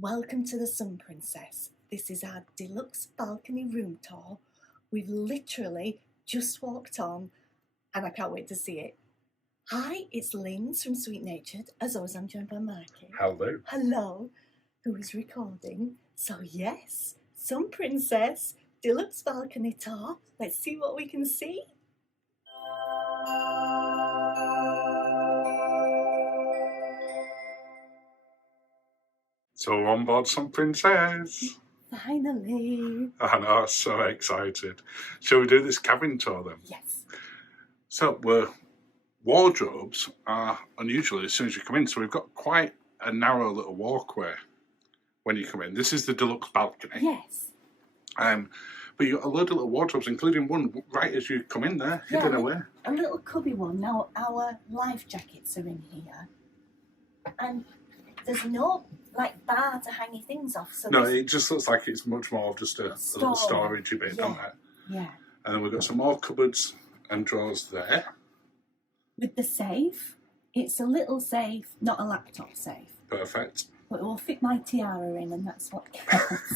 Welcome to the Sun Princess. This is our deluxe balcony room tour. We've literally just walked on and I can't wait to see it. Hi, it's Linz from Sweet Natured. As always, I'm joined by Marky. Hello. Hello, who is recording. So yes, Sun Princess, deluxe balcony tour. Let's see what we can see. So on board Sun Princess. Finally. I know, so excited. Shall we do this cabin tour then? Yes. So wardrobes are unusual as soon as you come in. So we've got quite a narrow little walkway when you come in. This is the deluxe balcony. Yes. But you've got a load of little wardrobes, including one right as you come in there, hidden away. A little cubby one. Now our life jackets are in here. And there's no bar to hang your things off. So no, it just looks like it's much more of just a little storage bit, don't it? Yeah. And then we've got some more cupboards and drawers there. With the safe, it's a little safe, not a laptop safe. Perfect. But it will fit my tiara in, and that's what counts.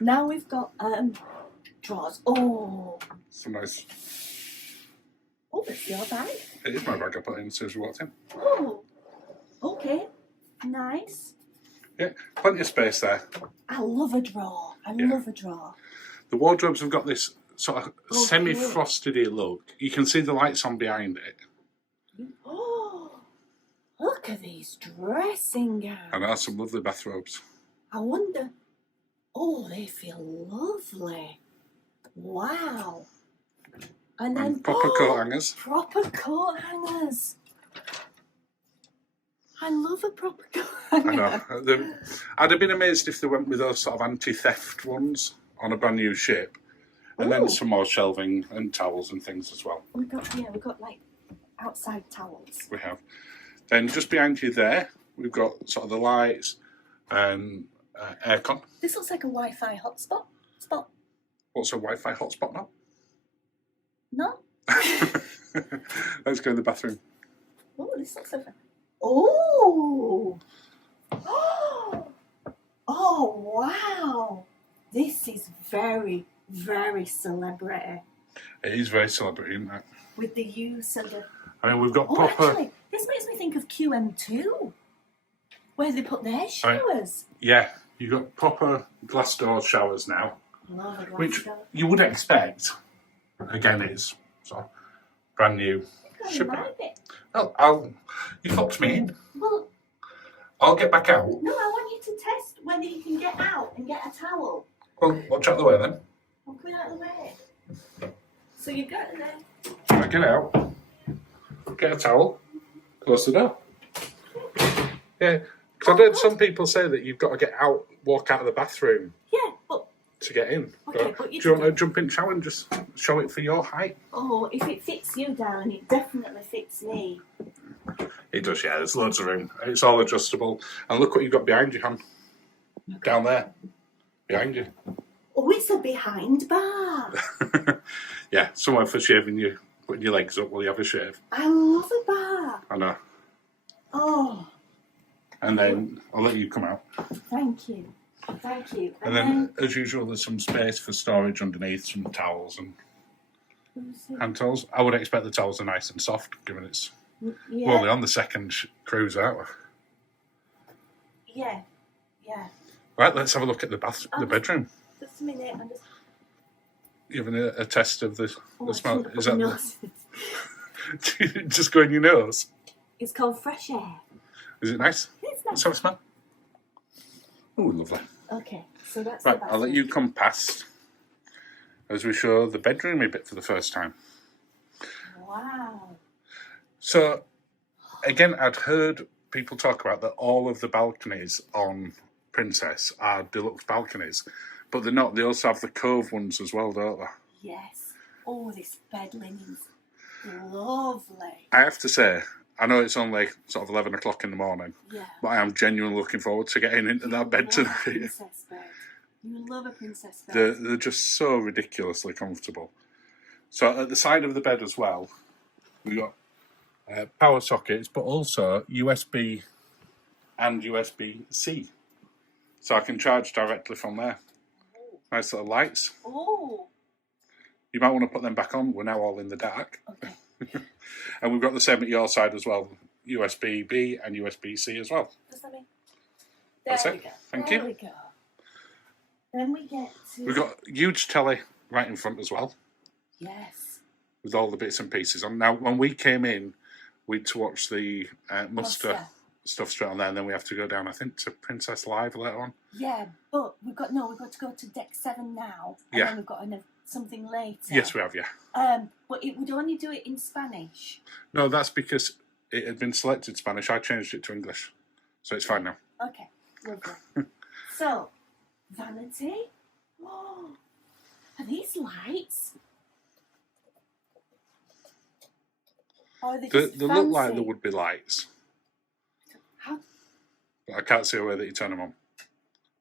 Now we've got drawers. Oh, Some nice. Oh, it's your bag. It is my bag I put in as soon as we walked in. Oh, okay, nice. Yeah, plenty of space there. I love a drawer. I love a drawer. The wardrobes have got this sort of semi-frosted look. You can see the lights on behind it. Oh, look at these dressing gowns. And there's some lovely bathrobes. I wonder. Oh, they feel lovely. Wow. And then proper coat hangers. Proper coat hangers. I love a proper coat hanger. I know. I'd have been amazed if they went with those sort of anti-theft ones on a brand new ship. And then some more shelving and towels and things as well. We've got outside towels. We have. Then just behind you there, we've got sort of the lights and aircon. This looks like a Wi-Fi hotspot. What's a Wi-Fi hotspot now? No? Let's go in the bathroom. Oh, this looks like Oh! Oh, wow! This is very, very celebrity. It is very celebrity, isn't it? With the use of the... I mean, we've got proper... Actually, this makes me think of QM2, where they put their showers. Yeah, you've got proper glass door showers now. Love a glass which door. You would expect. Again, it's sort of brand new. You popped me in. Well, I'll get back out. No, I want you to test whether you can get out and get a towel. Well, watch out the way then. I'm coming out of the way. So you go to there. I get out, get a towel, close the door. Yeah, because I've heard some people say that you've got to walk out of the bathroom. Yeah, but... To get in. Okay, do you want to jump in shower and just show it for your height? Oh, if it fits you, darling, it definitely fits me. It does, yeah. There's loads of room. It's all adjustable. And look what you've got behind you, Han. Okay. Down there. Behind you. Oh, it's a behind bar. Yeah, somewhere for putting your legs up while you have a shave. I love a bar. I know. Oh. And then I'll let you come out. Thank you. Thank you. And then, as usual, there's some space for storage underneath, some towels and hand towels. I would expect the towels are nice and soft, given it's we're only on the second cruise out. Yeah. Right, let's have a look at the bedroom. Just a minute. You having a test of the smell? Is that just go in your nose? It's called fresh air. Is it nice? It's nice. Let's have a smell. Oh, lovely. Okay, so that's right. I'll let you come past as we show the bedroom a bit for the first time. Wow. So, again, I'd heard people talk about that all of the balconies on Princess are deluxe balconies, but they're not. They also have the cove ones as well, don't they? Yes. Oh, this bed linen's lovely. I have to say, I know it's only sort of 11 o'clock in the morning, but I am genuinely looking forward to getting into that bed tonight. Princess bed. You love a princess bed. They're just so ridiculously comfortable. So at the side of the bed as well, we've got power sockets, but also USB and USB-C So I can charge directly from there. Nice little lights. Oh. You might want to put them back on. We're now all in the dark. Okay. And we've got the same at your side as well. USB-B and USB-C as well. Does that mean? That's There it. we go. Thank There you. we go. Then we get to... We've got a huge telly right in front as well, Yes. with all the bits and pieces on. Now, when we came in, we'd to watch the muster stuff straight on there, and then we have to go down, I think, to Princess Live later on. Yeah, but we've got to go to deck 7 now, and then we've got something later. Yes, we have, yeah. But it would only do it in Spanish. No, that's because it had been selected Spanish. I changed it to English, so it's fine now. Okay, lovely. So, vanity. Oh, are these lights? Or are they just They look like there would be lights. How? But I can't see a way that you turn them on.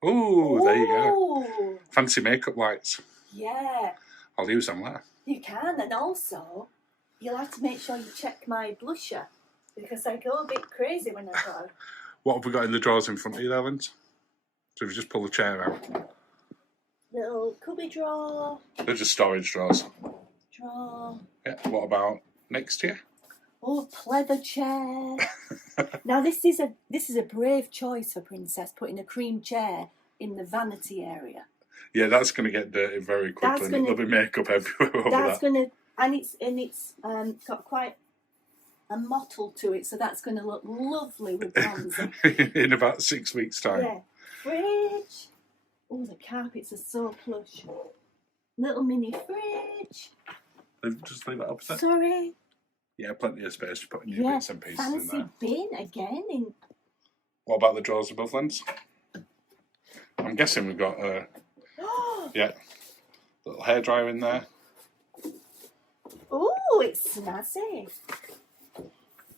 Ooh, there you go. Oh, Fancy makeup lights. yeah. I'll use them later. You can, and also, you'll have to make sure you check my blusher, because I go a bit crazy when I go. What have we got in the drawers in front of you there, Linz? So if you just pull the chair out. Little cubby drawer. They're just storage drawers. Drawer. Yeah, what about next to you? Oh, pleather chair. Now this is a brave choice for Princess, putting a cream chair in the vanity area. Yeah, that's going to get dirty very quickly. There'll be makeup everywhere over That's that. going to, and it's got quite a mottle to it, so that's going to look lovely with bronzer. In about 6 weeks' time. Yeah. Fridge. Oh, the carpets are so plush. Little mini fridge. Just leave it opposite. Sorry. Yeah, plenty of space to put new bits and pieces in fancy there. bin again. What about the drawers above, Lens? I'm guessing we've got little hairdryer in there. Oh, it's snazzy.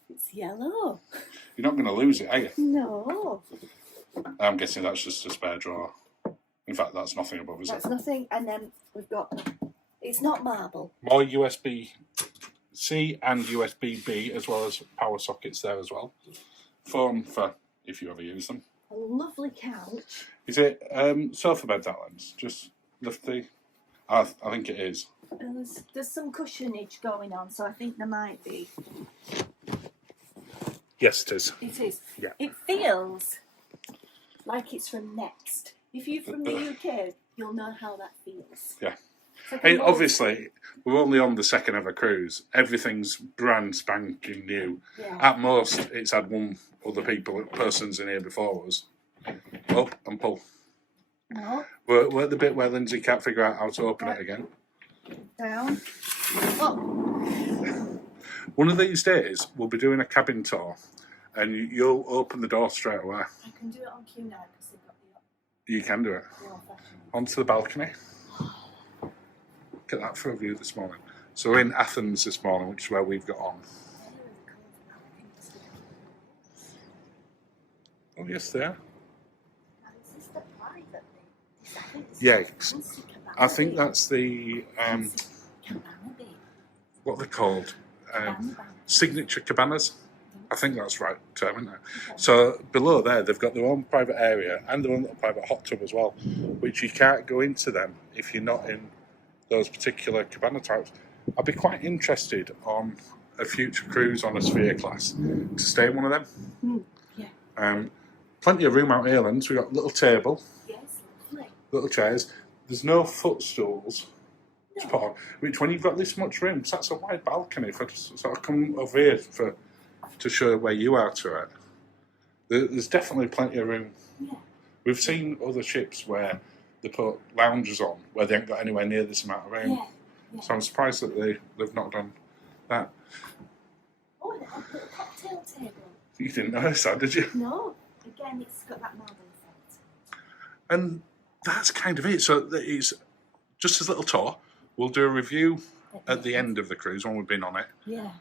It's yellow. You're not going to lose it, are you? No. I'm guessing that's just a spare drawer. In fact, that's nothing above, is That's it? nothing. And then we've got, it's not marble. More USB-C and USB-B, as well as power sockets there as well. Phone for if you ever use them. A lovely couch. Is it sofa bed, that Lens? Just lift the... I think it is. And there's some cushionage going on, so I think there might be. Yes, it is. It is. Yeah. It feels like it's from Next. If you're from the UK, you'll know how that feels. Yeah. It's like Hey, obviously, we're only on the second ever cruise. Everything's brand spanking new. Yeah. At most, it's had one other persons in here before us. Up and pull. No. We're at the bit where Lindsay can't figure out how to open it again. Down. Up. One of these days, we'll be doing a cabin tour, and you'll open the door straight away. I can do it on cue now because they've got You can do it. the old-fashioned. Onto the balcony. Look at that for a view this morning. So we're in Athens this morning, which is where we've got on. Oh, yes, they are. Is this the private thing? Yeah, I think that's the, what they're called, signature cabanas. I think that's right term, isn't it? So below there, they've got their own private area and their own little private hot tub as well, which you can't go into them if you're not in those particular cabana types. I'd be quite interested on a future cruise on a Sphere class to stay in one of them. Yeah. Plenty of room out here, Lens. We've got a little table, Yes, lovely. little chairs. There's no footstools to put on, which when you've got this much room, so that's a wide balcony for sort of come over here to show where you are to it. There's definitely plenty of room. Yeah. We've seen other ships where they put lounges on where they haven't got anywhere near this amount of room. Yeah. Yeah. So I'm surprised that they've not done that. Oh, and I've put a cocktail table. You didn't notice that, did you? No. Again, it's got that marble effect. And that's kind of it. So it's just a little tour. We'll do a review at the end of the cruise when we've been on it. Yeah.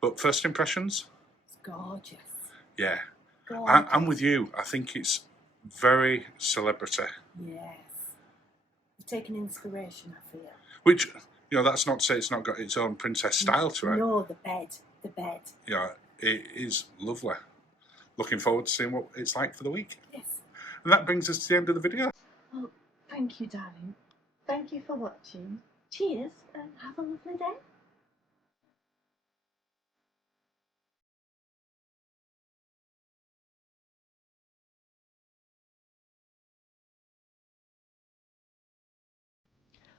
But first impressions? It's gorgeous. Yeah. Gorgeous. I'm with you. I think it's very celebrity. Yes. You've taken inspiration, I feel. Which, that's not to say it's not got its own princess style to it. No, the bed. It is lovely. Looking forward to seeing what it's like for the week. Yes. And that brings us to the end of the video. Oh, thank you, darling. Thank you for watching. Cheers and have a lovely day.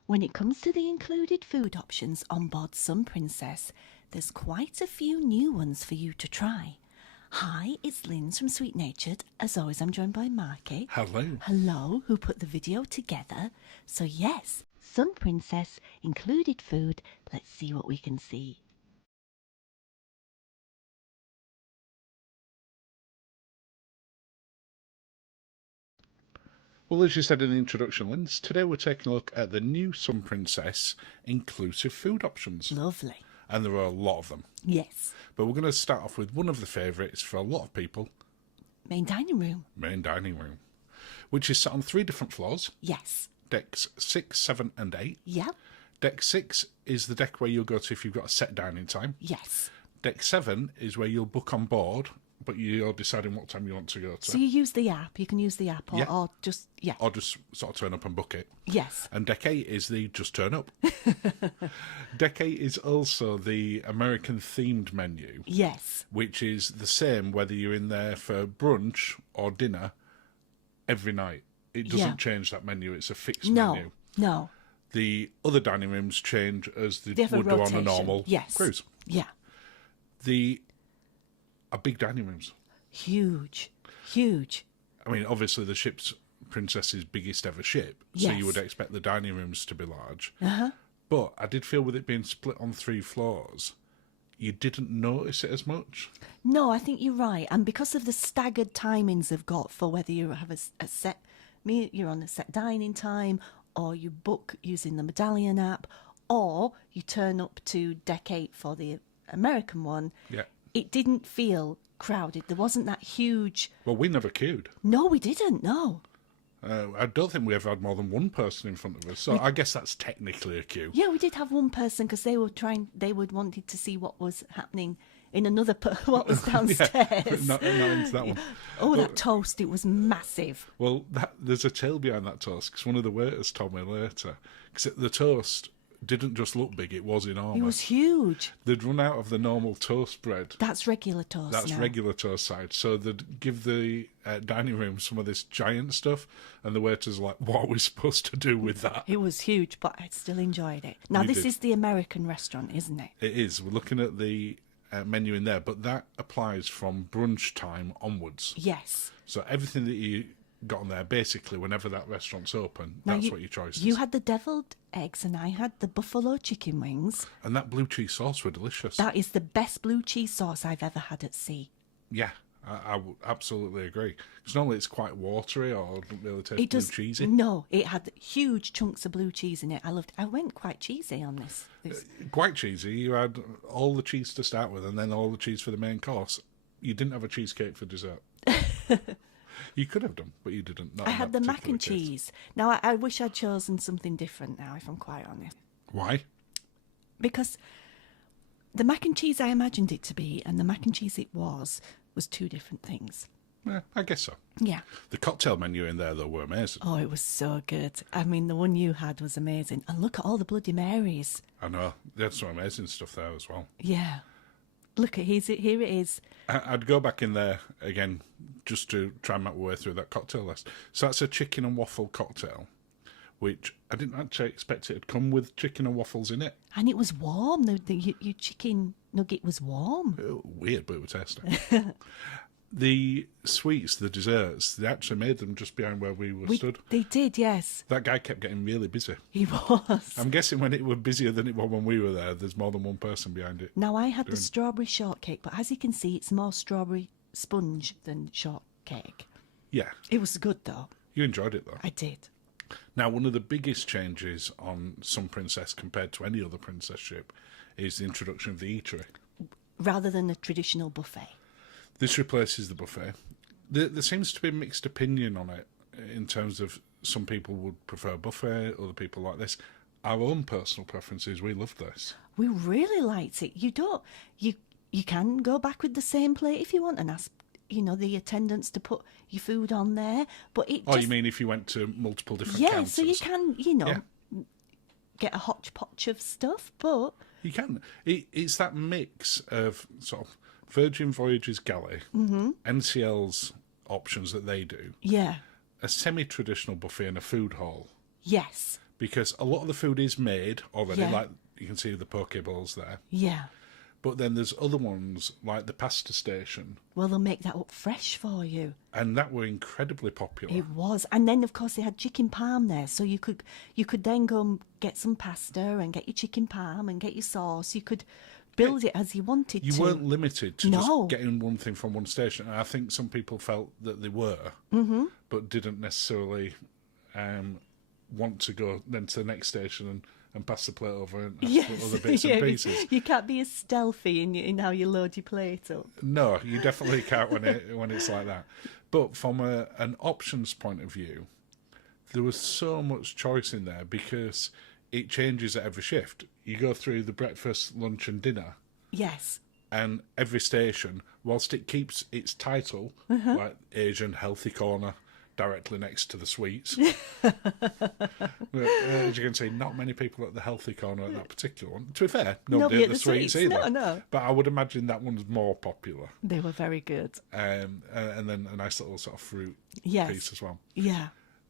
When it comes to the included food options on board Sun Princess, there's quite a few new ones for you to try. Hi, it's Linz from Sweet Natured. As always, I'm joined by Marky. Hello. Hello, who put the video together. So yes, Sun Princess included food. Let's see what we can see. Well, as you said in the introduction, Linz, today we're taking a look at the new Sun Princess inclusive food options. Lovely. And there are a lot of them. Yes. But we're going to start off with one of the favourites for a lot of people. Main dining room. Main dining room. Which is sat on 3 different floors. Yes. Decks 6, 7 and 8. Yeah. Deck 6 is the deck where you'll go to if you've got a set dining time. Yes. Deck 7 is where you'll book on board, but you're deciding what time you want to go to. So you use the app. You can use the app or just, yeah. Or just sort of turn up and book it. Yes. And Deck 8 is the just turn up. Deck 8 is also the American themed menu. Yes. Which is the same whether you're in there for brunch or dinner every night. It doesn't change that menu. It's a fixed menu. No. The other dining rooms change as they would do on a normal cruise. Yeah. Are big dining rooms. Huge. I mean, obviously the ship's Princess's biggest ever ship, so you would expect the dining rooms to be large. But I did feel with it being split on 3 floors, you didn't notice it as much. No, I think you're right. And because of the staggered timings they've got for whether you have a set, you're on a set dining time, or you book using the Medallion app, or you turn up to Deck 8 for the American one, it didn't feel crowded. There wasn't that huge... Well, we never queued. No, we didn't, no. I don't think we ever had more than one person in front of us, so I guess that's technically a queue. Yeah, we did have one person because they wanted to see what was happening in another, what was downstairs. Not into that one. Oh, that toast, it was massive. Well, there's a tale behind that toast, because one of the waiters told me later, because the toast didn't just look big, it was enormous. It was huge. They'd run out of the normal toast bread. That's regular toast. That's regular toast side. So they'd give the dining room some of this giant stuff, and the waiters were like, what are we supposed to do with that? It was huge, but I still enjoyed it. Now, this is the American restaurant, isn't it? It is. We're looking at the menu in there, but that applies from brunch time onwards. Yes. So everything that you got on there, basically, whenever that restaurant's open, that's what your choice is. You had the deviled eggs and I had the buffalo chicken wings. And that blue cheese sauce were delicious. That is the best blue cheese sauce I've ever had at sea. Yeah, I would absolutely agree. Because normally it's quite watery or doesn't really taste blue cheesy. No, it had huge chunks of blue cheese in it. I went quite cheesy on this. Quite cheesy. You had all the cheese to start with and then all the cheese for the main course. You didn't have a cheesecake for dessert. You could have done, but you didn't. I had the mac and cheese. Now, I wish I'd chosen something different now, if I'm quite honest. Why? Because the mac and cheese I imagined it to be and the mac and cheese it was 2 different things. Yeah, I guess so. Yeah. The cocktail menu in there, though, were amazing. Oh, it was so good. I mean, the one you had was amazing. And look at all the Bloody Marys. I know. They had some amazing stuff there as well. Yeah. Look, here it is. I'd go back in there again just to try and make my way through that cocktail list. So that's a chicken and waffle cocktail, which I didn't actually expect it to come with chicken and waffles in it. And it was warm. Your chicken nugget was warm. Weird, but it was tasty. The sweets, the desserts, they actually made them just behind where we stood. They did, yes. That guy kept getting really busy. He was. I'm guessing when it was busier than it was when we were there, there's more than one person behind it. Now, I had the strawberry shortcake, but as you can see, it's more strawberry sponge than shortcake. Yeah. It was good, though. You enjoyed it, though. I did. Now, one of the biggest changes on Sun Princess compared to any other princess ship is the introduction of the eatery. Rather than a traditional buffet. This replaces the buffet. There seems to be a mixed opinion on it in terms of some people would prefer buffet, other people like this. Our own personal preferences, we love this. We really liked it. You can go back with the same plate if you want and ask the attendants to put your food on there. But it Oh, you mean if you went to multiple different yeah, counters? so you can, Yeah. get a hodgepodge of stuff, but... You can. It's that mix of sort of Virgin Voyages galley, NCL's options that they do, Yeah. a semi-traditional buffet and a food hall. Yes. Because a lot of the food is made already, Yeah. like you can see the poke bowls there. Yeah. But then there's other ones, like the pasta station, Well, they'll make that up fresh for you. and that were incredibly popular. It was. And then, of course, they had chicken parm there. So you could then go and get some pasta and get your chicken parm and get your sauce. You could build it as you wanted You to. weren't limited to No. just getting one thing from one station. And I think some people felt that they were, but didn't necessarily want to go then to the next station and pass the plate over and ask for other bits and pieces. You can't be as stealthy in how you load your plate up. No, you definitely can't when it's like that. But from an options point of view, there was so much choice in there because it changes at every shift. You go through the breakfast, lunch and dinner, Yes. and every station, whilst it keeps its title, like Asian Healthy Corner, directly next to the sweets. As you can see, not many people at the Healthy Corner at that particular one. To be fair, nobody at the sweets either. No. But I would imagine that one's more popular. They were very good. And then a nice little sort of fruit Yes. piece as well. Yeah.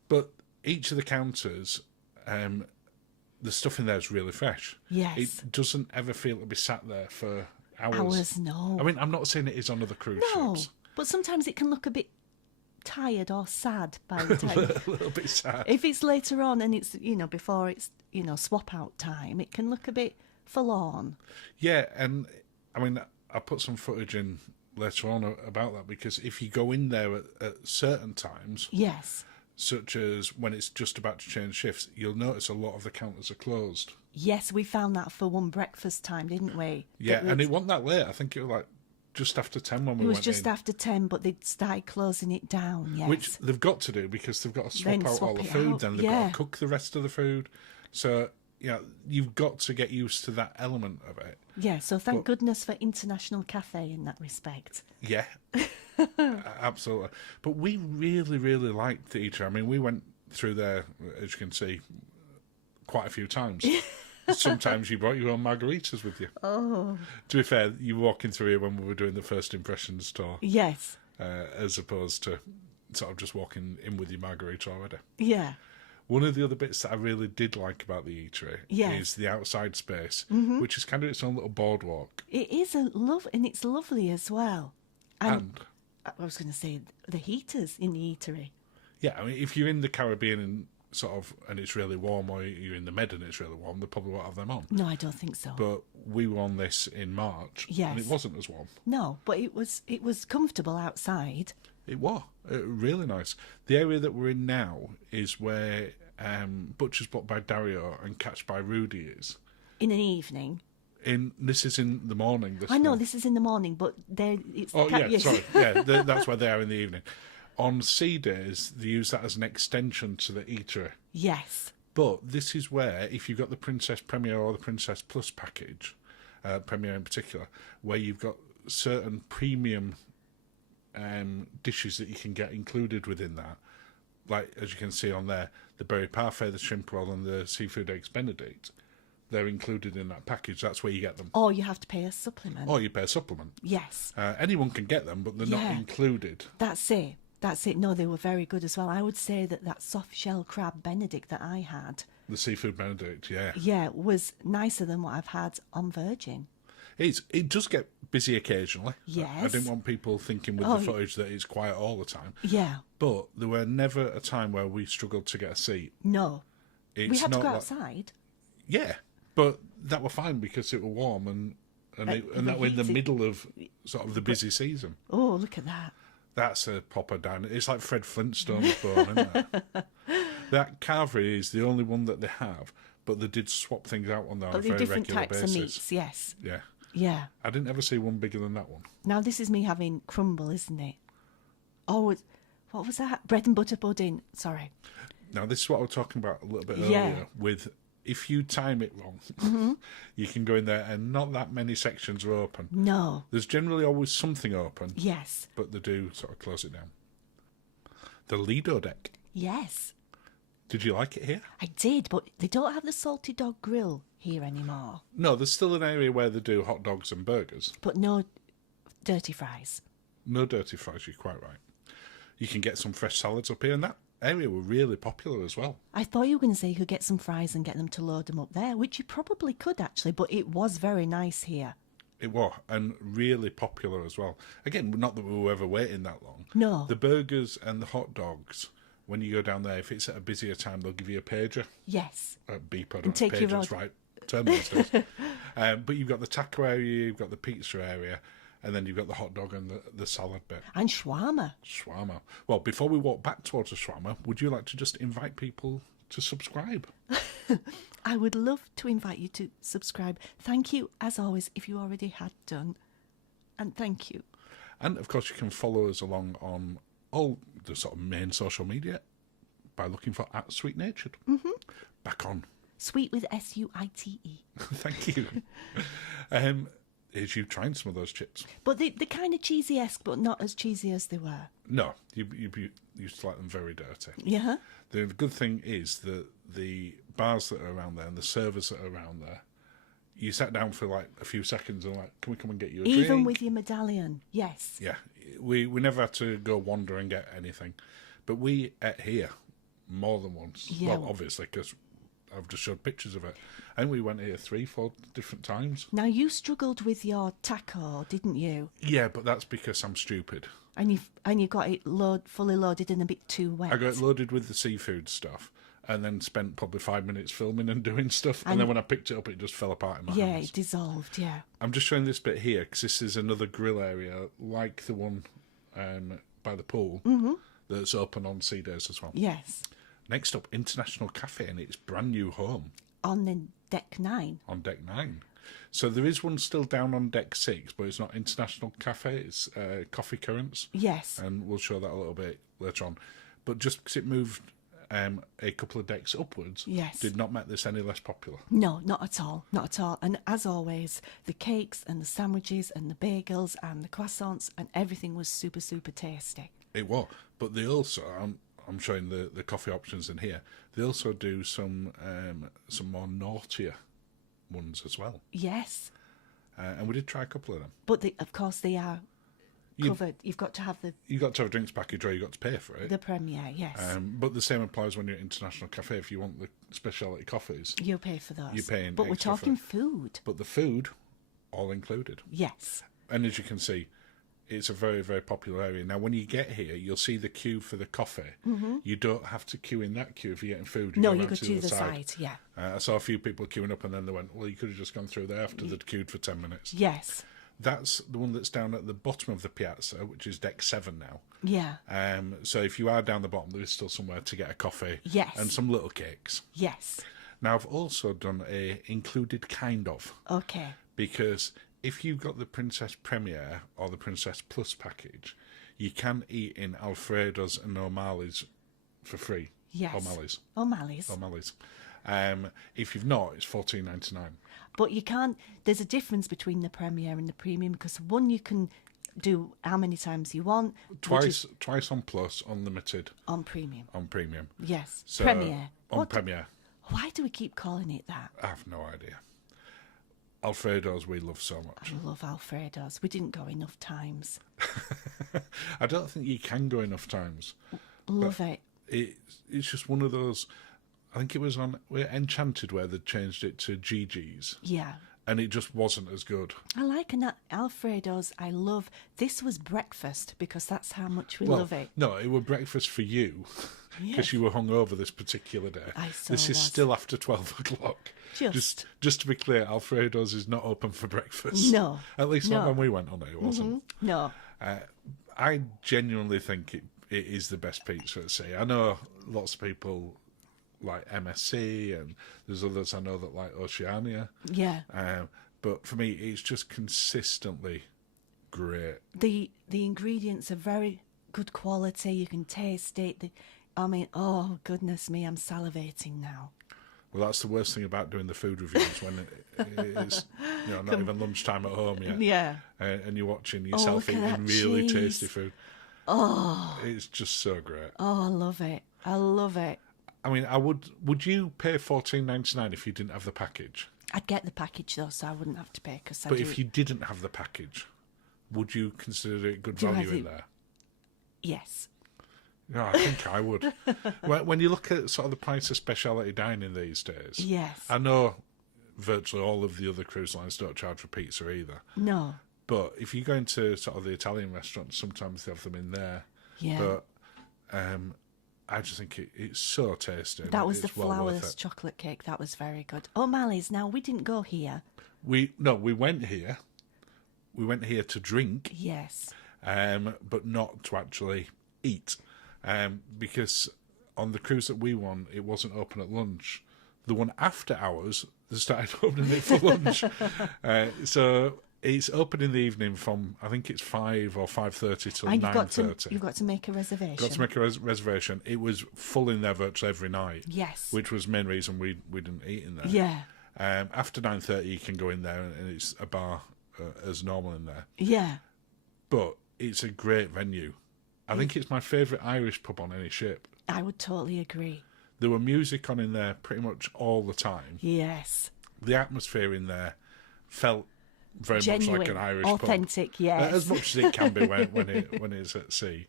But each of the counters, the stuff in there is really fresh. Yes. It doesn't ever feel to be sat there for hours. Hours, no. I mean, I'm not saying it is on other cruise No. ships. But sometimes it can look a bit tired or sad by the time. A little bit sad. If it's later on and it's, before it's, swap out time, it can look a bit forlorn. Yeah, and I mean, I put some footage in later on about that because if you go in there at certain times, Yes. such as when it's just about to change shifts, you'll notice a lot of the counters are closed. Yes, we found that for one breakfast time, didn't we? Yeah, and it wasn't that late. I think it was like just after 10 when we went in. It was just after 10, but they'd started closing it down, yes. Which they've got to do because they've got to swap Then out swap all the it food, out, then they've got to cook the rest of the food. So, you've got to get used to that element of it. Yeah, so thank goodness for International Cafe in that respect. Yeah, absolutely. But we really, really liked the eatery. I mean, we went through there, as you can see, quite a few times. Sometimes you brought your own margaritas with you. Oh. To be fair, you were walking through here when we were doing the first impressions tour. Yes. As opposed to sort of just walking in with your margarita already. Yeah. One of the other bits that I really did like about the eatery is the outside space, which is kind of its own little boardwalk. It is and it's lovely as well. And I was going to say the heaters in the eatery. Yeah, I mean, if you're in the Caribbean and and it's really warm, or you're in the Med and it's really warm, they probably won't have them on. No, I don't think so. But we were on this in March, and it wasn't as warm. No, but it was comfortable outside. It was really nice. The area that we're in now is where Butcher's Block by Dario and Catch by Rudy is. In an evening. This is in the morning. I know this is in the morning, but it's. Oh yeah, sorry. Yeah, that's where they are in the evening. On sea days, they use that as an extension to the eatery. Yes. But this is where, if you've got the Princess Premier or the Princess Plus package, Premier in particular, where you've got certain premium dishes that you can get included within that, like as you can see on there, the berry parfait, the shrimp roll, and the seafood eggs Benedict, they're included in that package. That's where you get them. Or you have to pay a supplement. Or you pay a supplement. Yes. Anyone can get them, but they're not included. That's it. No, they were very good as well. I would say that soft shell crab Benedict that I had, the seafood Benedict, was nicer than what I've had on Virgin. It does get busy occasionally. Yes. I didn't want people thinking with the footage that it's quiet all the time. Yeah. But there were never a time where we struggled to get a seat. No. We had to go outside. Yeah, but that were fine because it were warm and that were in the middle of sort of the busy season. Oh, look at that. That's a proper down. It's like Fred Flintstone's bone, isn't it? That carvery is the only one that they have, but they did swap things out on there on a very different regular types basis. of meats, yes. Yeah. Yeah. I didn't ever see one bigger than that one. Now, this is me having crumble, isn't it? Oh, what was that? Bread and butter pudding. Sorry. Now, this is what I was talking about a little bit earlier with if you time it wrong, you can go in there and not that many sections are open. No. There's generally always something open. Yes. But they do sort of close it down. The Lido deck. Yes. Did you like it here? I did, but they don't have the salty dog grill here anymore. No, there's still an area where they do hot dogs and burgers. But no dirty fries. No dirty fries, you're quite right. You can get some fresh salads up here, and that area were really popular as well. I thought you were going to say you could get some fries and get them to load them up there, which you probably could actually, but it was very nice here. It was, and really popular as well. Again, not that we were ever waiting that long. No. The burgers and the hot dogs, when you go down there, if it's at a busier time, they'll give you a pager. Yes. A beep, I don't And take know, your pager's right term these days. But you've got the taco area, you've got the pizza area, and then you've got the hot dog and the salad bit. And shawarma. Shawarma. Well, before we walk back towards the shawarma, would you like to just invite people to subscribe? I would love to invite you to subscribe. Thank you, as always, if you already had done. And thank you. And, of course, you can follow us along on all the sort of main social media by looking for @SweetNatured. Back on. Sweet with S-U-I-T-E. Thank you. Is you trying some of those chips? But they're kind of cheesy-esque, but not as cheesy as they were. No, you used to like them very dirty. Yeah? The good thing is that the bars that are around there and the servers that are around there, you sat down for like a few seconds and like, can we come and get you a drink? Even with your medallion, yes. Yeah, we never had to go wander and get anything. But we ate here more than once. Yeah. Well, obviously, because I've just showed pictures of it. And we went here 3-4 different times. Now, you struggled with your taco, didn't you? Yeah, but that's because I'm stupid. And you got it fully loaded and a bit too wet. I got it loaded with the seafood stuff and then spent probably 5 minutes filming and doing stuff. And then when I picked it up, it just fell apart in my hands. Yeah, it dissolved, yeah. I'm just showing this bit here because this is another grill area like the one by the pool that's open on sea days as well. Yes. Next up, International Cafe and its brand new home. On the deck 9. On deck 9. So there is one still down on deck 6, but it's not International Cafe, it's Coffee Currents. Yes. And we'll show that a little bit later on. But just because it moved a couple of decks upwards, yes, did not make this any less popular. No, not at all. Not at all. And as always, the cakes and the sandwiches and the bagels and the croissants and everything was super, super tasty. It was. But they also, I'm showing the coffee options in here, they also do some more naughtier ones as well. Yes. And we did try a couple of them. But of course they are covered. You've got to have you've got to have a drinks package or you've got to pay for it. The Premier, yes. But the same applies when you're at International Cafe. If you want the speciality coffees, you pay for those. You're paying but we're talking food. But the food, all included. Yes. And as you can see, it's a very, very popular area. Now, when you get here, you'll see the queue for the coffee. Mm-hmm. You don't have to queue in that queue if you're getting food. No, you go to the side, yeah. I saw a few people queuing up and then they went, well, you could have just gone through there after they'd queued for 10 minutes. Yes. That's the one that's down at the bottom of the piazza, which is deck 7 now. Yeah. So if you are down the bottom, there is still somewhere to get a coffee. Yes. And some little cakes. Yes. Now, I've also done a included kind of. Okay. Because if you've got the Princess Premier or the Princess Plus package, you can eat in Alfredo's and O'Malley's for free. Yes. O'Malley's. If you've not, it's $14.99. But you can't. There's a difference between the Premier and the Premium because one you can do how many times you want. Twice on Plus, unlimited. On Premium. On Premium. Yes. So, Premier. Premier. Why do we keep calling it that? I have no idea. Alfredo's we love so much. I love Alfredo's. We didn't go enough times. I don't think you can go enough times. Love it. It's just one of those. I think it was on Enchanted where they changed it to Gigi's. Yeah. And it just wasn't as good. I like Alfredo's. I love. This was breakfast because that's how much we love it. No, it was breakfast for you because you were hungover this particular day. This is still after 12 o'clock. Just to be clear, Alfredo's is not open for breakfast. No. At least not when we went on it wasn't. Mm-hmm. No. I genuinely think it is the best pizza at sea. I know lots of people like MSC and there's others I know that like Oceania. Yeah. But for me, it's just consistently great. The ingredients are very good quality. You can taste it. Oh, goodness me, I'm salivating now. Well, that's the worst thing about doing the food reviews when it's not even lunchtime at home yet. Yeah. And you're watching yourself look at eating that really cheese. tasty food. Oh. It's just so great. Oh, I love it. I love it. I mean, would you pay $14.99 if you didn't have the package? I'd get the package though, so I wouldn't have to pay. But if you didn't have the package, would you consider it good value in there? Yes. No, I think I would. When you look at sort of the price of speciality dining these days, Yes. I know virtually all of the other cruise lines don't charge for pizza either. No. But if you go into sort of the Italian restaurants, sometimes they have them in there. Yeah. But I just think it's so tasty. That was the well flourless chocolate cake. That was very good. O'Malley's. Now, we didn't go here. We went here. We went here to drink. Yes. But not to actually eat. Because on the cruise that we won, it wasn't open at lunch. The one after hours, they started opening it for lunch. So it's open in the evening from, I think it's 5 or 5:30 till 9:30. You've got to make a reservation. Got to make a reservation. It was full in there virtually every night. Yes. Which was the main reason we didn't eat in there. Yeah. After 9:30, you can go in there and it's a bar as normal in there. Yeah. But it's a great venue. I think it's my favourite Irish pub on any ship. I would totally agree. There were music on in there pretty much all the time. Yes. The atmosphere in there felt very Genuine, much like an Irish authentic, pub. yes. As much as it can be when it's at sea.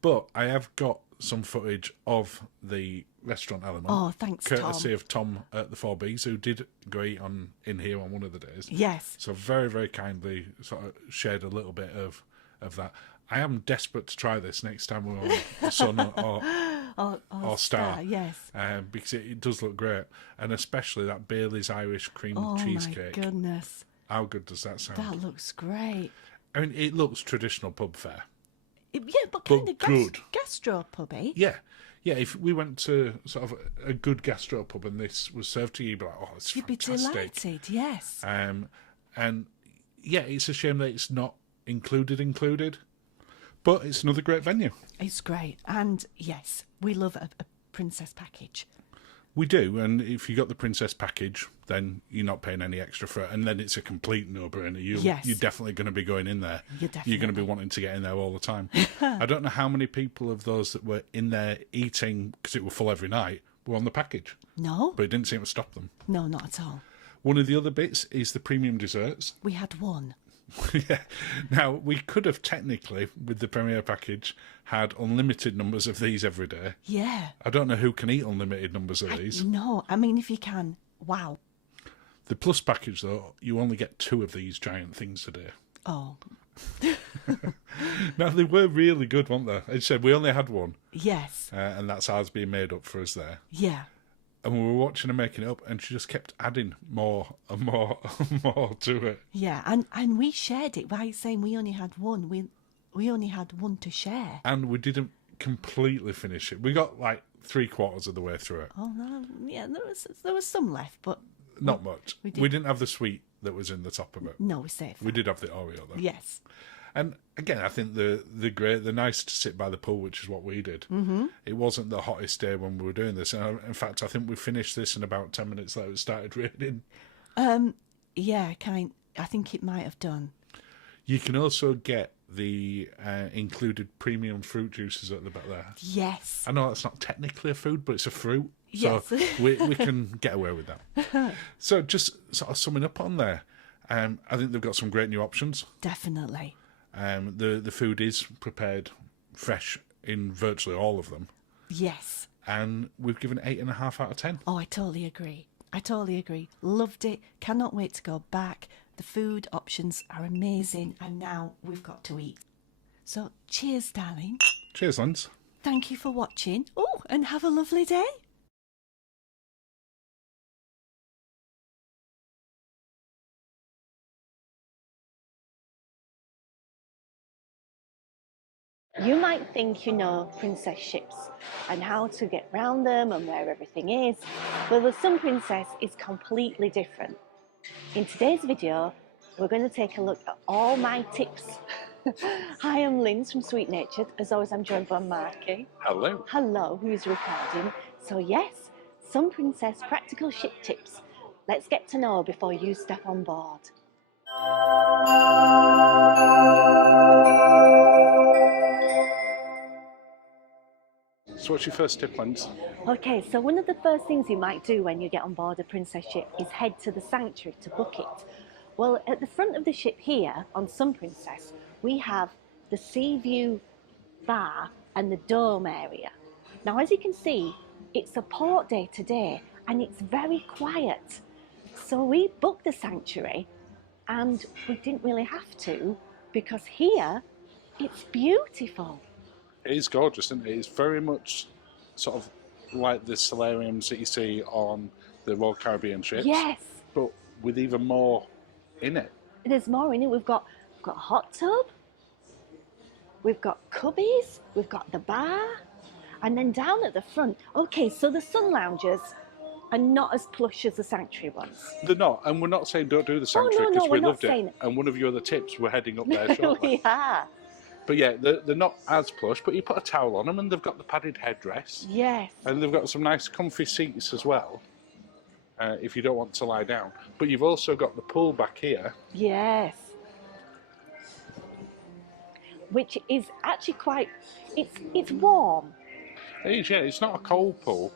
But I have got some footage of the restaurant element. Oh, thanks, courtesy Tom. of Tom at the 4Bs, who did go eat in here on one of the days. Yes. So very, very kindly sort of shared a little bit of that. I am desperate to try this next time we're on Sun or Star. Yes. Because it does look great. And especially that Bailey's Irish cream cheesecake. Oh, my goodness. How good does that sound? That looks great. I mean, it looks traditional pub fare. Yeah, but kind of good. gastropub-y. Yeah. Yeah, if we went to sort of a good gastropub and this was served to you, you'd be like, oh, it's fantastic. You'd be delighted, yes. And yeah, it's a shame that it's not included. But it's another great venue. It's great. And yes, we love a princess package. We do. And if you got the princess package, then you're not paying any extra for it. And then it's a complete no-brainer. You're definitely going to be going in there. You're going to be wanting to get in there all the time. I don't know how many people of those that were in there eating, because it was full every night, were on the package. No. But it didn't seem to stop them. No, not at all. One of the other bits is the premium desserts. We had one. Yeah. Now, we could have technically, with the Premier package, had unlimited numbers of these every day. Yeah. I don't know who can eat unlimited numbers of these. No, I mean, if you can, wow. The Plus package, though, you only get 2 of these giant things a day. Oh. Now, they were really good, weren't they? As I said, we only had one. Yes. And that's ours being made up for us there. Yeah. And we were watching her making it up, and she just kept adding more and more and more to it. Yeah, and we shared it by saying we only had one. We only had one to share. And we didn't completely finish it. We got like 3/4 of the way through it. Oh no, yeah, there was some left, but not much. We didn't have the sweet that was in the top of it. No, we saved. We did have the Oreo though. Yes. And again, I think they're nice to sit by the pool, which is what we did. Mm-hmm. It wasn't the hottest day when we were doing this. And in fact, I think we finished this in about 10 minutes later. It started raining. Yeah, I think it might have done. You can also get the included premium fruit juices at the back there. Yes. I know that's not technically a food, but it's a fruit. Yes. So we can get away with that. So just sort of summing up on there, I think they've got some great new options. Definitely. The food is prepared fresh in virtually all of them. Yes. And we've given 8.5 out of 10. Oh, I totally agree. Loved it. Cannot wait to go back. The food options are amazing. And now we've got to eat. So cheers, darling. Cheers, Linz. Thank you for watching. Oh, and have a lovely day. You might think you know princess ships and how to get round them and where everything is, but the Sun Princess is completely different. In today's video, we're going to take a look at all my tips. Hi, I'm Linz from Sweet Natured. As always, I'm joined by Marky. Hello. Hello, who's recording. So yes, Some Princess practical ship tips. Let's get to know before you step on board. So what's your first tip, Linz? Okay, so one of the first things you might do when you get on board a princess ship is head to the sanctuary to book it. Well, at the front of the ship here on Sun Princess, we have the sea view bar and the dome area. Now, as you can see, it's a port day today and it's very quiet. So we booked the sanctuary and we didn't really have to because here it's beautiful. It is gorgeous, isn't it? It's very much sort of like the solariums that you see on the Royal Caribbean ships. Yes. But with even more in it. There's more in it. We've got a hot tub, we've got cubbies, we've got the bar, and then down at the front, okay, so the sun lounges are not as plush as the sanctuary ones. They're not, and we're not saying don't do the sanctuary because we loved it. And one of your other tips, we're heading up there shortly. We are. But yeah, they're not as plush, but you put a towel on them and they've got the padded headdress. Yes. And they've got some nice comfy seats as well, if you don't want to lie down. But you've also got the pool back here. Yes. Which is actually quite, it's warm. It is, yeah, it's not a cold pool.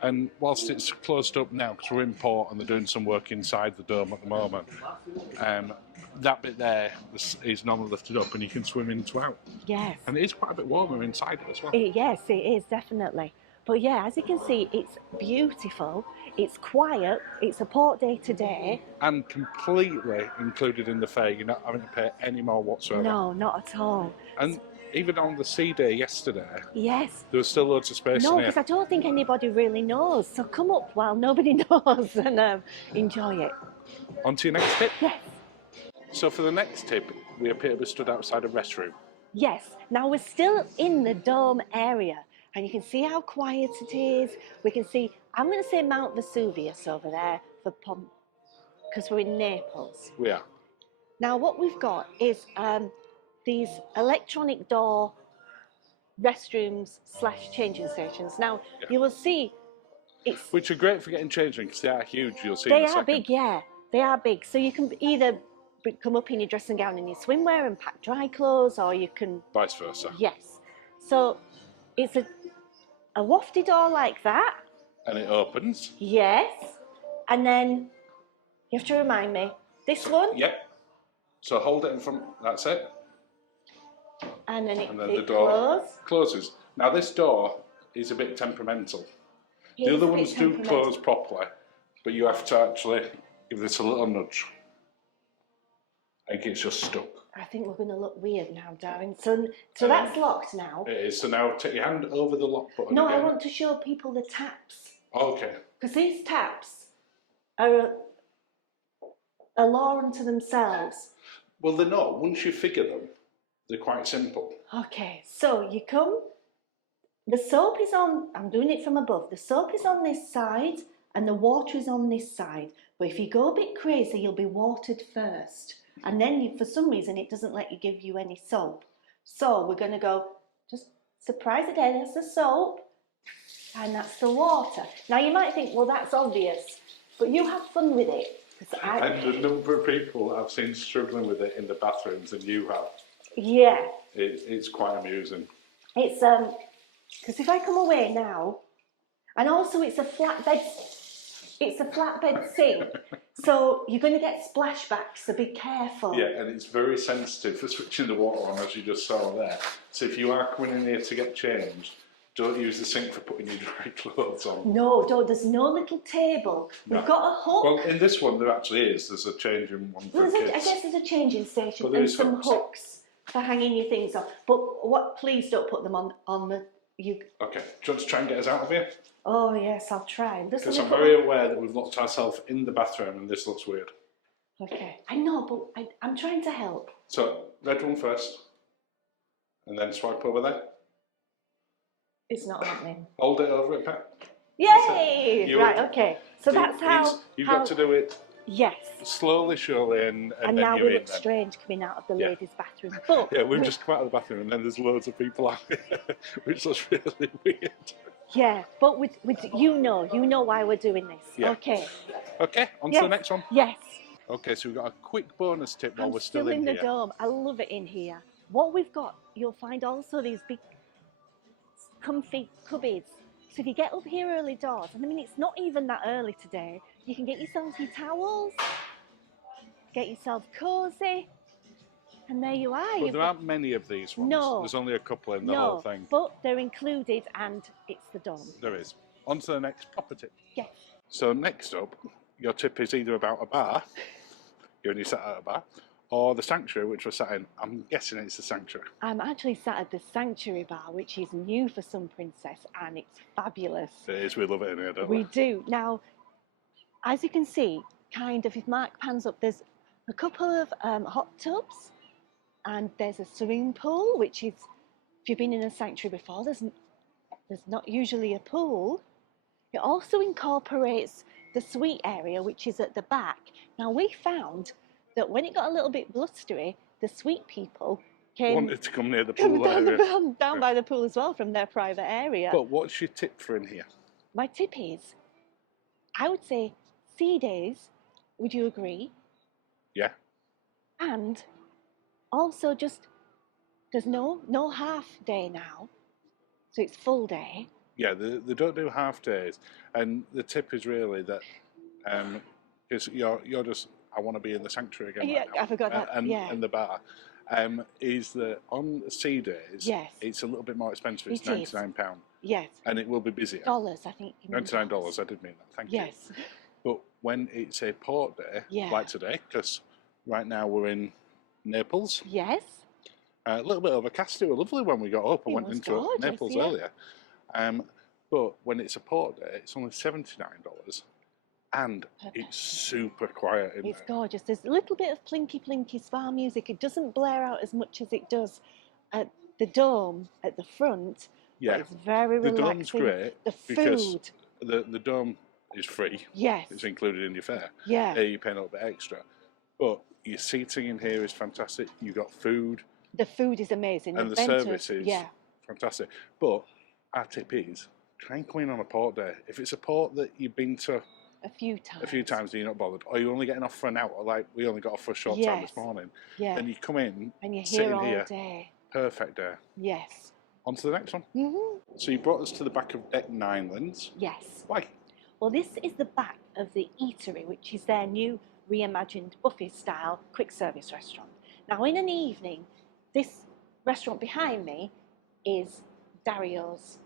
And whilst it's closed up now because we're in port and they're doing some work inside the dome at the moment, that bit there is normally lifted up and you can swim into out. Yes. And it is quite a bit warmer inside it as well. Yes, it is, definitely. But yeah, as you can see, it's beautiful, it's quiet, it's a port day today. And completely included in the fare, you're not having to pay any more whatsoever. No, not at all. And even on the sea day yesterday, yes, there was still loads of space in no, here. because I don't think anybody really knows. So come up while nobody knows and enjoy it. On to your next tip? Yes. So for the next tip, we appear to be stood outside a restroom. Yes. Now we're still in the dome area and you can see how quiet it is. We can see, I'm going to say Mount Vesuvius over there because we're in Naples. We are. Now what we've got is these electronic door restrooms / changing stations. Now you will see which are great for getting changed because they are huge. You'll see. They are big, yeah. They are big. So you can either come up in your dressing gown and your swimwear and pack dry clothes, or you can vice versa. Yes. So it's a wafty door like that. And it opens. Yes. And then you have to remind me. This one. Yep. So hold it in front. That's it. And then the door closes. Now this door is a bit temperamental. The other ones do close properly, but you have to actually give this a little nudge. I think it's just stuck. I think we're going to look weird now, darling. So that's locked now. It is. So now take your hand over the lock button. No, again. I want to show people the taps. Okay. Because these taps are a law unto themselves. Well, they're not. Once you figure them, they're quite simple. Okay, so you come, the soap is on, I'm doing it from above, the soap is on this side and the water is on this side. But if you go a bit crazy, you'll be watered first. And then for some reason, it doesn't let you give you any soap. So we're going to go, just surprise it, there's the soap and that's the water. Now you might think, well, that's obvious, but you have fun with it. And the number of people I've seen struggling with it in the bathrooms, and you have. Yeah. It's quite amusing. It's, because if I come away now, and also it's a flatbed sink, so you're going to get splashbacks, so be careful. Yeah, and it's very sensitive for switching the water on, as you just saw there. So if you are coming in here to get changed, don't use the sink for putting your dry clothes on. No, don't. There's no little table. We've got a hook. Well, in this one, there actually is. There's a changing one for kids. I guess there's a changing station Well, and some hooks for hanging your things on. But please don't put them on the... Okay, do you want to try and get us out of here? Oh, yes, I'll try. Because I'm very aware that we've locked ourselves in the bathroom and this looks weird. Okay, I know, but I'm trying to help. So, red one first. And then swipe over there. It's not happening. Hold it over it, Pat. Yay! Right, okay. So that's how... You've got to do it Yes. slowly, surely, and And then now you're we in look then. strange coming out of the Yeah. ladies' bathroom. But Yeah, we've just come out of the bathroom and then there's loads of people out here, which was really weird. yeah, but with you know why we're doing this. Yeah. Okay. Okay, on to Yes. the next one. Yes. Okay, so we've got a quick bonus tip while I'm we're still in the here. dome. I love it in here. What we've got, you'll find also these big comfy cupboards. So if you get up here early doors, and I mean it's not even that early today, you can get yourself some towels, get yourself cozy, and there you are. But there aren't many of these ones. No. There's only a couple in the whole thing. But they're included, and it's the dome. There is. On to the next proper tip. Yes. So next up, your tip is either about a bar, you're only sat at a bar, or the sanctuary, which we're sat in. I'm guessing it's the sanctuary. I'm actually sat at the Sanctuary Bar, which is new for Sun Princess, and it's fabulous. It is. We love it in here, don't we? We do. Now, as you can see, kind of, if Mark pans up, there's a couple of hot tubs, and there's a swimming pool, which is, if you've been in a sanctuary before, there's not usually a pool. It also incorporates the suite area, which is at the back. Now, we found that when it got a little bit blustery, the suite people Wanted to come near the pool area. down by the pool as well from their private area. But what's your tip for in here? My tip is, I would say sea days. Would you agree? Yeah. And also just, there's no half day now, so it's full day. Yeah, they don't do half days, and the tip is really that because you're just, I want to be in the sanctuary again. Yeah, right now. I forgot that. And the bar is that on sea days, Yes. it's a little bit more expensive. It's It is. £99, Yes. and it will be busier. Dollars, I think. you mean $99. I did mean that. Thank you. Yes. But when it's a port day, Yeah. like today, because right now we're in Naples. Yes. A little bit overcast. It was lovely when we got up and It went was into gorgeous, Naples yeah. earlier. But when it's a port day, it's only $79, and it's super quiet in It's there. gorgeous. There's a little bit of plinky spa music. It doesn't blare out as much as it does at the dome at the front. Yeah, But it's very the relaxing. dome's great The because food. the dome is free. Yes. It's included in your fare. Yeah. You're paying a little bit extra, but your seating in here is fantastic. You've got food, The food is amazing. and the bento- service is Yeah. fantastic. But our tip is, try and come in on a port day. If it's a port that you've been to A few times. and you're not bothered, or you're only getting off for an hour, like we only got off for a short time this Yes. morning, Yeah. then you come in, And you're sit here in all here, day. perfect day. Yes. On to the next one. hmm So you brought us to the back of deck 9, Linz. Yes. Why? Well, this is the back of the eatery, which is their new reimagined buffet-style quick-service restaurant. Now, in an evening, this restaurant behind me is Dario's.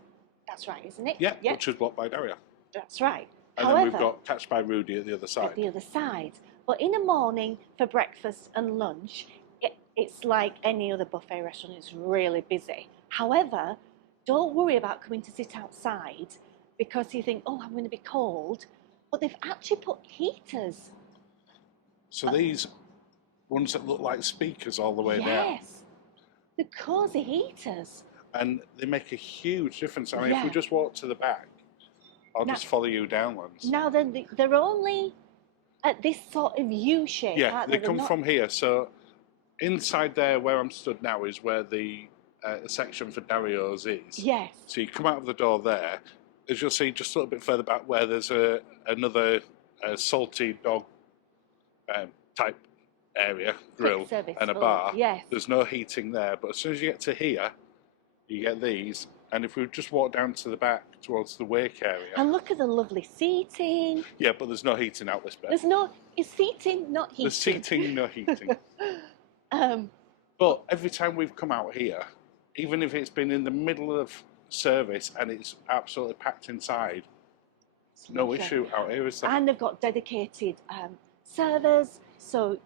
That's right, isn't it? Yeah, Butcher's Block by Daria. That's right. And However, then we've got Catch by Rudy at the other at side. the other side. But in the morning for breakfast and lunch, it's like any other buffet restaurant. It's really busy. However, don't worry about coming to sit outside because you think, oh, I'm going to be cold. But they've actually put heaters. So these ones that look like speakers all the way down. Yes. The cosy heaters. And they make a huge difference. I mean, if we Yeah. just walk to the back, I'll Now- just follow you down, Linz. Now, they're only at this sort of U shape. Yeah, aren't they They're come not- from here. So inside there where I'm stood now is where the section for Dario's is. Yes. So you come out of the door there, as you'll see just a little bit further back where there's another salty dog type area, grill, service and a full, bar. yes. There's no heating there, but as soon as you get to here, you get these. And if we just walk down to the back towards the wake area, And look at the lovely seating. yeah, but there's no heating out this bit. It's seating, not heating. There's seating, no heating. But every time we've come out here, even if it's been in the middle of service and it's absolutely packed inside, no lovely. issue out here, is there? And they've got dedicated servers, so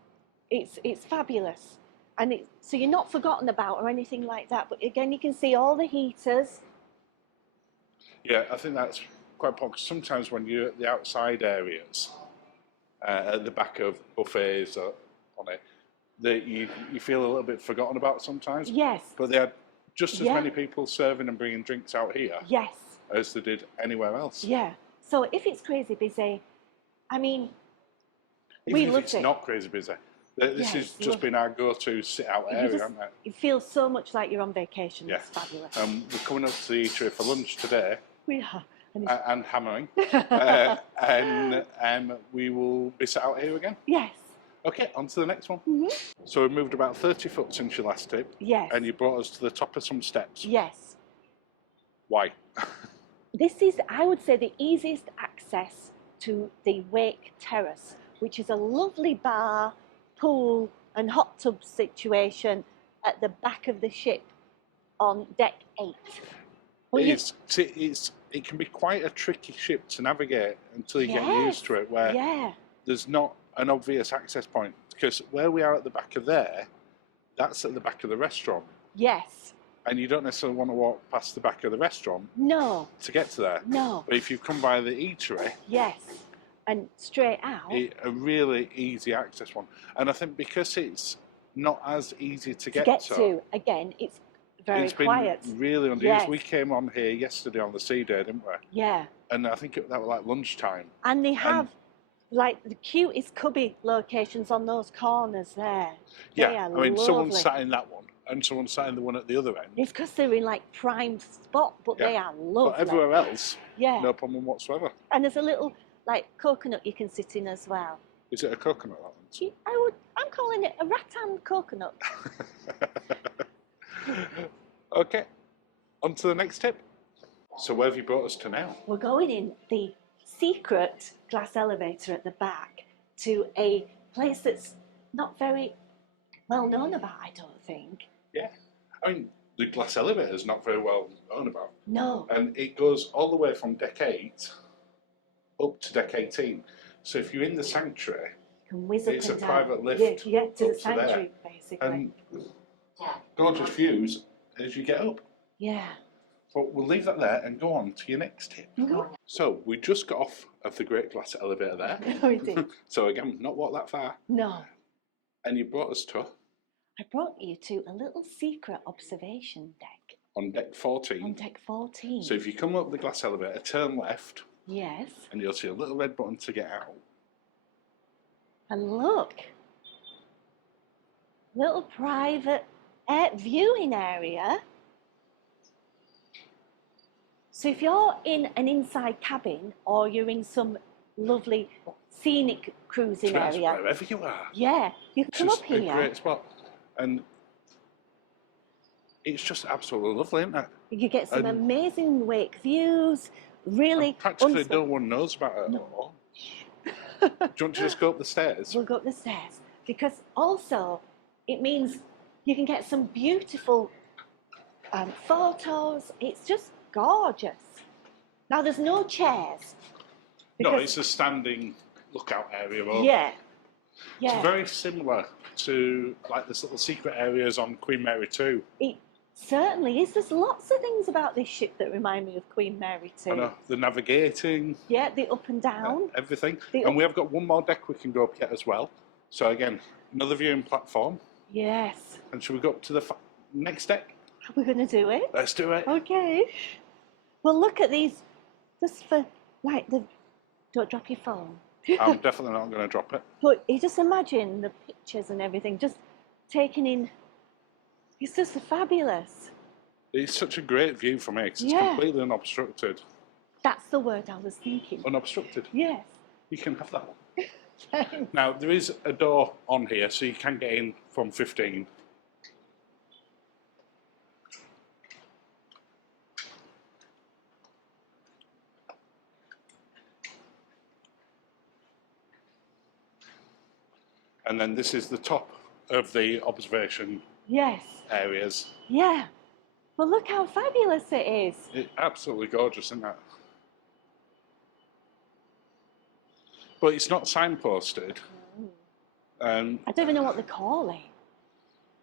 it's fabulous. And so you're not forgotten about or anything like that. But again, you can see all the heaters. Yeah, I think that's quite important. 'Cause sometimes when you're at the outside areas, at the back of buffets or on it, that you feel a little bit forgotten about sometimes. Yes. But they had just as Yeah. many people serving and bringing drinks out here Yes. as they did anywhere else. Yeah. So if it's crazy busy, I mean, Even if loved it's it. not crazy busy. This Yeah, has just been our go-to sit-out You area, just, hasn't it? it feels so much like you're on vacation. Yeah. It's fabulous. We're coming up to the eatery for lunch today. We are. And it's, And hammering. And we will be sat out here again. yes. Okay, on to the next one. Mm-hmm. So we moved about 30 foot since your last tip. Yes. And you brought us to the top of some steps. Yes. Why? This is, I would say, the easiest access to the Wake Terrace, which is a lovely bar, pool and hot tub situation at the back of the ship on deck 8. Well, It can be quite a tricky ship to navigate until you get used to it, where there's not an obvious access point. Because where we are at the back of there, that's at the back of the restaurant. Yes. And you don't necessarily want to walk past the back of the restaurant to get to there. No. But if you come by the eatery, yes, and straight out, a really easy access one. And I think because it's not as easy to get to, again, it's very quiet. It's been really underused. Yes. We came on here yesterday on the sea day, didn't we? Yeah. And I think that was like lunchtime. And they have like the cutest cubby locations on those corners there. Yeah, I mean, someone sat in that one and someone sat in the one at the other end. It's because they're in like prime spot, but they are lovely. But everywhere else, no problem whatsoever. And there's a little like coconut you can sit in as well. Is it a coconut, that one? I'm calling it a rattan coconut. Okay, on to the next tip. So where have you brought us to now? We're going in the secret glass elevator at the back to a place that's not very well known about, I don't think. Yeah, I mean, the glass elevator is not very well known about. No. And it goes all the way from deck 8 up to deck 18. So if you're in the sanctuary, you can whiz up it's and a down. private lift. Yeah, you get to the to sanctuary, there. basically. And gorgeous views as you get up. Yeah. But we'll leave that there and go on to your next tip. Mm-hmm. So we just got off of the great glass elevator there. No, we did. So again, not walked that far. No. And you brought us to? I brought you to a little secret observation deck. On deck 14. On deck 14. So if you come up the glass elevator, turn left. Yes. And you'll see a little red button to get out. And look. Little private viewing area. So if you're in an inside cabin or you're in some lovely scenic cruising area, wherever you are, you can come up here. It's a great spot, and it's just absolutely lovely, isn't it? You get some amazing wake views. Really, practically no one knows about it at all. Do you want to just go up the stairs? We'll go up the stairs because also it means you can get some beautiful photos. It's just gorgeous. Now there's no chairs. No, it's a standing lookout area. Yeah. It's very similar to like this little secret areas on Queen Mary 2. It certainly is. There's lots of things about this ship that remind me of Queen Mary 2. I know, the navigating. Yeah, the up and down. Everything. And we have got one more deck we can go up yet as well. So again, another viewing platform. Yes. And should we go up to the next deck? Are we going to do it? Let's do it. Okay. Well, look at these. Just for like the. Don't drop your phone. I'm definitely not going to drop it. But you just imagine the pictures and everything, just taking in. It's just fabulous. It's such a great view for me because it's completely unobstructed. That's the word I was thinking. Unobstructed? Yes. You can have that one. Now, there is a door on here, so you can get in from 15. And then this is the top of the observation areas. Yeah. Well, look how fabulous it is. It's absolutely gorgeous, isn't it? But it's not signposted. I don't even know what they call it.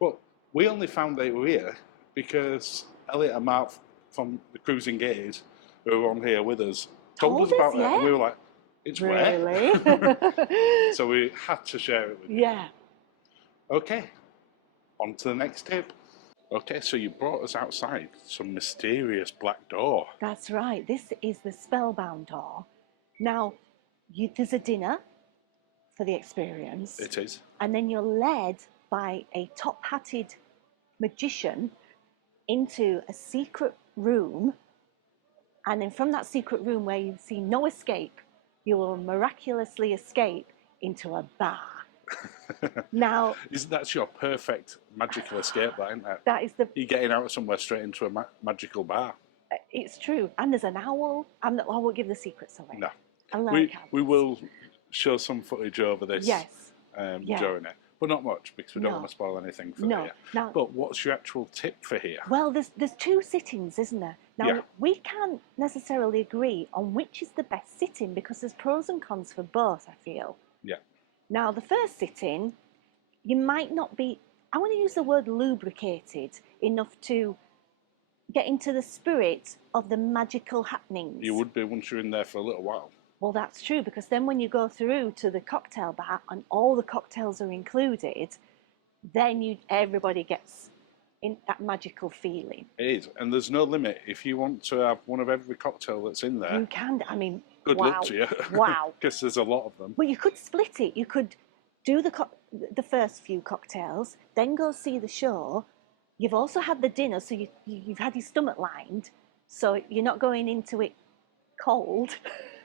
Well, we only found they were here because Elliot and Mark from the Cruising Gaze, who were on here with us, told us about it. And we were like, it's really? Where? So we had to share it with you. Yeah. Okay, on to the next tip. Okay, so you brought us outside some mysterious black door. That's right. This is the Spellbound door. Now, there's a dinner for the experience. It is. And then you're led by a top-hatted magician into a secret room. And then from that secret room where you see no escape, you will miraculously escape into a bar. Now, That's your perfect magical escape, that, isn't it? that is the... You're getting out of somewhere straight into a magical bar. It's true. And there's an owl. I won't give the secrets away. No. I'll let it We will show some footage over this during it. But not much, because we don't want to spoil anything for here. Now, but what's your actual tip for here? well, there's 2 sittings, isn't there? Now, Yeah. we can't necessarily agree on which is the best sitting because there's pros and cons for both, I feel. Yeah. Now, the first sitting, you might not be, I want to use the word lubricated enough to get into the spirit of the magical happenings. You would be once you're in there for a little while. Well, that's true, because then when you go through to the cocktail bar and all the cocktails are included, then everybody gets in that magical feeling. It is, and there's no limit. If you want to have one of every cocktail that's in there, You can, I mean, good wow. luck to you. Wow. Because there's a lot of them. Well, you could split it. You could do the first few cocktails, then go see the show. You've also had the dinner, so you've had your stomach lined, so you're not going into it cold.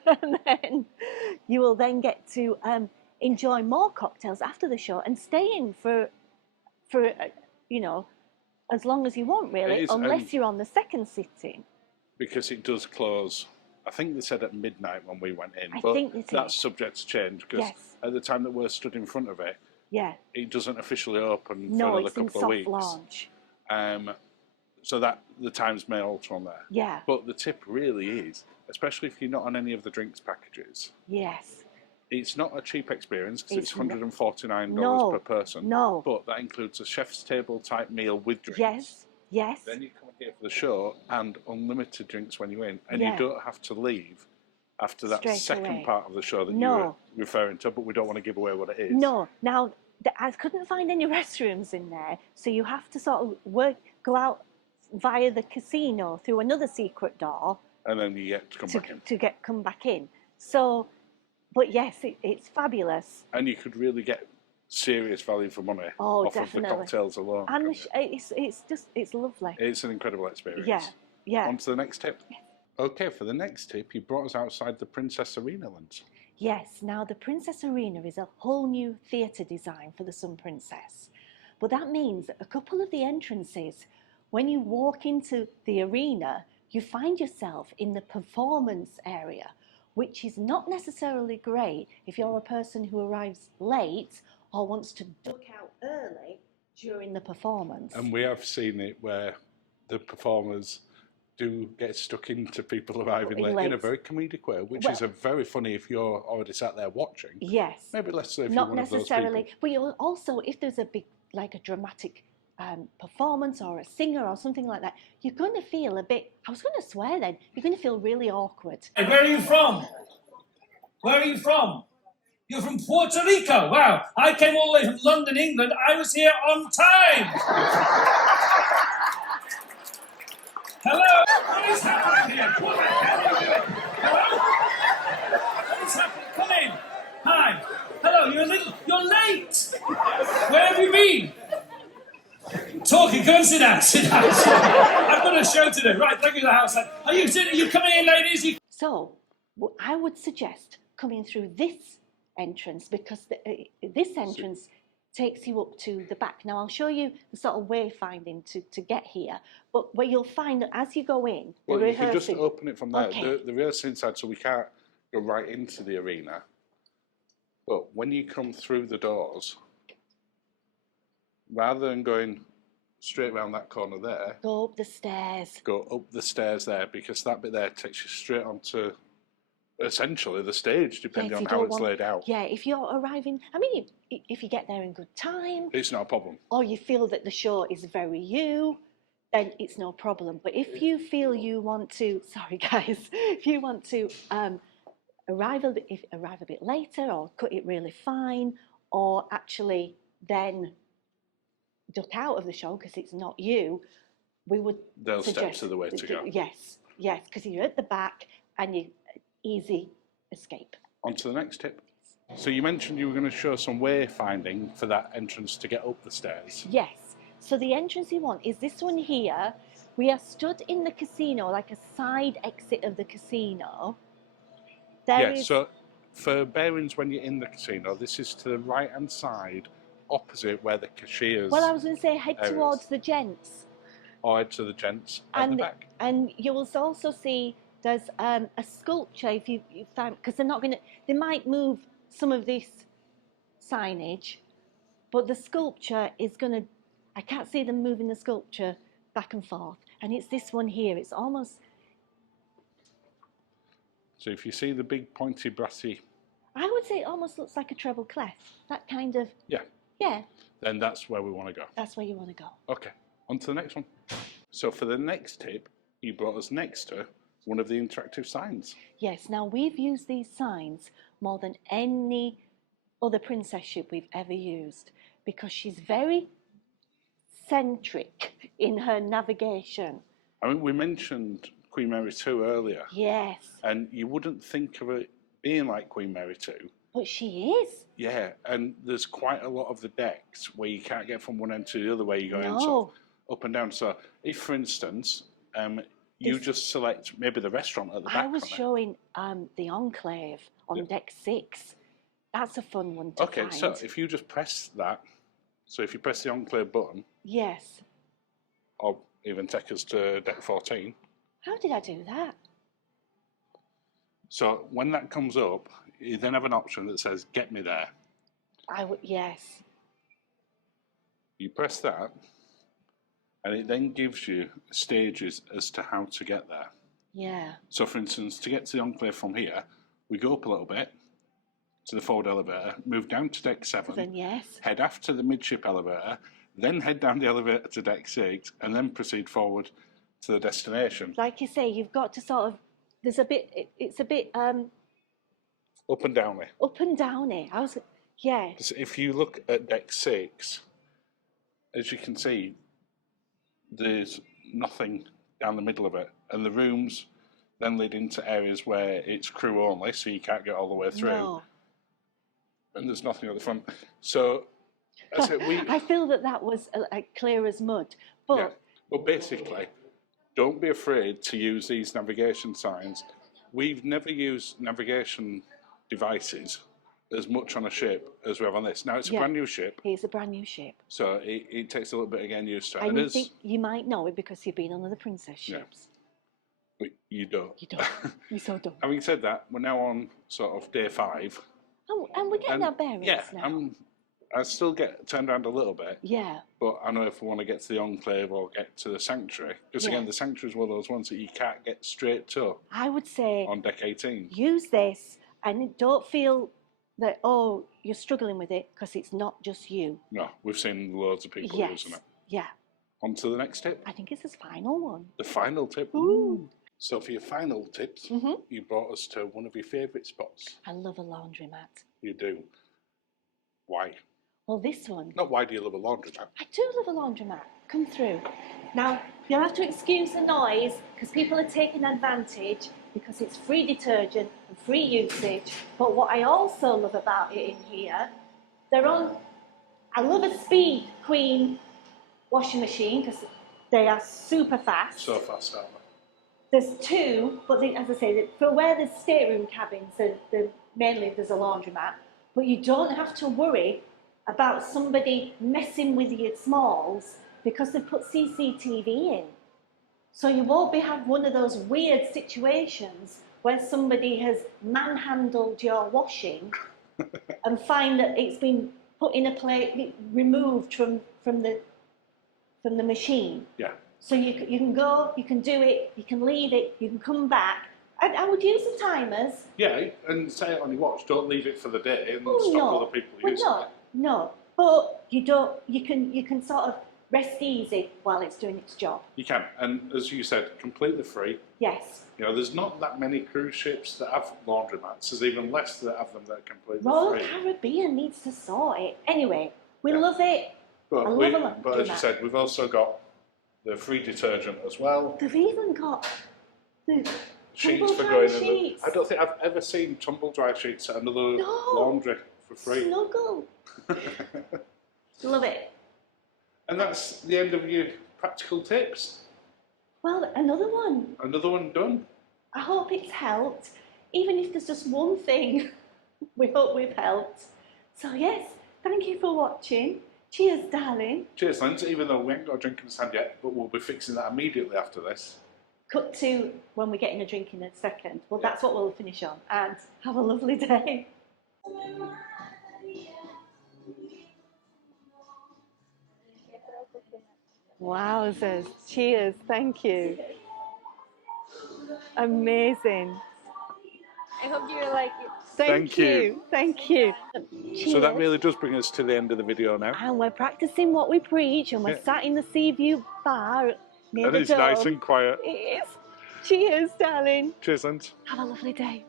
And then you will then get to enjoy more cocktails after the show and stay in for as long as you want, really, unless you're on the second sitting. Because it does close, I think they said at midnight when we went in, I but think it that's is. subject to change, because at the time that we're stood in front of it, it doesn't officially open for another it's in couple of soft weeks. launch. So that the times may alter on there. Yeah. But the tip really is, especially if you're not on any of the drinks packages, Yes. it's not a cheap experience because it's It's not. $149 per person. No. But that includes a chef's table type meal with drinks. Yes. Yes. Then you come here for the show and unlimited drinks when you're in. And Yeah. you don't have to leave after that Straight second away. part of the show that you No. were referring to, but we don't want to give away what it is. No. Now, I couldn't find any restrooms in there, so you have to sort of go out via the casino through another secret door And then you get to come back in. to come back in. So, but yes, it's fabulous. And you could really get serious value for money off Definitely. of the cocktails alone. And it's lovely. It's an incredible experience. Yeah, yeah. On to the next tip. Okay, for the next tip, you brought us outside the Princess Arena, Linz. Yes, now the Princess Arena is a whole new theatre design for the Sun Princess. But that means that a couple of the entrances, when you walk into the arena, you find yourself in the performance area, which is not necessarily great if you're a person who arrives late or wants to duck out early during the performance. And we have seen it where the performers do get stuck into people arriving late in a very comedic way, which is a very funny if you're already sat there watching. Yes. Maybe less so if Not you're one necessarily, of those people. but you also, if there's a big, like a dramatic performance or a singer or something like that, you're going to feel a bit, I was going to swear then, you're going to feel really awkward. Hey, where are you from? Where are you from? You're from Puerto Rico. Wow. I came all the way from London, England. I was here on time. Hello? What is happening here? What the hell are you doing? Hello? What is happening? Come in. Hi. Hello, you're late. Where have you been? Talking, go and sit down, sit down. I've got a show to do. Right, thank you to the house. Are you coming in, ladies? So, I would suggest coming through this entrance because this entrance takes you up to the back. Now, I'll show you the sort of wayfinding to get here, but where you'll find that as you go in, Well, the you can just rehearsing... open it from there. Okay. The rehearsal inside, so we can't go right into the arena. But when you come through the doors, rather than going straight around that corner there, Go up the stairs. go up the stairs there, because that bit there takes you straight onto essentially the stage, depending Yes, on you how don't it's want- laid out. Yeah, if you're arriving, I mean, if you get there in good time, It's not a problem. or you feel that the show is very you, then it's no problem. But if you feel you want to, sorry guys, if you want to arrive a bit later, or cut it really fine, or actually then duck out of the show because it's not you, we would Those steps suggest are the way to go. Yes, because you're at the back and you easy escape. On to the next tip. So you mentioned you were going to show some wayfinding for that entrance to get up the stairs. Yes. So the entrance you want is this one here. We are stood in the casino, like a side exit of the casino. There is. So for bearings when you're in the casino, this is to the right-hand side, opposite where the cashiers. Well, I was going to say head areas. towards the gents. Or head to the gents at the back. And you will also see there's a sculpture if you found, because they're not going to. They might move some of this signage, but the sculpture is going to. I can't see them moving the sculpture back and forth. And it's this one here. It's almost. So if you see the big pointy brassy. I would say it almost looks like a treble clef. That kind of. Yeah. Yeah. Then that's where we want to go. That's where you want to go. Okay. On to the next one. So for the next tip, you brought us next to one of the interactive signs. Yes. Now we've used these signs more than any other princess ship we've ever used because she's very centric in her navigation. I mean, we mentioned Queen Mary 2 earlier. Yes. And you wouldn't think of it being like Queen Mary 2. But she is. Yeah, and there's quite a lot of the decks where you can't get from one end to the other where you're going No. sort of up and down. So if, for instance, you just select maybe the restaurant at the back. I was showing the Enclave on deck 6. That's a fun one to find. Okay, so if you just press that, so if you press the Enclave button, yes, or even take us to deck 14. How did I do that? So when that comes up, you then have an option that says, get me there. Yes. You press that, and it then gives you stages as to how to get there. Yeah. So for instance, to get to the Enclave from here, we go up a little bit to the forward elevator, move down to deck 7, Then yes. head aft to the midship elevator, then head down the elevator to deck 6, and then proceed forward to the destination. Like you say, you've got to sort of. There's a bit. It's a bit Up and down there. up and down here. Yeah. If you look at deck 6, as you can see, there's nothing down the middle of it, and the rooms then lead into areas where it's crew only, so you can't get all the way through. No. And there's nothing at the front. So that's it. I feel that was clear as mud. But yeah. But basically, don't be afraid to use these navigation signs. We've never used navigation devices as much on a ship as we have on this. Now, it's a brand new ship. It's a brand new ship. So it takes a little bit of getting used to it. And you think you might know it because you've been on other princess ships. But you don't. You don't. You so don't. Having said that, we're now on sort of day 5. Oh, and we're getting our bearings now. I still get turned around a little bit. Yeah. But I know if we want to get to the Enclave or get to the Sanctuary, because again, the Sanctuary is one of those ones that you can't get straight to. I would say on deck 18. Use this and don't feel that, oh, you're struggling with it because it's not just you. No, we've seen loads of people using it. Yeah. On to the next tip. I think it's his final one. The final tip. Ooh. So for your final tips, you brought us to one of your favourite spots. I love a laundromat. You do. Why? Well, this one. Not why do you love a laundromat? I do love a laundromat. Come through. Now, you'll have to excuse the noise because people are taking advantage because it's free detergent and free usage. But what I also love about it in here, I love a Speed Queen washing machine because they are super fast. So fast, aren't they? There's 2, but as I say, for where there's stateroom cabins, mainly there's a laundromat. But you don't have to worry about somebody messing with your smalls because they've put CCTV in. So you won't have one of those weird situations where somebody has manhandled your washing and find that it's been put in a plate, removed from the machine. Yeah. So you can go, you can do it, you can leave it, you can come back. I would use the timers. Yeah, and say it on your watch. Don't leave it for the day and stop other people using it. No, but you can sort of rest easy while it's doing its job. You can, and as you said, completely free. Yes. You know, there's not that many cruise ships that have laundromats. There's even less that have them that are completely Royal free. Caribbean needs to sort it. Anyway, we love it. But as you said, we've also got the free detergent as well. They've even got sheets for Tumble-dry going in them. sheets. I don't think I've ever seen tumble dry sheets at another laundry for free. Snuggle. Love it. And that's the end of your practical tips. Well, another one. Another one done. I hope it's helped. Even if there's just one thing, we hope we've helped. So yes, thank you for watching. Cheers, darling. Cheers, Linzi, even though we ain't got a drink in the hand yet, but we'll be fixing that immediately after this. Cut to when we're getting a drink in a second. Well, that's what we'll finish on. And have a lovely day. Wowzers. Cheers. Thank you. Amazing. I hope you like it. Thank you. Thank you. So that really does bring us to the end of the video now. And we're practicing what we preach, and we're sat in the sea view bar near And the it's dome. nice and quiet. It is. Cheers, darling. Cheers, Linzi. Have a lovely day.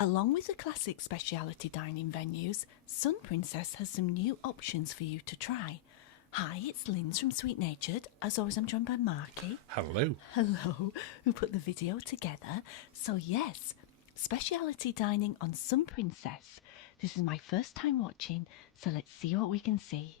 Along with the classic speciality dining venues, Sun Princess has some new options for you to try. Hi, it's Linz from Sweet Natured. As always, I'm joined by Marky. Hello. Hello, who put the video together. So yes, speciality dining on Sun Princess. This is my first time watching, so let's see what we can see.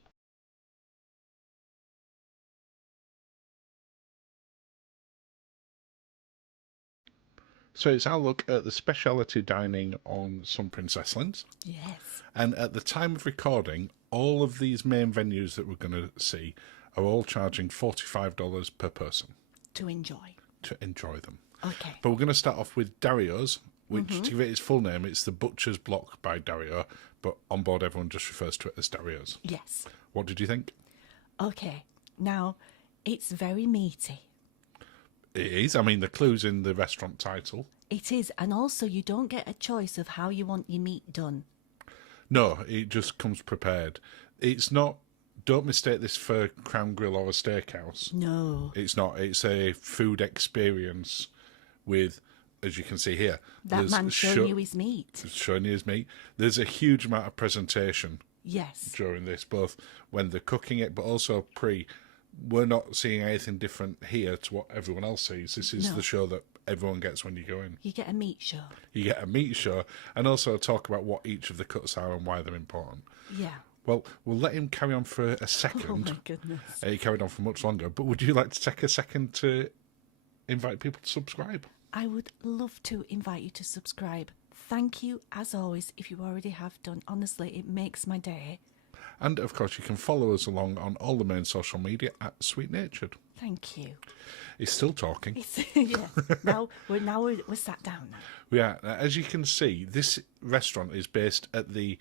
So it's our look at the speciality dining on Sun Princess, Linz. Yes. And at the time of recording, all of these main venues that we're going to see are all charging $45 per person. To enjoy. To enjoy them. Okay. But we're going to start off with Dario's, which, to give it its full name, it's the Butcher's Block by Dario, but on board everyone just refers to it as Dario's. Yes. What did you think? Okay. Now, it's very meaty. It is. I mean, the clue's in the restaurant title. It is, and also you don't get a choice of how you want your meat done. No, it just comes prepared. It's not... Don't mistake this for Crown Grill or a steakhouse. No. It's not. It's a food experience with, as you can see here... That man's showing you his meat. Showing you his meat. There's a huge amount of presentation Yes. during this, both when they're cooking it, but also pre... We're not seeing anything different here to what everyone else sees. This is the show that everyone gets when you go in. You get a meat show. You get a meat show, and also talk about what each of the cuts are and why they're important. Yeah. Well, we'll let him carry on for a second. Oh my goodness. He carried on for much longer, but would you like to take a second to invite people to subscribe? I would love to invite you to subscribe. Thank you, as always, if you already have done. Honestly, it makes my day. And, of course, you can follow us along on all the main social media at Sweet Natured. Thank you. He's still talking. Yeah. Now we're sat down now. Yeah, as you can see, this restaurant is based at the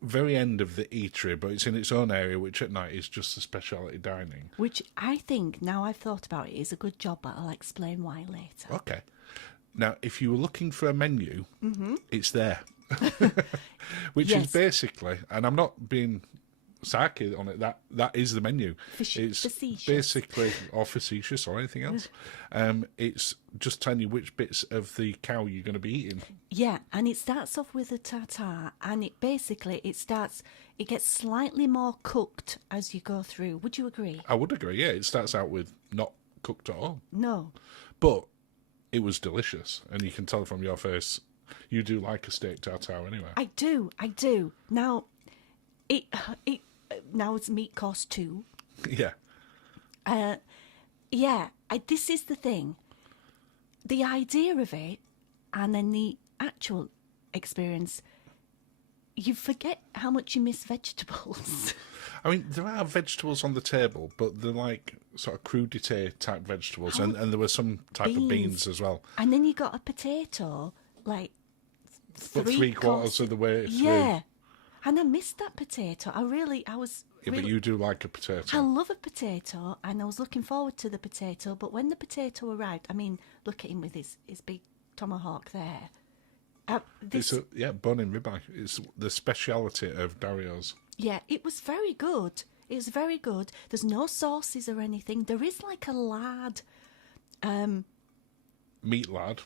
very end of the eatery, but it's in its own area, which at night is just the specialty dining. Which I think, now I've thought about it, is a good job, but I'll explain why later. Okay. Now, if you were looking for a menu, it's there. Which is basically, and I'm not being sarky on it, that is the menu. It's facetious. Basically, or facetious or anything else. It's just telling you which bits of the cow you're going to be eating. Yeah, and it starts off with a tartare, and it gets slightly more cooked as you go through. Would you agree? I would agree, yeah. It starts out with not cooked at all. No. But it was delicious, and you can tell from your face, you do like a steak tartare anyway. I do. Now, now it's meat course 2. Yeah. This is the thing. The idea of it, and then the actual experience, you forget how much you miss vegetables. I mean, there are vegetables on the table, but they're like sort of crudité type vegetables, and there were some type of beans as well. And then you got a potato, like Three quarters of the way through. Yeah. And I missed that potato. Yeah, but you do like a potato. I love a potato, and I was looking forward to the potato, but when the potato arrived, I mean, look at him with his big tomahawk there. Bone in ribeye. It's the speciality of Dario's. Yeah, it was very good. It was very good. There's no sauces or anything. There is like a lard. Meat lard.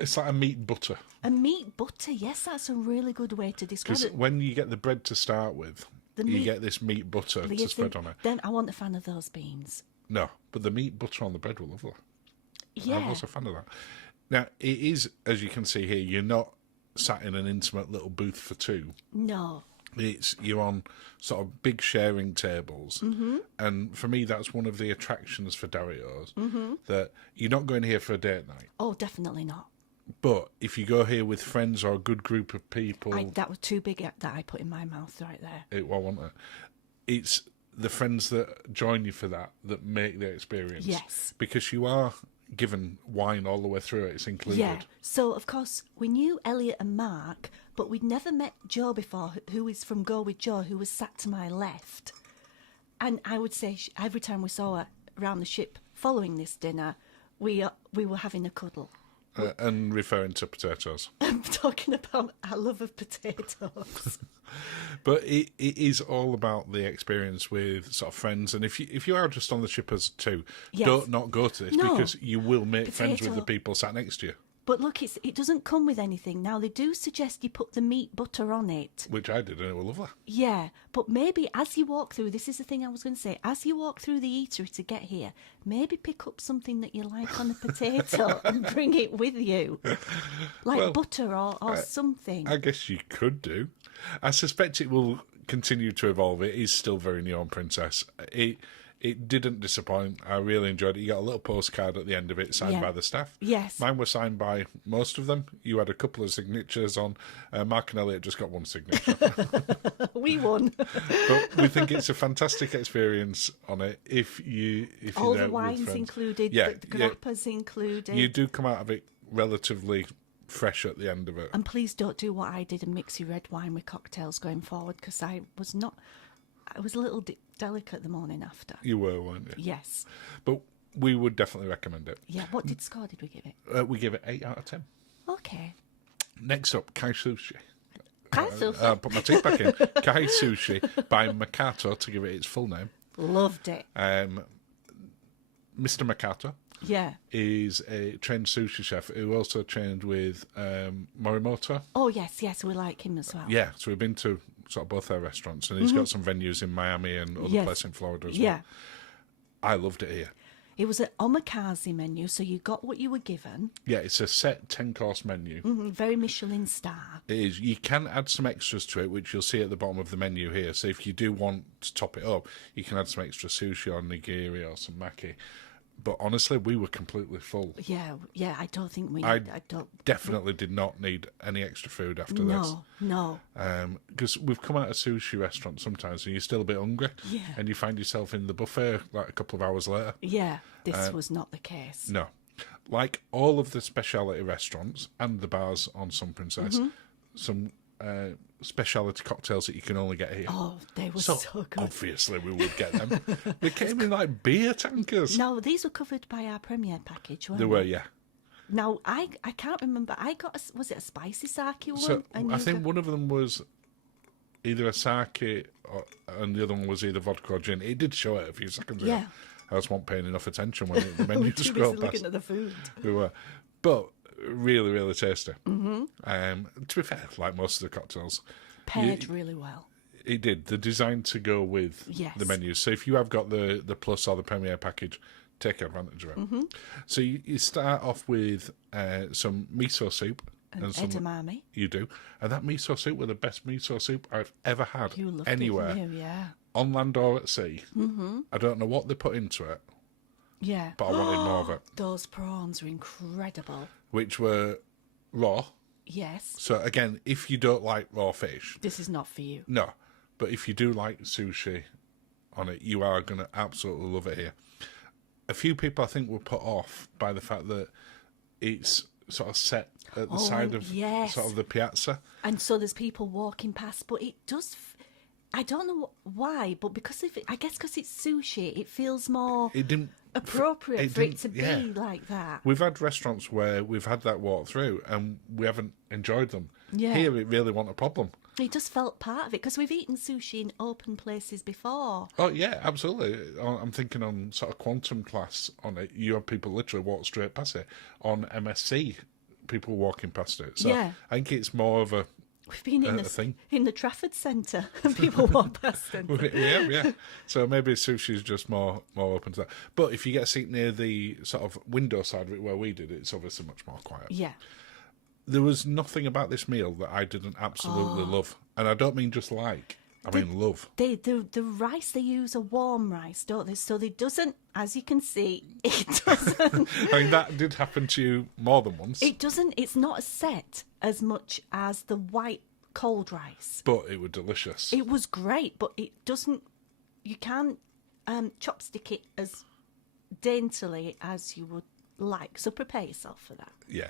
It's like a meat butter. A meat butter, yes, that's a really good way to describe Because it. when you get the bread to start with, you get this meat butter to spread on it. Then I want a fan of those beans. No, but the meat butter on the bread were lovely. Yeah. I'm also a fan of that. Now, it is, as you can see here, you're not sat in an intimate little booth for two. No. You're on sort of big sharing tables, and for me, that's one of the attractions for Dario's, that you're not going here for a date night. Oh, definitely not. But if you go here with friends or a good group of people... that was too big that I put in my mouth right there. It's the friends that join you for that make the experience. Yes. Because you are given wine all the way through it. It's included. Yeah. So, of course, we knew Elliot and Mark, but we'd never met Joe before, who is from Go With Joe, who was sat to my left. And I would say every time we saw her around the ship following this dinner, we were having a cuddle. And referring to potatoes. I'm talking about our love of potatoes. But it is all about the experience with sort of friends. And if you are just on the ship as two, don't not go to this, because you will make friends with the people sat next to you. But look, it doesn't come with anything. Now, they do suggest you put the meat butter on it. Which I did, and it was lovely. Yeah, but maybe as you walk through, this is the thing I was going to say, as you walk through the eatery to get here, maybe pick up something that you like on a potato and bring it with you. Like butter or something. I guess you could do. I suspect it will continue to evolve. It is still very Neon Princess. It didn't disappoint. I really enjoyed it. You got a little postcard at the end of it signed by the staff. Yes. Mine were signed by most of them. You had a couple of signatures on. Mark and Elliot just got one signature. We won. But we think it's a fantastic experience on it. If you're all there the wines with friends. Included, the grappas included. You do come out of it relatively fresh at the end of it. And please don't do what I did and mix your red wine with cocktails going forward, because I was a little delicate the morning after. You were, weren't you? Yes. But we would definitely recommend it. Yeah. What score did we give it? We give it 8 out of 10. Okay. Next up, Kai Sushi. Kai Sushi. Put my teeth back in. Kai Sushi by Makato, to give it its full name. Loved it. Mr. Makato is a trained sushi chef who also trained with Morimoto. Oh, yes, we like him as well. Yeah, so we've been to sort of both their restaurants, and he's got some venues in Miami and other places in Florida as well. I loved it here. It was an omakase menu, so you got what you were given. Yeah, it's a set 10-course menu. Very Michelin star. It is. You can add some extras to it, which you'll see at the bottom of the menu here. So if you do want to top it up, you can add some extra sushi or nigiri or some maki. But honestly, we were completely full. Yeah, I don't think we... definitely did not need any extra food after this. No. Because we've come out of sushi restaurants sometimes and you're still a bit hungry. Yeah. And you find yourself in the buffet like a couple of hours later. Yeah, this was not the case. No. Like all of the speciality restaurants and the bars on Sun Princess, some speciality cocktails that you can only get here. Oh, they were so good. Obviously, we would get them. They came in like beer tankers. No, these were covered by our premiere package, weren't They were, yeah. Now, I can't remember. I got, was it a spicy sake one? So I think one of them was either a sake and the other one was either vodka or gin. It did show it a few seconds ago. Yeah. I just wasn't paying enough attention when the menu too scrolled busy past. looking at the food. We were. But really, really tasty. To be fair, like most of the cocktails. Paired really well. It did. They're designed to go with the menus. So if you have got the plus or the premiere package, take advantage of it. So you start off with some miso soup. And some edamame. You do. And that miso soup was the best miso soup I've ever had anywhere. It, yeah. On land or at sea. I don't know what they put into it. Yeah. But I wanted more of it. Those prawns are incredible. Which were raw. Yes. So again, if you don't like raw fish... This is not for you. No. But if you do like sushi on it, you are going to absolutely love it here. A few people, I think, were put off by the fact that it's sort of set at the side of sort of the piazza. And so there's people walking past, but it does... I don't know why, but because of it, I guess because it's sushi, it feels more appropriate for it to be like that. We've had restaurants where we've had that walk through and we haven't enjoyed them. Yeah. Here, it really wasn't a problem. It just felt part of it, because we've eaten sushi in open places before. Oh, yeah, absolutely. I'm thinking on sort of quantum class on it, you have people literally walk straight past it. On MSC, people walking past it. So I think it's more of a We've been in thing. in the Trafford Centre and people walk past them. Yeah. So maybe sushi's just more open to that. But if you get a seat near the sort of window side of it where we did, it's obviously much more quiet. Yeah. There was nothing about this meal that I didn't absolutely love. And I don't mean just like, I mean love. The rice they use a warm rice, don't they? So it doesn't, as you can see, it doesn't. I mean, that did happen to you more than once. It doesn't. It's not set as much as the white cold rice. But it was delicious. It was great, but it doesn't. You can't chopstick it as daintily as you would like. So prepare yourself for that. Yeah.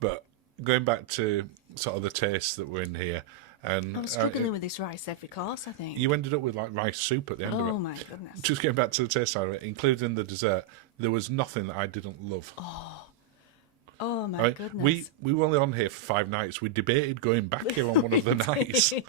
But going back to sort of the taste that were in here, and I was struggling with this rice every course, I think. you ended up with like rice soup at the end of it. Oh my goodness. Just getting back to the taste side of it, including the dessert, there was nothing that I didn't love. Oh my I mean, goodness. we were only on here for 5 nights. We debated going back here on one of the nights. And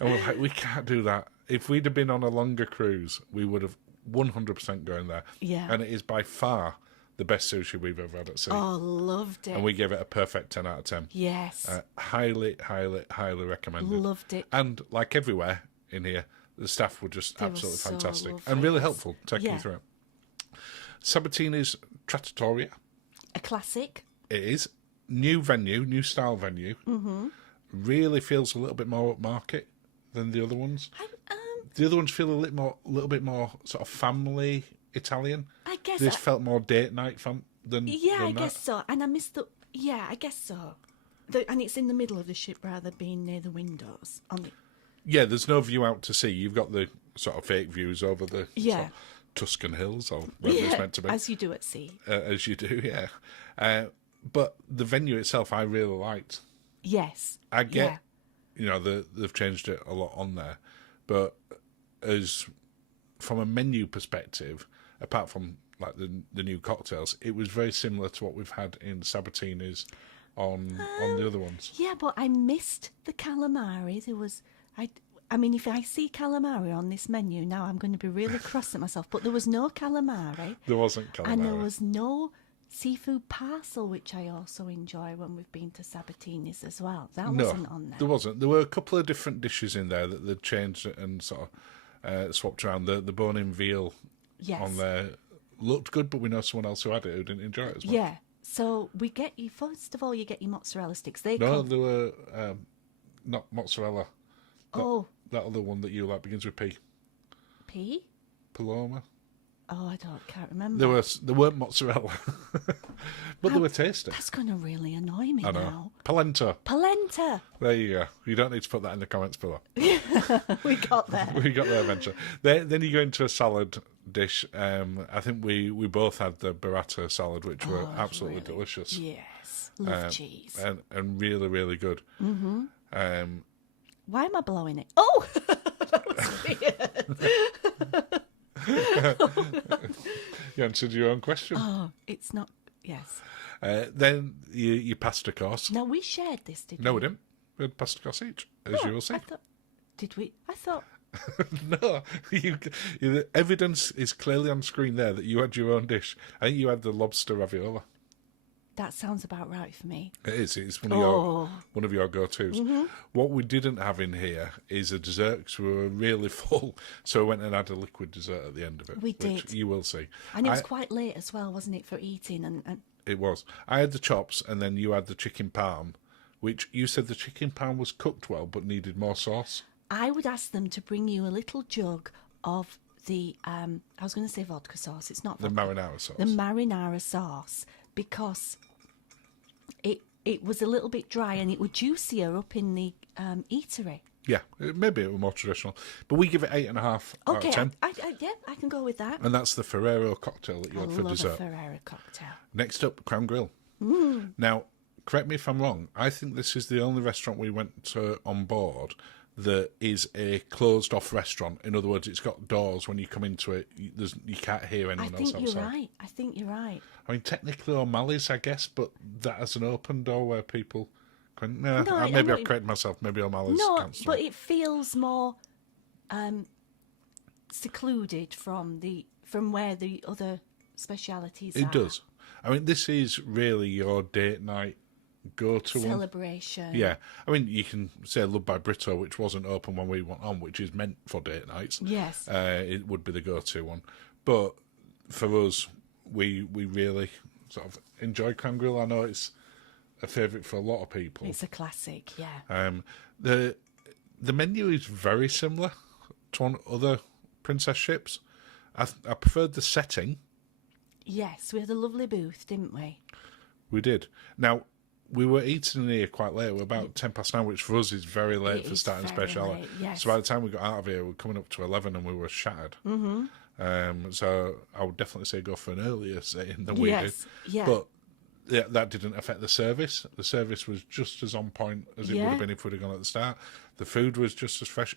we're like, we can't do that. If we'd have been on a longer cruise, we would have 100% going there. Yeah. And it is by far the best sushi we've ever had at sea. Oh, loved it. And we gave it a perfect 10 out of 10. Yes. Highly, highly, highly recommended. Loved it. And like everywhere in here, the staff were just They were absolutely so fantastic lovely, and really yes. helpful taking you through it. Sabatini's Trattoria. A classic. It is. New venue, new style venue. Mm-hmm. Really feels a little bit more upmarket than the other ones. The other ones feel a little bit more sort of family Italian. I guess. This felt more date night than Yeah, than I that. guess so. And I missed the. Yeah, I guess so. And it's in the middle of the ship rather than being near the windows. Yeah, there's no view out to sea. You've got the sort of fake views over the sort of Tuscan hills or whatever it's meant to be. As you do at sea. As you do, yeah. But the venue itself, I really liked. Yes. I get, they've changed it a lot on there, but as from a menu perspective, apart from like the new cocktails, it was very similar to what we've had in Sabatini's on the other ones. Yeah, but I missed the calamari. There was I mean, if I see calamari on this menu now, I'm going to be really cross at myself. But there was no calamari. There wasn't calamari, and there was no seafood parcel, which I also enjoy when we've been to Sabatini's as well. That wasn't on there. There wasn't. There were a couple of different dishes in there that they'd changed and sort of swapped around. The bone-in veal on there looked good, but we know someone else who had it who didn't enjoy it as much. Yeah. So we get you, first of all, you get your mozzarella sticks. They No, they were not mozzarella. That other one that you like begins with P. P? Paloma. Oh, can't remember. There weren't mozzarella, but they were tasty. That's going to really annoy me I know. now. Polenta. Polenta. There you go. You don't need to put that in the comments below. We got there. We got there eventually. Then you go into a salad dish. I think we both had the burrata salad, which were absolutely delicious. Yes. Love cheese. And really, really good. Mm-hmm. Why am I blowing it? Oh! That was weird. You answered your own question. Oh, it's not. Yes. Then you pasta course. No, we shared this, didn't we? No, we didn't. We had pasta course each, as you will see. Did we? I thought. No, the evidence is clearly on screen there that you had your own dish. I think you had the lobster ravioli. That sounds about right for me. It is. It's one of your go-tos. Mm-hmm. What we didn't have in here is a dessert because we were really full. So we went and had a liquid dessert at the end of it. We which did. You will see. And it was quite late as well, wasn't it, for eating? And It was. I had the chops and then you had the chicken parm, which you said the chicken parm was cooked well but needed more sauce. I would ask them to bring you a little jug of the, I was going to say vodka sauce. It's not vodka. The marinara sauce. The marinara sauce, because it was a little bit dry and it was juicier up in the eatery. Yeah, maybe it was more traditional. But we give it 8.5 out of 10. I can go with that. And that's the Ferrero cocktail that you had for love dessert. a Ferrero cocktail. Next up, Crown Grill. Now, correct me if I'm wrong, I think this is the only restaurant we went to on board that is a closed-off restaurant. In other words, it's got doors. When you come into it, you can't hear anyone else outside. I think you're right. I mean, technically O'Malley's, I guess, but that has an open door where people can... maybe I've corrected myself. Maybe O'Malley's cancelled. But it feels more secluded from where the other specialities are. It does. I mean, this is really your date night go-to one. celebration. Yeah, I mean, you can say Love by Brito, which wasn't open when we went on, which is meant for date nights. Yes. It would be the go-to one. But for us, we really sort of enjoy Crown Grill. I know it's a favourite for a lot of people. It's a classic, yeah. The menu is very similar to on other Princess ships. I preferred the setting. Yes, we had a lovely booth, didn't we? We did. Now, we were eating in here quite late. We're about 9:10, which for us is very late It for is starting very speciality. late, yes. So by the time we got out of here, we were coming up to 11 and we were shattered. Mm-hmm. So I would definitely say go for an earlier setting than we did. Yeah. But yeah, that didn't affect the service. The service was just as on point as it would have been if we'd have gone at the start. The food was just as fresh.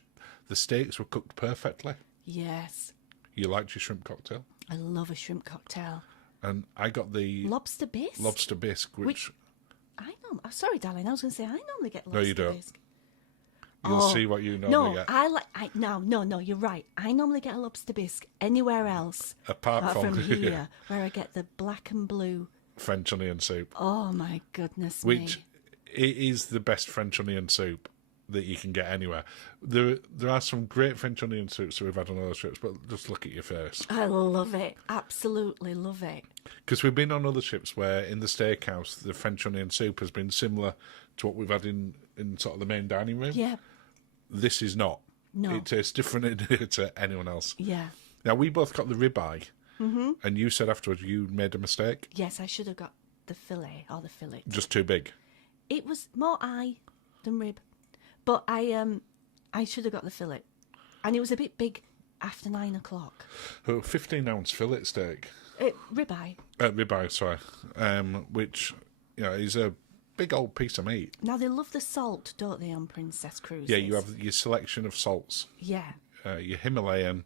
The steaks were cooked perfectly. Yes. You liked your shrimp cocktail? I love a shrimp cocktail. And I got the Lobster bisque? lobster bisque, which sorry, darling, I was going to say, I normally get lobster No, you don't. bisque. you'll see what you normally get. No, you're right. I normally get a lobster bisque anywhere else Apart from here, where I get the black and blue. French onion soup, Oh my goodness which me! it is the best French onion soup that you can get anywhere. There are some great French onion soups that we've had on other ships, but just look at your face. I love it. Absolutely love it. Because we've been on other ships where in the steakhouse the French onion soup has been similar to what we've had in sort of the main dining room. Yeah, This is not. No. It tastes different in here to anyone else. yeah. Now, we both got the ribeye, and you said afterwards you made a mistake. Yes, I should have got the fillet or the fillet. Just too big. It was more eye than rib, but I should have got the fillet, and it was a bit big after 9 o'clock. 15-ounce fillet steak. Ribeye. Ribeye, sorry. Which, is a big old piece of meat. Now they love the salt, don't they, on Princess Cruises? Yeah, you have your selection of salts. Yeah, Your Himalayan,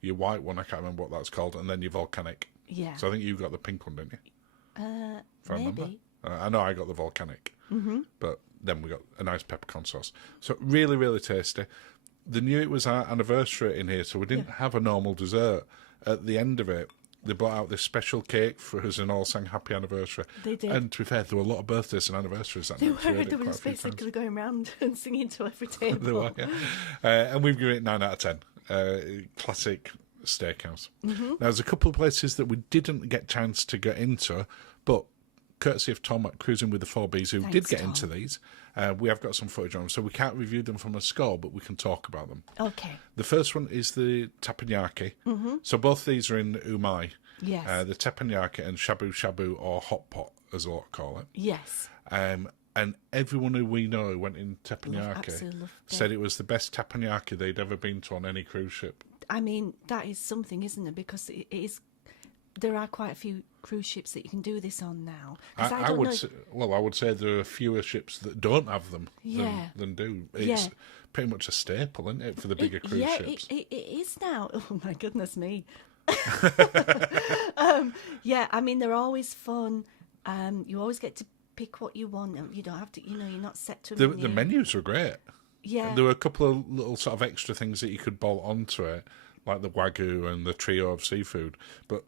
your white one, I can't remember what that's called, and then your volcanic. yeah. So I think you got the pink one, didn't you? If I remember. Maybe. I know I got the volcanic. But then we got a nice peppercorn sauce. So really, really tasty. They knew it was our anniversary in here, so we didn't have a normal dessert. At the end of it, they brought out this special cake for us and all sang happy anniversary. They did. And to be fair, there were a lot of birthdays and anniversaries that They night. So we were. had it They were quite a just few times. basically going around and singing to every table. They were, yeah. And we've given it 9 out of 10. Classic steakhouse. Now, there's a couple of places that we didn't get a chance to get into, but courtesy of Tom at Cruising with the 4Bs, who Thanks, did get Tom. into these, we have got some footage on them, so we can't review them from a score, but we can talk about them. Okay. The first one is the teppanyaki. So both these are in umai. Yes. The teppanyaki and shabu shabu, or hot pot, as a lot call it. Yes. And everyone who we know who went in teppanyaki absolutely loved it. said it was the best teppanyaki they'd ever been to on any cruise ship. I mean, that is something, isn't it? Because it is. There are quite a few cruise ships that you can do this on now. 'Cause I don't would know- say, I would say there are fewer ships that don't have them Yeah. than do. It's Yeah. pretty much a staple, isn't it, for the bigger cruise yeah, ships? it is now. Oh my goodness me. Yeah, I mean they're always fun. You always get to pick what you want. You don't have to. You're not set to a The menu. menus were great. Yeah. There were a couple of little sort of extra things that you could bolt onto it, like the wagyu and the trio of seafood. But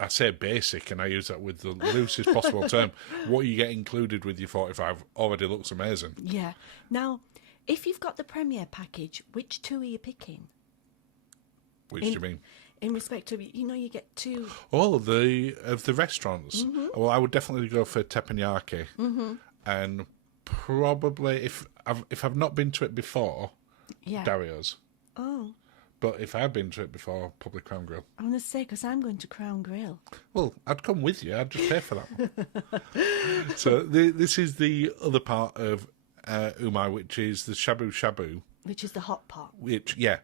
I say basic, and I use that with the loosest possible term. What you get included with your 45 already looks amazing. Yeah. Now, if you've got the Premier package, which two are you picking? Which do you mean? In respect of, you get two. All of the restaurants. Well, I would definitely go for teppanyaki, and probably if I've not been to it before, Yeah. Dario's. Oh, But if I've been to it before, probably Crown Grill. I'm going to say, because I'm going to Crown Grill. Well, I'd come with you. I'd just pay for that one. So this is the other part of umai, which is the shabu shabu. Which is the hot pot. Which, yeah,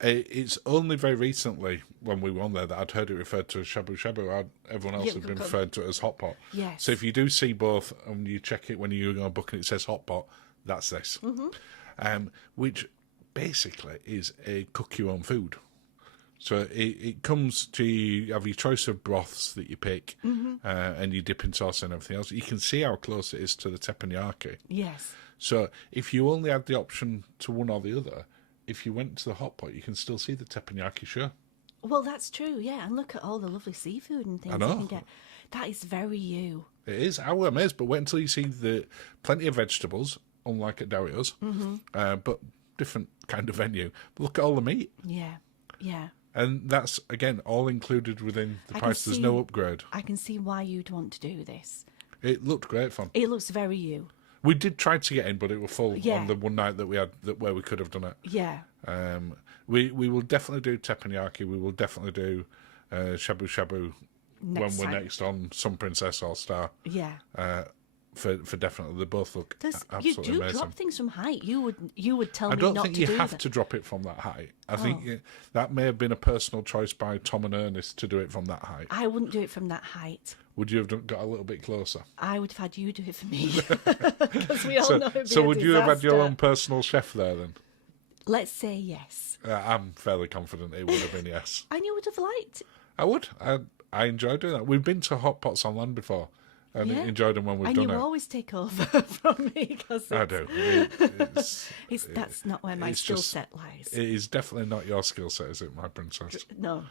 it's only very recently when we were on there that I'd heard it referred to as shabu shabu. Everyone else Yeah, had been go- referring to it as hot pot. Yes. So if you do see both and you check it when you're going to book and it says hot pot, that's this. Which basically is a cook your own food. So it comes to you have your choice of broths that you pick, and you dip in sauce and everything else. You can see how close it is to the teppanyaki. Yes. So if you only had the option to one or the other, if you went to the hot pot, you can still see the teppanyaki show. Well, that's true, yeah. And look at all the lovely seafood and things know. you can get. That is very you. It is. I was amazed, but wait until you see the plenty of vegetables, unlike at Dario's, but different kind of venue. But look at all the meat. Yeah, yeah. And that's, again, all included within the price. There's no upgrade. I can see why you'd want to do this. It looked great fun. It looks very you. We did try to get in, but it was full Yeah. on the one night that we had where we could have done it. Yeah. We will definitely do teppanyaki. We will definitely do shabu shabu Next when we're time. next on Sun Princess All Star. Yeah. For definitely, they both look You absolutely do amazing. drop things from height. You would tell I me don't not think to you do have that. to drop it from that height. I think that may have been a personal choice by Tom and Ernest to do it from that height. I wouldn't do it from that height. Would you have got a little bit closer? I would have had you do it for me. Because we all know it'd be So a would you have had your disaster. own personal chef there then? Let's say yes. I'm fairly confident it would have been yes. And you would have liked. I would. I enjoy doing that. We've been to hot pots on land before and Yeah. enjoyed them when we've And done you it. always take over from me because I do. that's not where my it's skill just- set lies. It is definitely not your skill set, is it, my princess? No,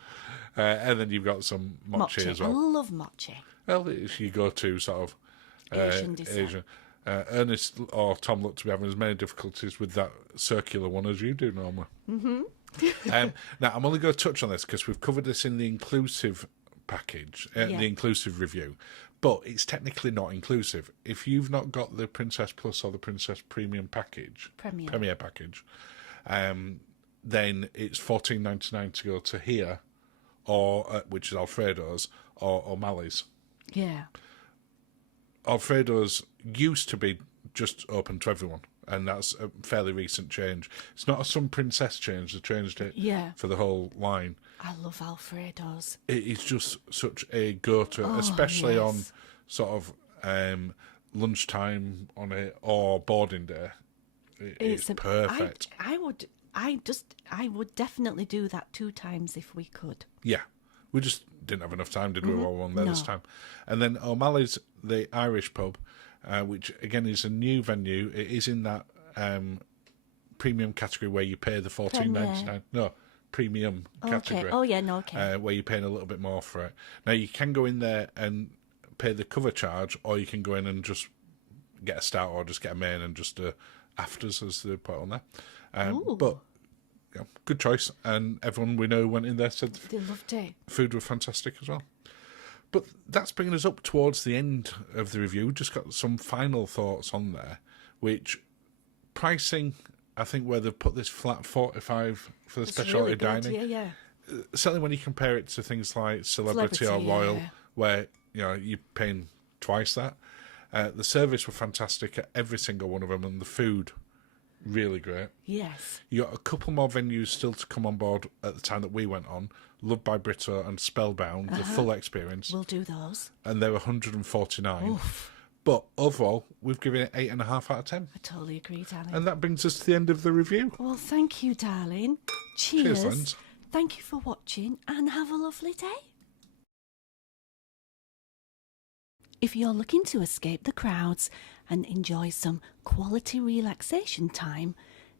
And then you've got some mochi as I well. love mochi. Well, if you go to sort of Asian dessert. Asian. Ernest or Tom look to be having as many difficulties with that circular one as you do normally. Mm-hmm. Now, I'm only going to touch on this because we've covered this in the inclusive package, Yeah. the inclusive review, but it's technically not inclusive. If you've not got the Princess Plus or the Princess Premium package, Premier. package, then it's $14.99 to go to here, or which is Alfredo's or O'Malley's. Yeah. Alfredo's used to be just open to everyone, and that's a fairly recent change. It's not a Sun Princess change, they changed it Yeah. for the whole line. I love Alfredo's. It is just such a go-to, especially yes. on sort of lunchtime on it or boarding day. It's perfect. I would definitely do that 2 times if we could. Yeah. We just didn't have enough time, did we, while we were on there this No. time? And then O'Malley's, the Irish pub, which, again, is a new venue. It is in that premium category where you pay the $14.99. No, premium category. Okay. Oh yeah. No. Okay. Where you're paying a little bit more for it. Now, you can go in there and pay the cover charge, or you can go in and just get a stout or just get a main and just afters, as they put on there. But yeah, good choice. And everyone we know went in there said They loved it. food were fantastic as well. But that's bringing us up towards the end of the review. Just got some final thoughts on there, which pricing, I think where they've put this flat 45 for the It's specialty really good. dining. Yeah. Certainly when you compare it to things like Celebrity or Royal, yeah. where you're paying twice that. The service were fantastic at every single one of them, and the food really great. Yes. You got a couple more venues still to come on board at the time that we went on. Loved by Brito and Spellbound, the full experience, We'll do those. and they were 149. Oof. But overall, we've given it 8.5 out of 10. I totally agree, darling. And that brings us to the end of the review. Well, thank you, darling. Cheers, Cheers. Linz. Thank you for watching and have a lovely day. If you're looking to escape the crowds and enjoy some quality relaxation time,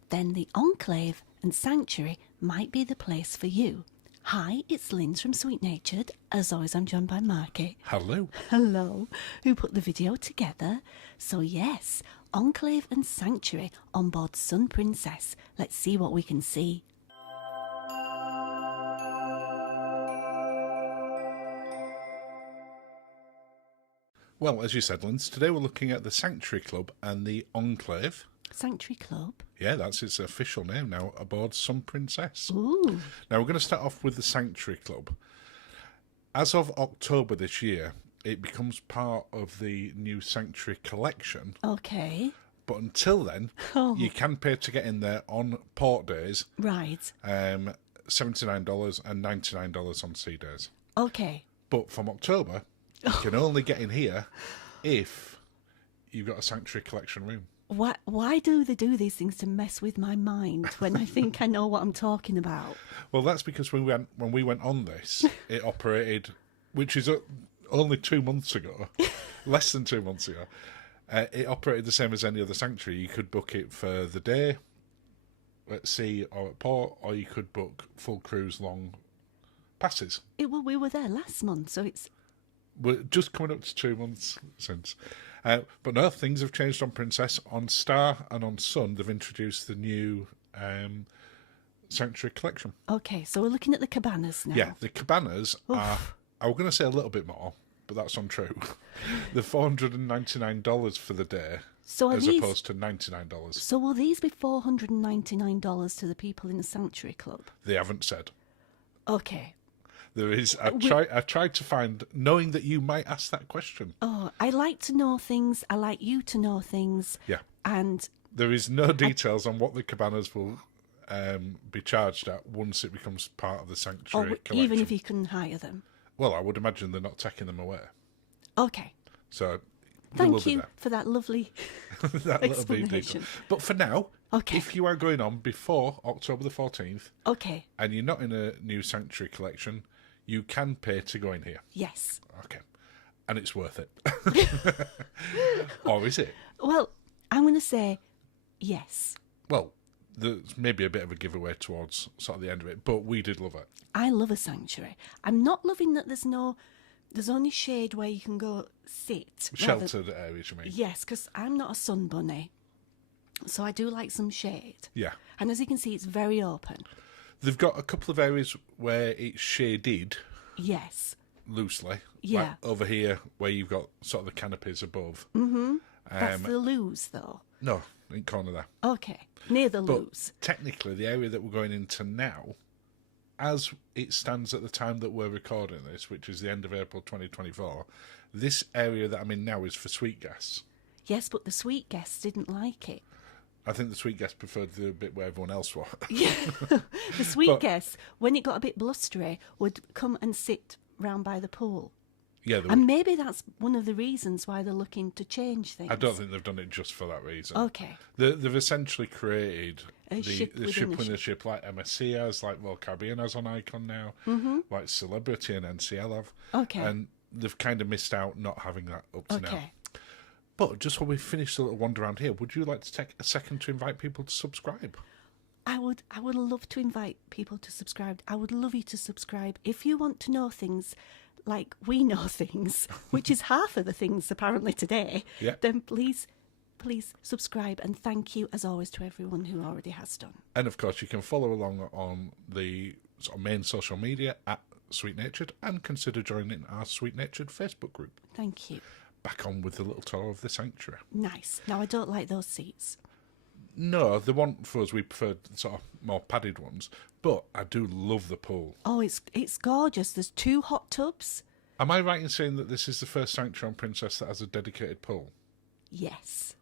then the Enclave and Sanctuary might be the place for you. Hi, it's Linz from Sweet Natured. As always, I'm joined by Marky. Hello. Hello, who put the video together. So yes, Enclave and Sanctuary on board Sun Princess. Let's see what we can see. Well, as you said, Linz, today we're looking at the Sanctuary Club and the Enclave. Sanctuary Club. Yeah, that's its official name now, aboard Sun Princess. Ooh. Now, we're going to start off with the Sanctuary Club. As of October this year, it becomes part of the new Sanctuary collection. Okay. But until then, you can pay to get in there on port days, Right. $79 and $99 on sea days. Okay. But from October, you can only get in here if you've got a Sanctuary collection room. Why do they do these things to mess with my mind when I think I know what I'm talking about? Well, that's because when we went on this, it operated, which is only 2 months ago, less than 2 months ago. It operated the same as any other sanctuary. You could book it for the day at sea or at port, or you could book full cruise long passes. Well, we were there last month, so it's... We're just coming up to 2 months since. But no, things have changed on Princess. On Star and on Sun, they've introduced the new Sanctuary collection. Okay, so we're looking at the cabanas now. Yeah, the cabanas are, I was going to say a little bit more, but that's untrue. They're $499 for the day, So as opposed to $99. So will these be $499 to the people in the Sanctuary Club? They haven't said. Okay. There is. I tried to find, knowing that you might ask that question. Oh, I like to know things. I like you to know things. Yeah. And there is no details on what the cabanas will be charged at once it becomes part of the Sanctuary collection. Even if you can hire them. Well, I would imagine they're not taking them away. Okay. So thank you for that lovely that little bit of detail. explanation. But for now, Okay. if you are going on before October the 14th, Okay. and you're not in a new Sanctuary collection, you can pay to go in here. Yes. Okay. And it's worth it. Or is it? Well, I'm going to say yes. Well, there's maybe a bit of a giveaway towards sort of the end of it, but we did love it. I love a sanctuary. I'm not loving that there's only shade where you can go sit. Sheltered areas, you mean? Yes, because I'm not a sun bunny. So I do like some shade. Yeah. And as you can see, it's very open. They've got a couple of areas where it's shaded Yes. loosely. Yeah. Like over here, where you've got sort of the canopies above. Mm-hmm. That's the loos, though. No, in corner there. Okay. Near the But loos. technically, the area that we're going into now, as it stands at the time that we're recording this, which is the end of April 2024, this area that I'm in now is for sweet guests. Yes, but the sweet guests didn't like it. I think the sweet guests preferred the bit where everyone else was. Yeah. The sweet guests, when it got a bit blustery, would come and sit round by the pool. Yeah, And maybe that's one of the reasons why they're looking to change things. I don't think they've done it just for that reason. Okay. They've essentially created A ship the within ship a within a ship. ship, like MSC has, like Royal Caribbean has on Icon now, like Celebrity and NCL have. Okay. And they've kind of missed out not having that up to now. Okay. But just while we finish the little wander around here, would you like to take a second to invite people to subscribe? I would love to invite people to subscribe. I would love you to subscribe. If you want to know things like we know things, which is half of the things apparently today, Yeah. then please subscribe, and thank you as always to everyone who already has done. And of course, you can follow along on the sort of main social media at Sweet Natured, and consider joining our Sweet Natured Facebook group. Thank you. Back on with the little tour of the sanctuary. Nice. Now I don't like those seats. No, the one for us, we preferred sort of more padded ones, but I do love the pool. Oh, it's gorgeous. There's 2 hot tubs. Am I right in saying that this is the first sanctuary on Princess that has a dedicated pool? Yes.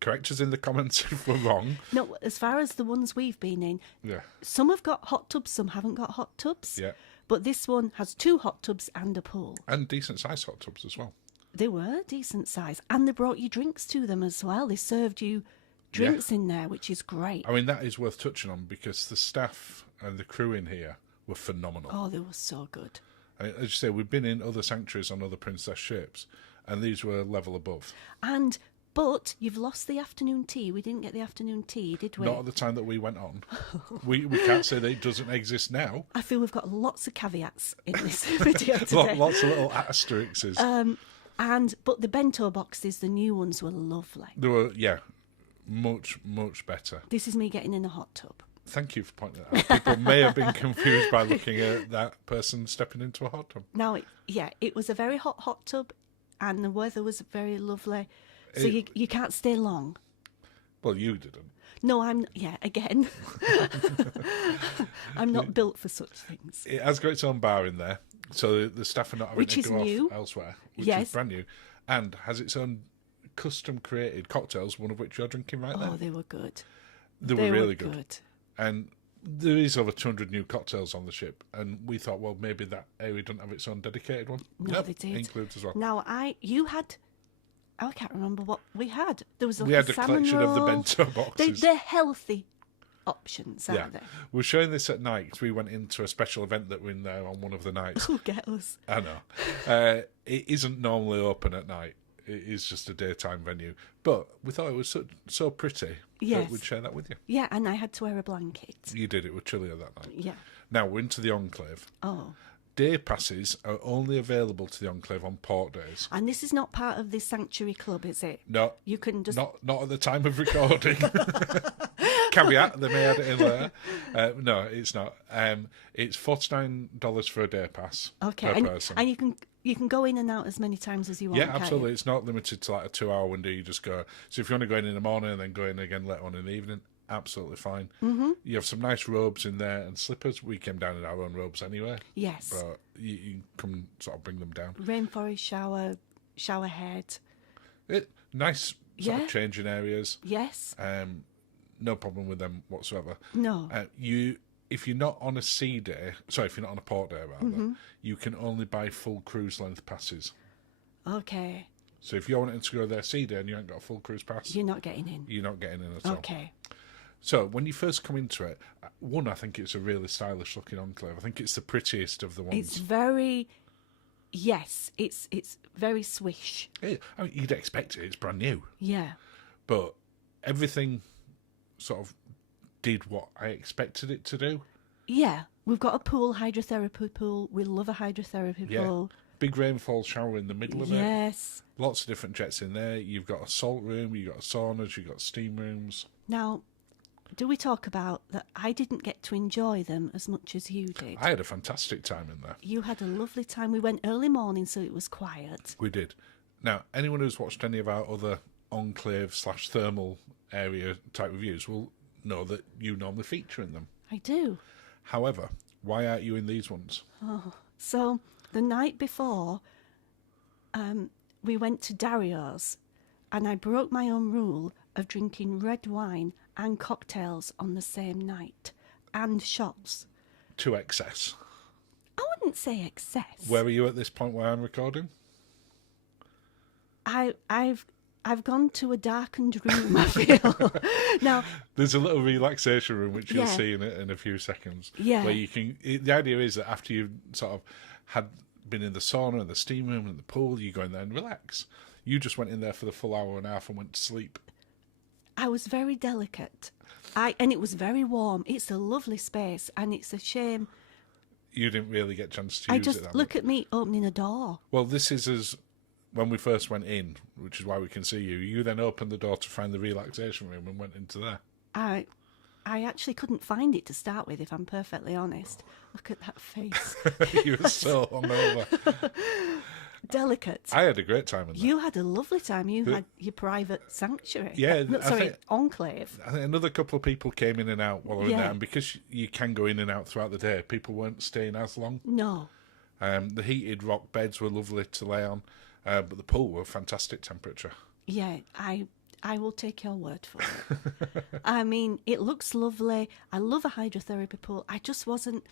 Correct us in the comments if we're wrong. No, as far as the ones we've been in, Yeah. some have got hot tubs, some haven't got hot tubs. Yeah. But this one has 2 hot tubs and a pool. And decent sized hot tubs as well. They were decent size. And they brought you drinks to them as well. They served you drinks in there, which is great. I mean, that is worth touching on because the staff and the crew in here were phenomenal. Oh, they were so good. I mean, as you say, we've been in other sanctuaries on other Princess ships, and these were level above. But you've lost the afternoon tea. We didn't get the afternoon tea, did we? Not at the time that we went on. we can't say that it doesn't exist now. I feel we've got lots of caveats in this video today. Lots of little asterisks. But the bento boxes, the new ones, were lovely. They were, much, much better. This is me getting in a hot tub. Thank you for pointing that out. People may have been confused by looking at that person stepping into a hot tub. Now, it was a very hot tub, and the weather was very lovely. So you can't stay long. Well, you didn't. No, again. I'm not built for such things. It has got its own bar in there, so the staff are not having to go new. off elsewhere, which Yes. is brand new, and has its own custom-created cocktails, one of which you're drinking right now. Oh, they were good. They were really good. And there is over 200 new cocktails on the ship, and we thought, well, maybe that area doesn't have its own dedicated one. No, they did. Includes as well. Now, I can't remember what we had. There was We had a salmon collection of the roll. bento boxes. They're healthy options, aren't they? We're showing this at night because we went into a special event that we're in there on one of the nights. Oh, get us. I know. It isn't normally open at night. It is just a daytime venue. But we thought it was so pretty Yes. that we'd share that with you. Yeah, and I had to wear a blanket. You did. It was chillier that night. Yeah. Now we're into the Enclave. Oh. Day passes are only available to the Enclave on port days. And this is not part of the Sanctuary Club, is it? No. You can just... Not at the time of recording. Caveat, they may add it in later. No, it's not. It's $49 for a day pass per person. And you can go in and out as many times as you want. Yeah, absolutely. It's not limited to like a 2-hour window. You just go. So if you want to go in the morning and then go in again later on in the evening, absolutely fine. Mm-hmm. You have some nice robes in there and slippers. We came down in our own robes anyway. Yes. But you can sort of bring them down. Rainforest shower head. Nice sort of changing areas. Yes. No problem with them whatsoever. No. If you're not on a sea day, sorry, if you're not on a port day rather, you can only buy full cruise length passes. Okay. So if you're wanting to go there sea day and you haven't got a full cruise pass, You're not getting in. You're not getting in at all. Okay. So when you first come into it, one, I think it's a really stylish looking Enclave. I think it's the prettiest of the ones. It's very... Yes, it's very swish. I mean, you'd expect it. It's brand new. Yeah. But everything sort of did what I expected it to do. Yeah. We've got a pool, hydrotherapy pool. We love a hydrotherapy pool. Big rainfall shower in the middle of it. Yes. Lots of different jets in there. You've got a salt room, you've got saunas, you've got steam rooms. Now, do we talk about that I didn't get to enjoy them as much as you did? I had a fantastic time in there. You had a lovely time. We went early morning, so it was quiet. We did. Now, anyone who's watched any of our other Enclave/thermal area type reviews will know that you normally feature in them. I do. However, why aren't you in these ones? So the night before, we went to Dario's, and I broke my own rule of drinking red wine and cocktails on the same night, and shots. To excess. I wouldn't say excess. Where are you at this point where I'm recording? I've gone to a darkened room, I feel. Now, there's a little relaxation room which you'll see in a few seconds. Yeah. Where you can. The idea is that after you've sort of had been in the sauna and the steam room and the pool, you go in there and relax. You just went in there for the full hour and a half and went to sleep. I was very delicate. And it was very warm. It's a lovely space, and it's a shame. You didn't really get a chance to use it that look much. at me opening a door. Well, this is as when we first went in, which is why we can see you. You then opened the door to find the relaxation room and went into there. I actually couldn't find it to start with, if I'm perfectly honest. Look at that face. You were so hungover. Delicate. I had a great time in there. You had a lovely time. You had your private sanctuary. Yeah. Enclave. I think another couple of people came in and out while we were in there, and because you can go in and out throughout the day, people weren't staying as long. No. The heated rock beds were lovely to lay on, but the pool were fantastic temperature. Yeah, I will take your word for it. I mean, it looks lovely. I love a hydrotherapy pool. I wasn't,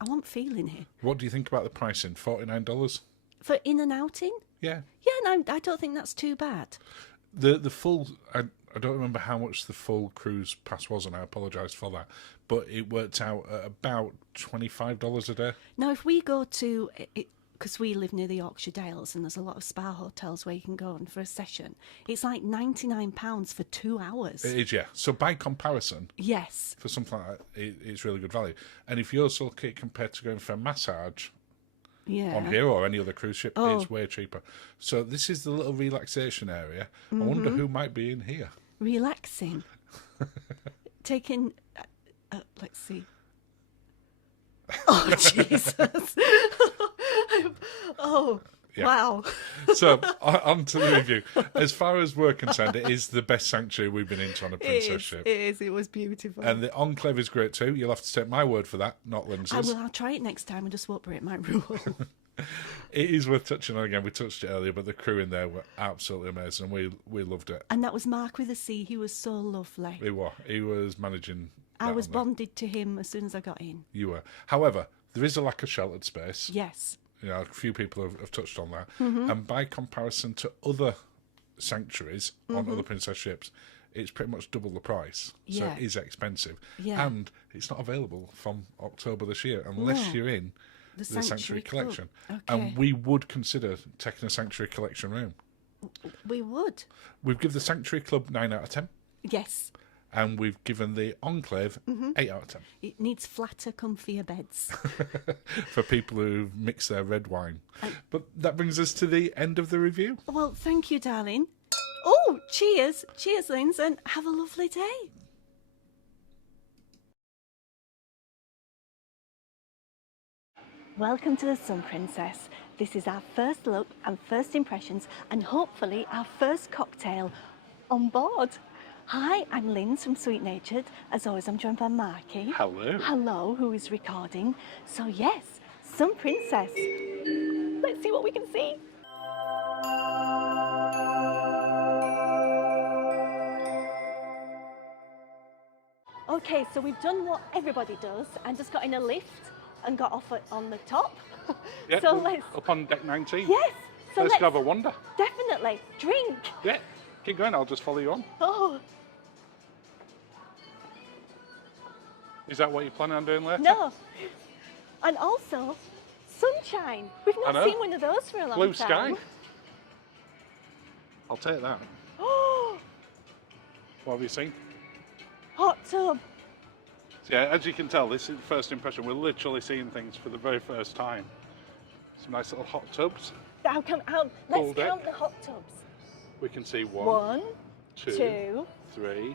I wasn't feeling it. What do you think about the pricing? $49? For in and outing? Yeah. Yeah, no, I don't think that's too bad. The full, I don't remember how much the full cruise pass was, and I apologise for that, but it worked out at about $25 a day. Now, if we go to, because we live near the Yorkshire Dales and there's a lot of spa hotels where you can go and for a session, it's like £99 for 2 hours. It is, yeah. So by comparison, yes, for something like that, it's really good value. And if you also look at it compared to going for a massage on here or any other cruise ship, it's way cheaper. So this is the little relaxation area. I wonder who might be in here. Relaxing. Taking, let's see. Oh, Jesus. Oh, yeah. Wow. So, on to the review. As far as we're concerned, it is the best sanctuary we've been into on a princess ship. It is. It was beautiful. And the Enclave is great too. You'll have to take my word for that, not Linzi's. I'll try it next time. I just won't break my rule. It is worth touching on again. We touched it earlier, but the crew in there were absolutely amazing. We loved it. And that was Mark with a C. He was so lovely. He was managing. I was bonded to him as soon as I got in. You were. However, there is a lack of sheltered space. Yes. You know, a few people have touched on that. And by comparison to other sanctuaries on other princess ships, it's pretty much double the price. So it is expensive. Yeah. And it's not available from October this year unless you're in the Sanctuary Collection. Okay. And we would consider taking a Sanctuary Collection room. We would. We'd give the Sanctuary Club 9 out of 10. Yes. and we've given the Enclave 8 out of 10 It needs flatter, comfier beds. for people who mix their red wine. But that brings us to the end of the review. Well, thank you, darling. Oh, cheers. Cheers, Linz, and have a lovely day. Welcome to the Sun Princess. This is our first look and first impressions, and hopefully our first cocktail on board. Hi, I'm Linz from Sweet Natured. As always, I'm joined by Marky. Hello. Hello, who is recording. So yes, Sun Princess. Let's see what we can see. Okay, so we've done what everybody does and just got in a lift and got off on the top. Yeah, So we're let's... up on deck 19. Yes. So let's go have a wander. Definitely. Drink. Yeah, keep going, I'll just follow you on. Oh, Is that what you're planning on doing later? no. And also, sunshine. We've I not know. seen one of those for a long Blue time. sky. I'll take that. Oh, What have you seen? hot tub. So yeah, as you can tell, this is the first impression. We're literally seeing things for the very first time. Some nice little hot tubs. Let's Full deck. count the hot tubs. We can see One, two, two. 3.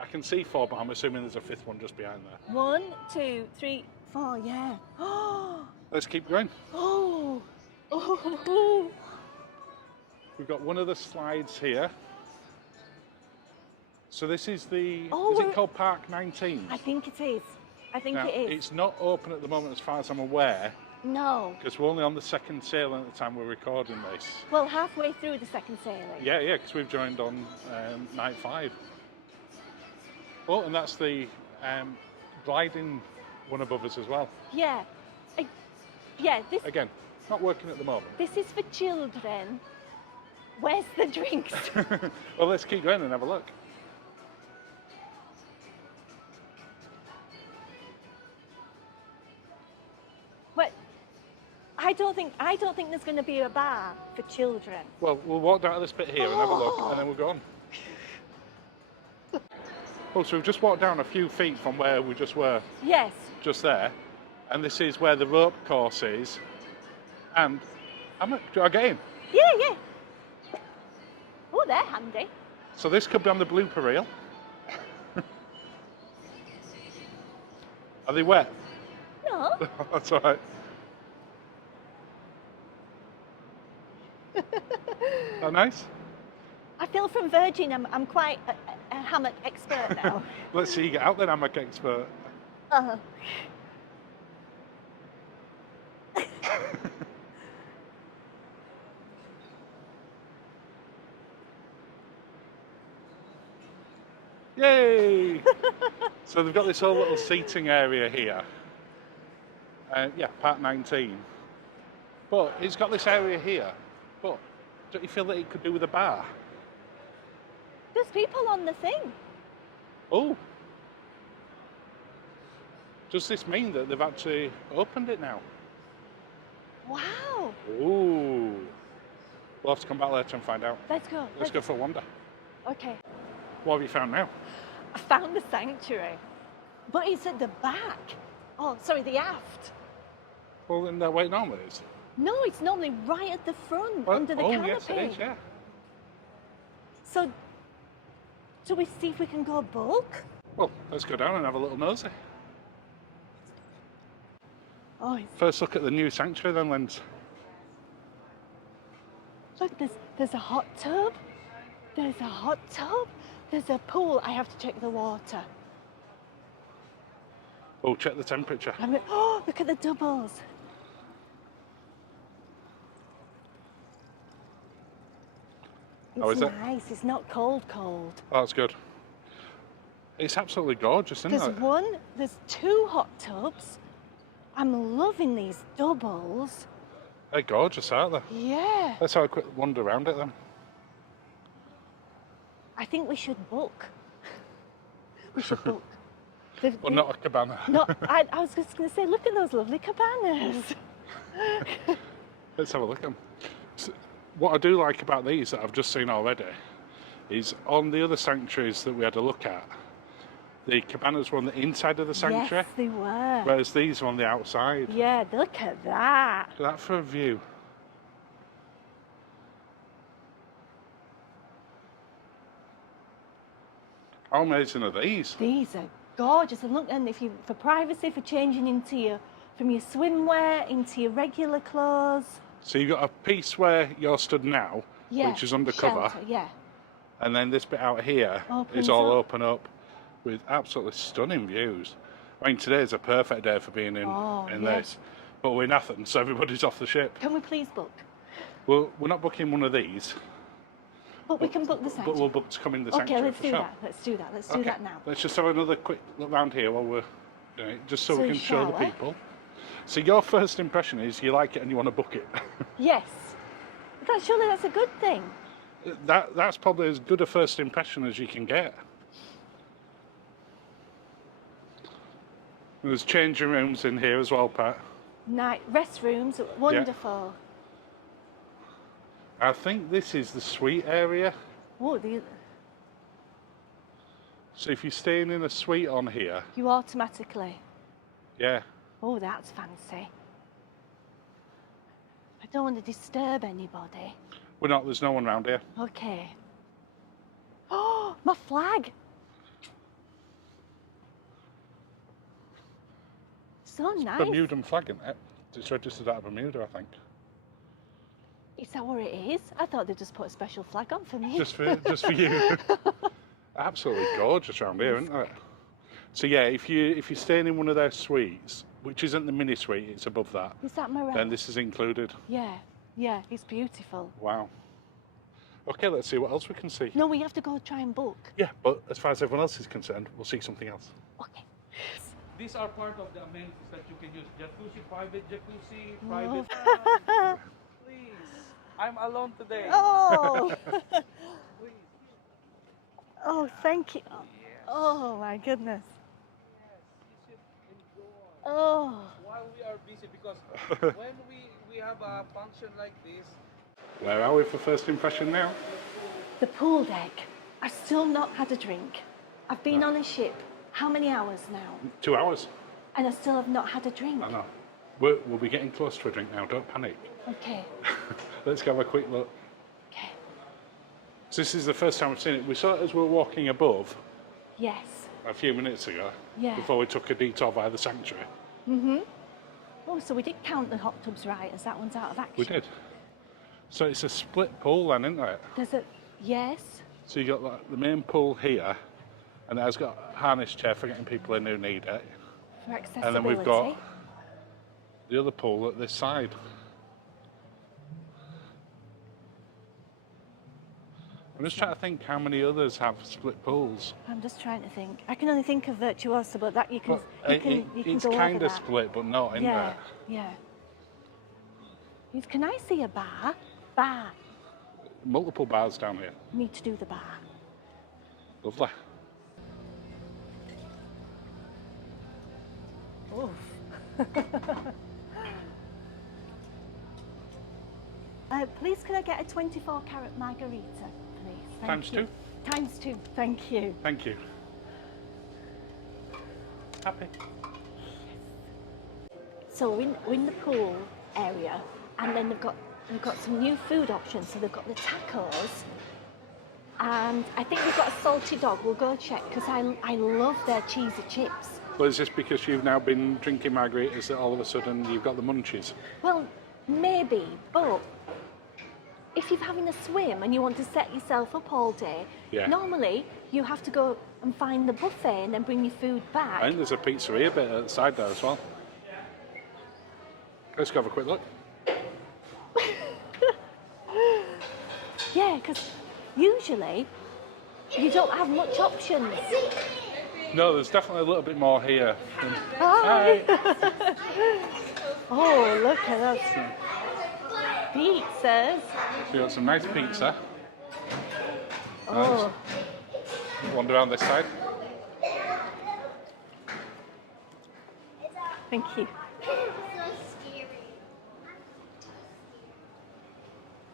I can see 4, but I'm assuming there's a 5th one just behind there. 1, 2, 3, 4. Yeah. Oh. Let's keep going. Oh. Oh. We've got one of the slides here. So this is the, Oh, is it called Park 19? I think it is. I think Now, it is. it's not open at the moment as far as I'm aware, No. because we're only on the second sailing at the time we're recording this. Well, halfway through the second sailing. Yeah, because we've joined on night 5. Oh, and that's the gliding one above us as well. Yeah. Yeah, Again, not working at the moment. this is for children. Where's the drinks? Well, let's keep going and have a look. But I don't think there's going to be a bar for children. Well, we'll walk down to this bit here and have a look, and then we'll go on. Oh, so we've just walked down a few feet from where we just were, Yes. just there, and this is where the rope course is. And do I get in? Yeah, yeah. Oh, they're handy. So this could be on the blooper reel. Are they wet? No. That's all right. Oh, nice. I feel from Virgin, I'm quite a hammock expert now. Let's see you get out then, hammock expert. Uh-huh. Yay! So they've got this whole little seating area here. Yeah, Park 19. But it's got this area here. But don't you feel that it could do with a bar? There's people on the thing. Oh. Does this mean that they've actually opened it now? Wow. Ooh. We'll have to come back later and find out. Let's go. Let's go for a wander. Okay. What have you found now? I found the sanctuary, but it's at the back. Oh, sorry, the aft. Well, then where it normally is. No, it's normally right at the front, under the canopy. Yes, it is, yeah. So, do we see if we can go bulk? Well, let's go down and have a little nosy. Oh, First look at the new sanctuary then, Linz. look, there's a hot tub. There's a hot tub. There's a pool. I have to check the water. Oh, check the temperature. Oh, look at the doubles. Oh, It's is it? nice. It's not cold. Oh, that's good. It's absolutely gorgeous, isn't it? There's 2 hot tubs. I'm loving these doubles. They're gorgeous, aren't they? Yeah. Let's have a quick wander around it then. I think we should book. We should book. Well, not a cabana. I was just going to say, look at those lovely cabanas. Let's have a look at them. What I do like about these that I've just seen already is on the other sanctuaries that we had a look at, The cabanas were on the inside of the sanctuary, Yes, they were. whereas these are on the outside. Yeah, look at that. Look at that for a view. How amazing are these? These are gorgeous. And look, and if you for privacy, for changing into your from your swimwear into your regular clothes. So you've got a piece where you're stood now, Yeah, which is undercover, shelter, yeah. and then this bit out here Opens is all up. open up with absolutely stunning views. I mean, today's a perfect day for being in yeah. this, but we're in Athens, so everybody's off the ship. Can we please book? Well, we're not booking one of these, But we can book the sanctuary. but we'll book to come in the Okay, sanctuary let's for do sure. that. Let's do that. Let's do Okay, that now. let's just have another quick look round here while we're doing it, just so we can show the shower. people. So your first impression is you like it and you want to book it. Yes. Surely that's a good thing. That's probably as good a first impression as you can get. There's changing rooms in here as well, Pat. Night restrooms, wonderful. I think this is the suite area. Oh, So if you're staying in a suite on here, you automatically. yeah. Oh, that's fancy. I don't want to disturb anybody. There's no one around here. Okay. Oh, my flag. So nice. Bermudan flag in it. It's registered out of Bermuda, I think. Is that what it is? I thought they just put a special flag on for me. Just for you. Absolutely gorgeous around here, isn't it? So yeah, if you're staying in one of their suites, which isn't the mini suite, it's above that. Is that my Then this is included. Yeah, yeah, it's beautiful. Wow. Okay, let's see what else we can see. No, we have to go try and book. Yeah, but as far as everyone else is concerned, we'll see something else. Okay. These are part of the amenities that you can use. Jacuzzi, private jacuzzi, Oh. private. Please, I'm alone today. Oh, Please. oh, thank you. Oh my goodness. Yes, you should enjoy Oh, while we are busy because when we have a function like this, Where are we for first impression now? the pool deck. I've still not had a drink. I've been on a ship. How many hours now? 2 hours. And I still have not had a drink. I know. We'll be getting close to a drink now, don't panic. Okay, Let's go have a quick look. okay. So this is the first time we've seen it. We saw it as we were walking above Yes. a few minutes ago, Yeah. before we took a detour via the sanctuary. Oh, so we did count the hot tubs right as that one's out of action. We did. So it's a split pool then, isn't it? There's a, yes. So you got like, the main pool here, and it has got a harness chair for getting people in who need it. For accessibility. And then we've got the other pool at this side. I'm just trying to think how many others have split pools. I'm just trying to think. I can only think of Virtuoso, but that you can, But you can it's go kind over of that. split, but not, isn't Yeah, it? yeah. Can I see a bar? Bar. Multiple bars down here. Need to do the bar. Lovely. Oof. Please, can I get a 24-carat margarita, please? Thank Times you. 2. Times 2, thank you. Thank you. Happy. So we're in the pool area, and then they've got some new food options. So they've got the tacos, and I think they've got a salty dog. We'll go check because I love their cheesy chips. Well, is this because you've now been drinking margaritas that all of a sudden you've got the munchies? Well, maybe, but if you're having a swim and you want to set yourself up all day, Yeah. normally you have to go and find the buffet and then bring your food back. I think there's a pizzeria bit at the side there as well. Let's go have a quick look. Yeah, because usually you don't have much options. No, there's definitely a little bit more here. Hi. Hi. Oh, look at those pizzas. We got some nice pizza. Oh, Wander around this side. thank you.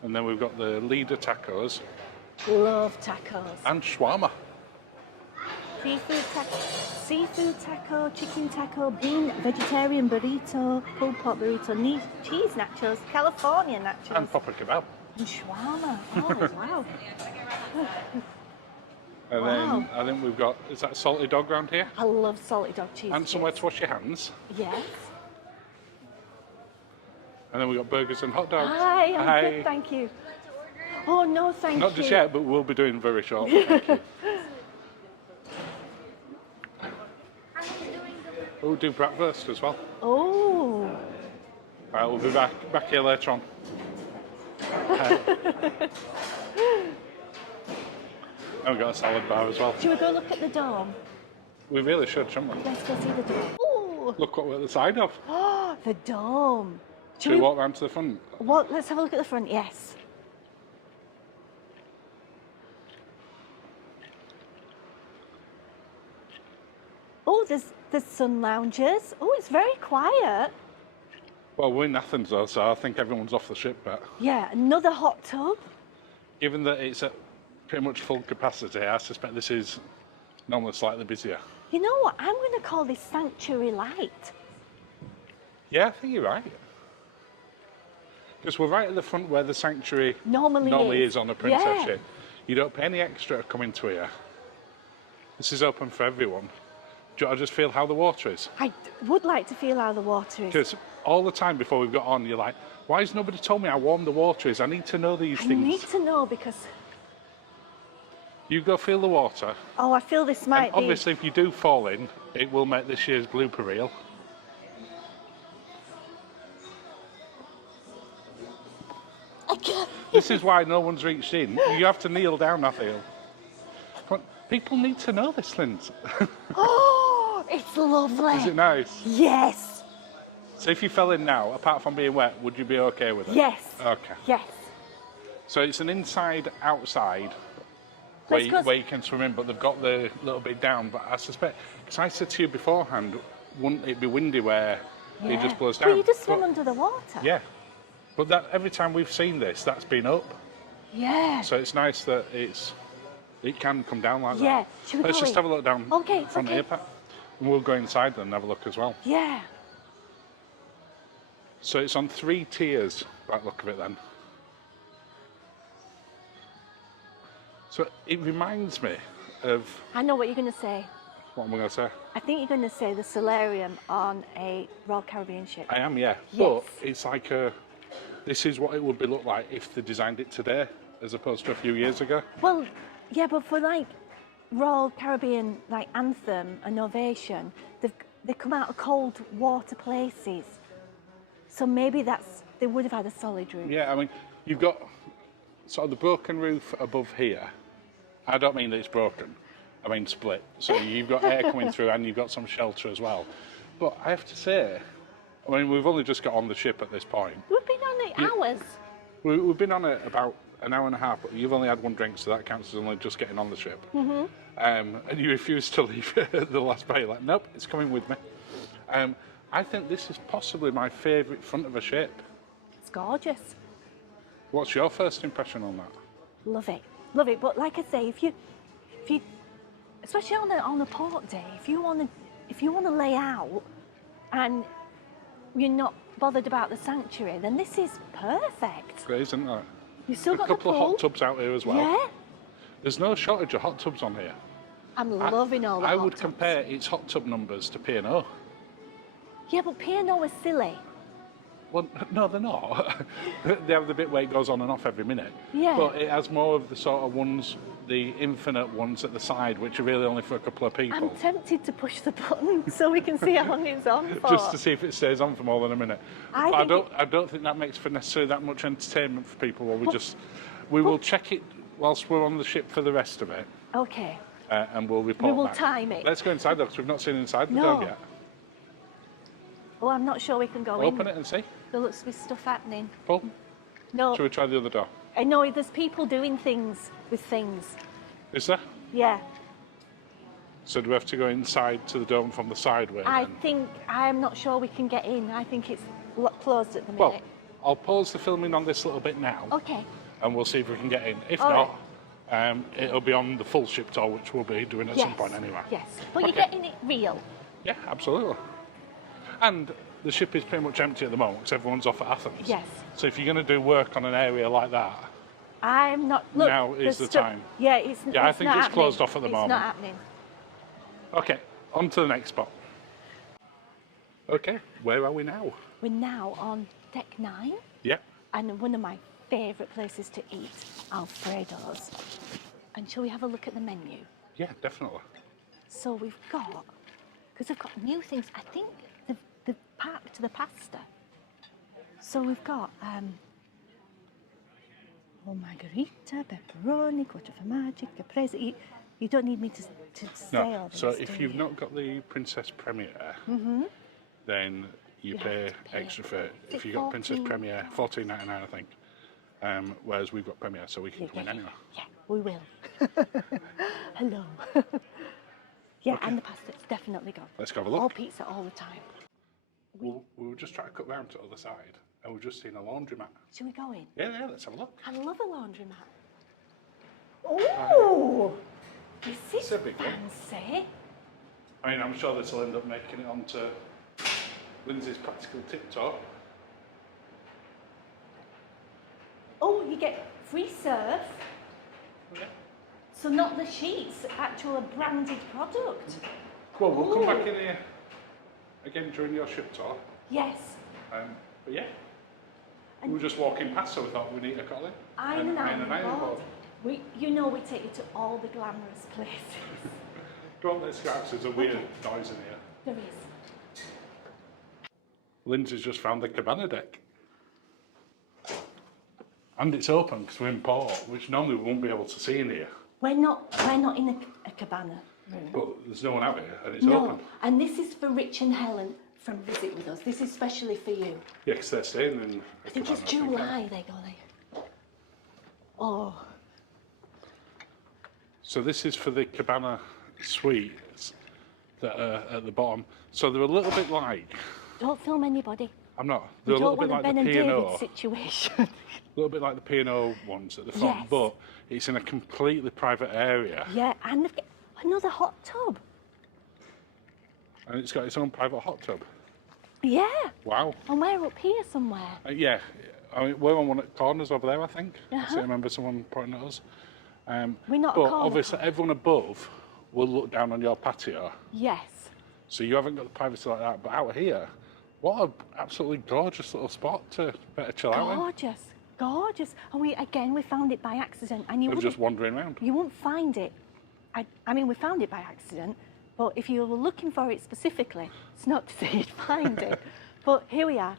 And then we've got the leader tacos Love tacos. and shawarma. seafood taco, chicken taco, bean vegetarian burrito, pulled pork burrito, cheese nachos, California nachos, And Papa Kebab. and shawarma. Oh wow! And Wow. then I think we've got, is that salty dog round here? I love salted dog cheese. And somewhere to wash your hands. Yes. And then we've got burgers and hot dogs. Hi, I'm good, thank you. Oh no, thank you. Not just yet, but we'll be doing very shortly. Thank you. We'll do breakfast as well. Oh. Right, we'll be back here later on. And we've got a salad bar as well. Should we go look at the dome? We really should, shouldn't we? Let's go see the dome. Ooh. Look what we're at the side of. Oh, the dome. Should we walk round to the front? What? Let's have a look at the front. Yes. Oh, there's sun lounges. Oh, it's very quiet. Well, we're in Athens though, so I think everyone's off the ship, but Yeah, another hot tub. given that it's at pretty much full capacity, I suspect this is normally slightly busier. You know what? I'm going to call this Sanctuary Light. Yeah, I think you're right. Because we're right at the front where the sanctuary Normally is on a princess Yeah. ship. You don't pay any extra to come into here. This is open for everyone. I just feel how the water is. I would like to feel how the water is. Because all the time before we've got on, you're like, why has nobody told me how warm the water is? I need to know these I things. need to know because, You go feel the water. oh, I feel this might And obviously, if you do fall in, it will make this year's blooper reel. This is why no one's reached in. You have to kneel down, I feel. But people need to know this, Linz. Oh, it's lovely. Is it nice? Yes. So if you fell in now, apart from being wet, would you be okay with it? Yes. Okay. Yes. So it's an inside-outside Let's go where you can swim in, but they've got the little bit down. But I suspect, because I said to you beforehand, wouldn't it be windy where it just blows down? Well, you just swim But- under the water. Yeah. But that every time we've seen this, that's been up. Yeah. So it's nice that it can come down like Yeah. that. Should we Let's go just in? have a look down Okay, front okay. here, Pat. And we'll go inside then and have a look as well. Yeah. So it's on 3 tiers, by the look of it then. So it reminds me of, I know what you're going to say. what am I going to say? I think you're going to say the solarium on a Royal Caribbean ship. I am, yeah. Yes. But it's like this is what it would be look like if they designed it today, as opposed to a few years ago. Well, yeah, but for like Royal Caribbean, like Anthem and Ovation, they come out of cold water places. So maybe they would have had a solid roof. Yeah, I mean, you've got sort of the broken roof above here. I don't mean that it's broken, I mean split. So you've got air coming through and you've got some shelter as well. But I have to say, I mean, we've only just got on the ship at this point. We've been on it hours. We've been on it about an hour and a half, but you've only had one drink, so that counts as only just getting on the ship. Mm-hmm. And you refuse to leave at the last bay. You're like, nope, it's coming with me. I think this is possibly my favourite front of a ship. It's gorgeous. What's your first impression on that? Love it. Love it. But like I say, if you especially on a port day, if you want to lay out and you're not bothered about the sanctuary, then this is perfect. Great, isn't it? You've still A got couple the of pool. hot tubs out here as well. Yeah. There's no shortage of hot tubs on here. I'm loving all the I hot would tubs. compare its hot tub numbers to P&O. Yeah, but P&O is silly. Well, no, they're not. They have the bit where it goes on and off every minute. Yeah. But it has more of the sort of ones, the infinite ones at the side, which are really only for a couple of people. I'm tempted to push the button so we can see how long it's on for. Just to see if it stays on for more than a minute. I But think I don't think that makes for necessarily that much entertainment for people. We will check it whilst we're on the ship for the rest of it, Okay. and we'll report We will back. time it. Let's go inside though, because we've not seen inside the No. dog yet. Well, I'm not sure we can go in. Open it and see. There looks to be stuff happening. Paul, No. shall we try the other door? I know there's people doing things with things. Is there? Yeah. So do we have to go inside to the dome from the sideway? I'm not sure we can get in. I think it's closed at the minute. Well, I'll pause the filming on this little bit now, Okay. and we'll see if we can get in. If All not, right. It'll be on the full ship tour, which we'll be doing at some point anyway. Yes, but you're Okay. getting it real. Yeah, absolutely. And the ship is pretty much empty at the moment because everyone's off at Athens. Yes. So if you're going to do work on an area like that, I'm not. Look, now is there's the time. Yeah, it's. Yeah, I it's think not it's happening. closed off at the moment. It's not happening. Okay, on to the next spot. Okay, where are we now? We're now on deck 9, Yeah. and one of my favourite places to eat, Alfredo's. And shall we have a look at the menu? Yeah, definitely. So we've got, because they've got new things. I think they've packed the pasta. So we've got margherita, pepperoni, quattro formaggi, caprese. You don't need me to say all No, this. so do if you've you? not got the Princess Premier, then you You pay have to pay. extra for it. Is If it you've got Princess 14? Premier, $14.99 I think. Whereas we've got Premier, so we can come in anyway. Yeah, we will. Hello. Yeah, and the pasta's definitely gone. Let's go have a look. All pizza all the time. We were just trying to cut round to the other side, and we've just seen a laundromat. Shall we go in? Yeah, let's have a look. I love a laundromat. Oh, this It's is a big one. fancy. I mean, I'm sure this will end up making it onto Linzi's practical tip tour. Oh, you get free surf. Yeah. So not the sheets, actual branded product. Well, we'll come Ooh. back in here again during your ship tour. Yes. But yeah, we were just walking past, so we thought we'd eat a collie. Iron and iron Iron board. We take you to all the glamorous places. Don't let's go out, there's a weird noise in here. There is. Lindsay's just found the cabana deck. And it's open because we're in port, which normally we won't be able to see in here. We're not in a cabana room. But there's no one out here, and it's No, open. and this is for Rich and Helen from Visit With Us. This is specially for you. Yeah, because they're staying in. I think it's July they're going. Oh, So this is for the cabana suites that are at the bottom. So they're a little bit like. don't film anybody. I'm not. We They're a little don't bit want a like Ben the and P&O. David situation. A little bit like the P&O ones at the front, Yes. but it's in a completely private area, Yeah, and they've got another hot tub. and it's got its own private hot tub. Yeah, Wow. and we're up here somewhere. Yeah, I mean, we're on one of the corners over there, I think. I Uh-huh. still remember someone pointing at us. We're not a But corner obviously, corner. everyone above will look down on your patio, Yes. so you haven't got the privacy like that. But out here, what a absolutely gorgeous little spot to better chill out in. Gorgeous, gorgeous. And we found it by accident, and We're just wandering around. you won't find it. I mean, we found it by accident, but if you were looking for it specifically, it's not to say you'd find it. But here we are.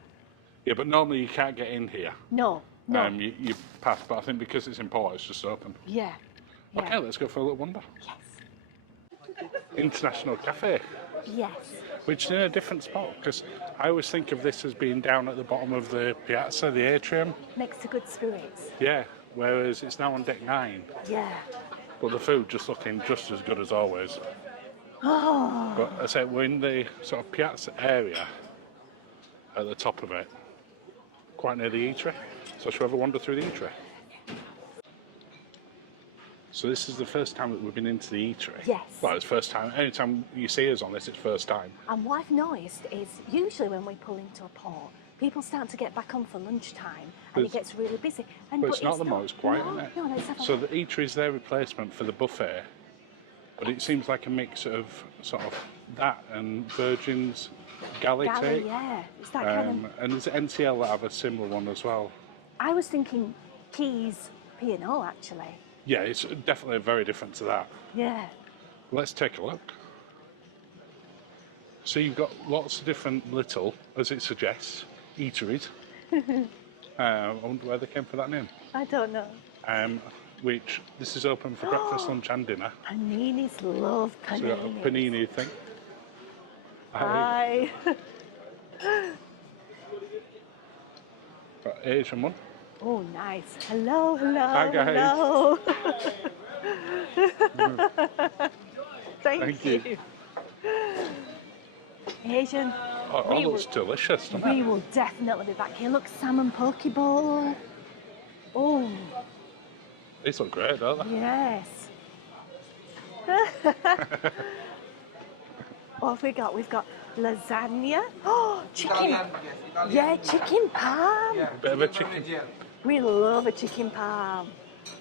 Yeah, but normally you can't get in here. No. You pass, but I think because it's in port, it's just open. Yeah. Yeah. Okay, let's go for a little wander. Yes. International Cafe, Yes. which is in a different spot, because I always think of this as being down at the bottom of the piazza, the atrium. Next to Good Spirits. Yeah, whereas it's now on deck 9. Yeah. But the food just looking just as good as always. Oh. But I say we're in the sort of piazza area at the top of it, quite near the eatery. So shall we have a wander through the eatery? So this is the first time that we've been into the eatery. Yes. Well, it's first time. Anytime you see us on this, it's first time. And what I've noticed is usually when we pull into a port, people start to get back on for lunchtime and it gets really busy. And, But it's not the not- most quiet, no, isn't it? No, let's have a So look. the eatery is their replacement for the buffet, but it seems like a mix of sort of that and Virgin's galley Galley, take. yeah. It's that kind of... And there's NCL that have a similar one as well. I was thinking Keys P&O actually. Yeah, it's definitely very different to that. Yeah. Let's take a look. So you've got lots of different little, as it suggests, eateries. I wonder where they came for that name. I don't know. Which this is open for breakfast, lunch, and dinner. Paninis love So paninis. we've got a panini thing. Hi. Got Asian one. Oh, nice. Hello, hello. Hi, guys. Hello. Thank Thank you. you. Asian. Oh, We it looks delicious, doesn't We it? will definitely be back here. Look, salmon poke bowl. Oh, These look great, don't they? Yes. What have we got? We've got lasagna. Oh, chicken. Yeah, chicken palm. A bit of a chicken. We love a chicken palm.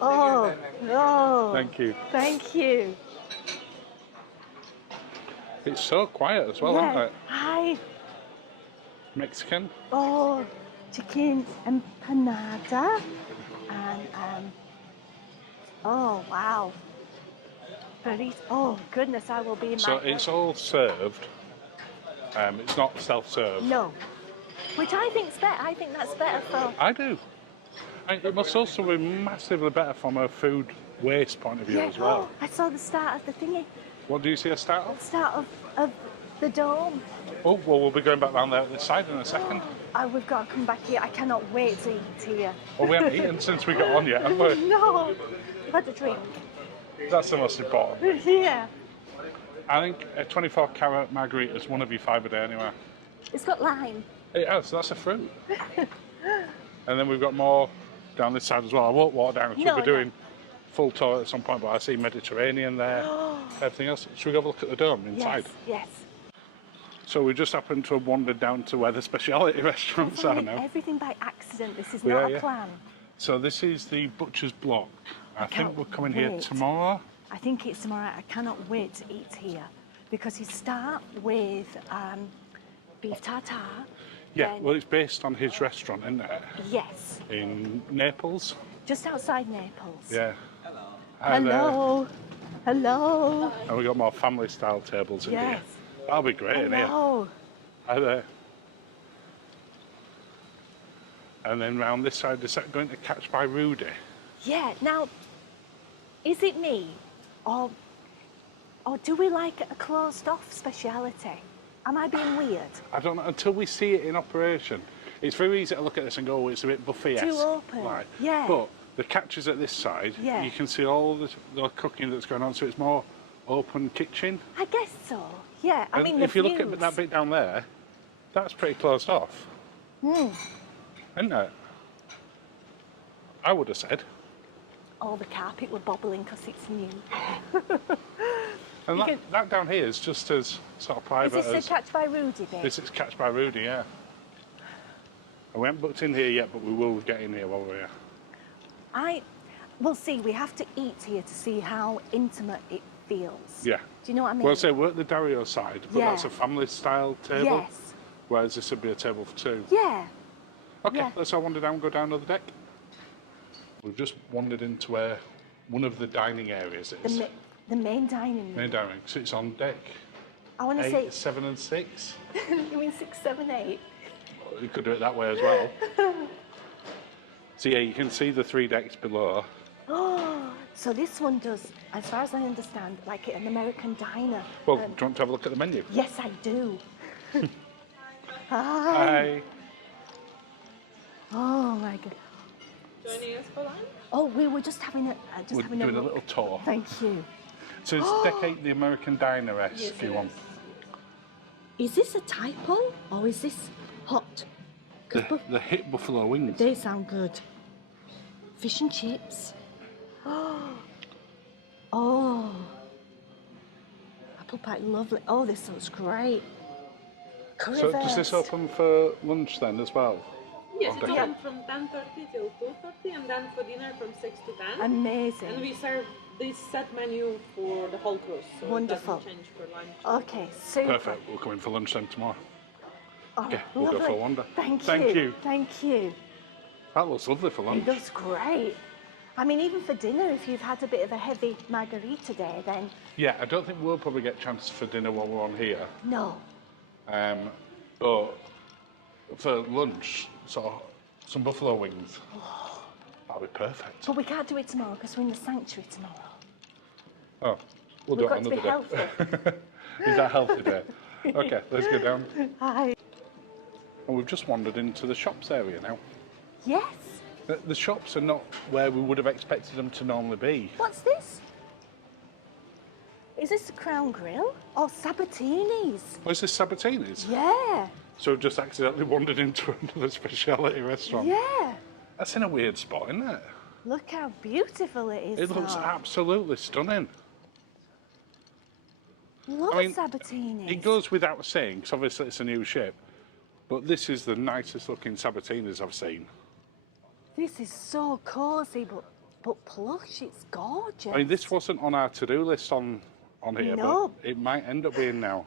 Oh, oh. Thank you. Thank you. It's so quiet as well, Yeah. isn't it? Hi. Mexican. Oh, chicken empanada. And, oh, wow. Burrito. Oh, goodness, I will be in So my... it's all served. It's not self-serve. No. Which I think's better. I think that's better for... I do. It must also be massively better from a food waste point of view as well. Oh, I saw the start of the thingy. What do you see a start The of? start of the dome. Oh, well, we'll be going back down there at this side in a second. Oh, we've got to come back here. I cannot wait to eat here. Well, we haven't eaten since we got on yet, have we? No. I've had a drink. That's the most important. Yeah. I think a 24-carat margarita is one of your 5 a day anyway. It's got lime. It has, that's a fruit. And then we've got more down this side as well. I won't walk down, we'll be doing full tour at some point, but I see Mediterranean there, everything else. Should we go have a look at the dome inside? Yes. So we just happened to have wandered down to where the speciality restaurants are now. Everything by accident. This is Yeah, not a yeah. plan. So this is the Butcher's Block. I think can't we're coming here wait. tomorrow. I think it's tomorrow. I cannot wait to eat here because you start with beef tartare. Yeah, then- well, it's based on his restaurant, isn't it? Yes, In Naples. just outside Naples. Yeah. Hi there. Hello. Hello. And we've got more family-style tables in here. Yes. That'll be great in here. Hello. Hi there. And then round this side, is that going to Catch by Rudy? Yeah. Now, is it me, or do we like a closed-off speciality? Am I being weird? I don't know, until we see it in operation. It's very easy to look at this and go, oh, it's a bit buffet-esque. Too open, Right. yeah. But the catches at this side, Yeah. you can see all the cooking that's going on, so it's more open kitchen. I guess so. Yeah. I And mean, if the you look views. at that bit down there, that's pretty closed off. Isn't it? I would have said. Oh, the carpet were bobbling because it's new. And You that, can- that down here is just as sort of Is private this as... the Catch by Rudy bit? This is Catch by Rudy, yeah. And we haven't booked in here yet, but we will get in here while we're here. We'll see. We have to eat here to see how intimate it feels. Yeah. Do you know what I mean? Well, say we're at the Dario side, but Yeah. that's a family-style table, Yes. whereas this would be a table for 2. Yeah. Okay, Yeah. let's all wander down, go down another deck. We've just wandered into where one of the dining areas is. The main dining room. Main dining room. So it's on deck I want to 8, say. 7 and 6. You mean 6, 7, 8? You could do it that way as well. So yeah, you can see the 3 decks below. Oh, so this one does, as far as I understand, like an American diner. Well, do you want to have a look at the menu? Yes, I do. Hi. Hi. Oh my God. Joining us for lunch? Oh, we were just having a We're doing a look. little tour. Thank you. So it's deck 8, the American diner-esque, Yes, if you it want. Is this a typo or is this hot? 'Cause The hit buffalo wings. they sound good. Fish and chips. Oh. Apple pie, lovely. Oh, this looks great. So does this open for lunch then as well? Yes, On it's deck open 8? from 10:30 till 2:30, and then for dinner from 6 to 10. And Amazing. we serve this set menu for the whole cruise, so Wonderful. it doesn't change for lunch. Okay, super. Perfect. We'll come in for lunch then tomorrow. Oh, Okay, we'll go lovely. for a wander. Thank Thank you. you. Thank you. That looks lovely for lunch. It looks great. I mean, even for dinner, if you've had a bit of a heavy margarita day, then Yeah, I don't think we'll probably get a chance for dinner while we're on here. no. But for lunch, sort of some buffalo wings. That'll be perfect. But we can't do it tomorrow because we're in the sanctuary tomorrow. Oh, we'll We've do it got to be another day. Is that healthy day? Okay, let's go down. Hi. And we've just wandered into the shops area now. Yes. The shops are not where we would have expected them to normally be. What's this? Is this the Crown Grill? Oh, Sabatini's. Oh, is this Sabatini's? Yeah. So we've just accidentally wandered into another speciality restaurant. Yeah. That's in a weird spot, isn't it? Look how beautiful it is. It looks though. absolutely stunning. Love I mean, Sabatini. it goes without saying, 'cause obviously it's a new ship, but this is the nicest looking Sabatinas I've seen. This is so cosy, but plush. It's gorgeous. I mean, this wasn't on our to-do list on here, No. but it might end up being now.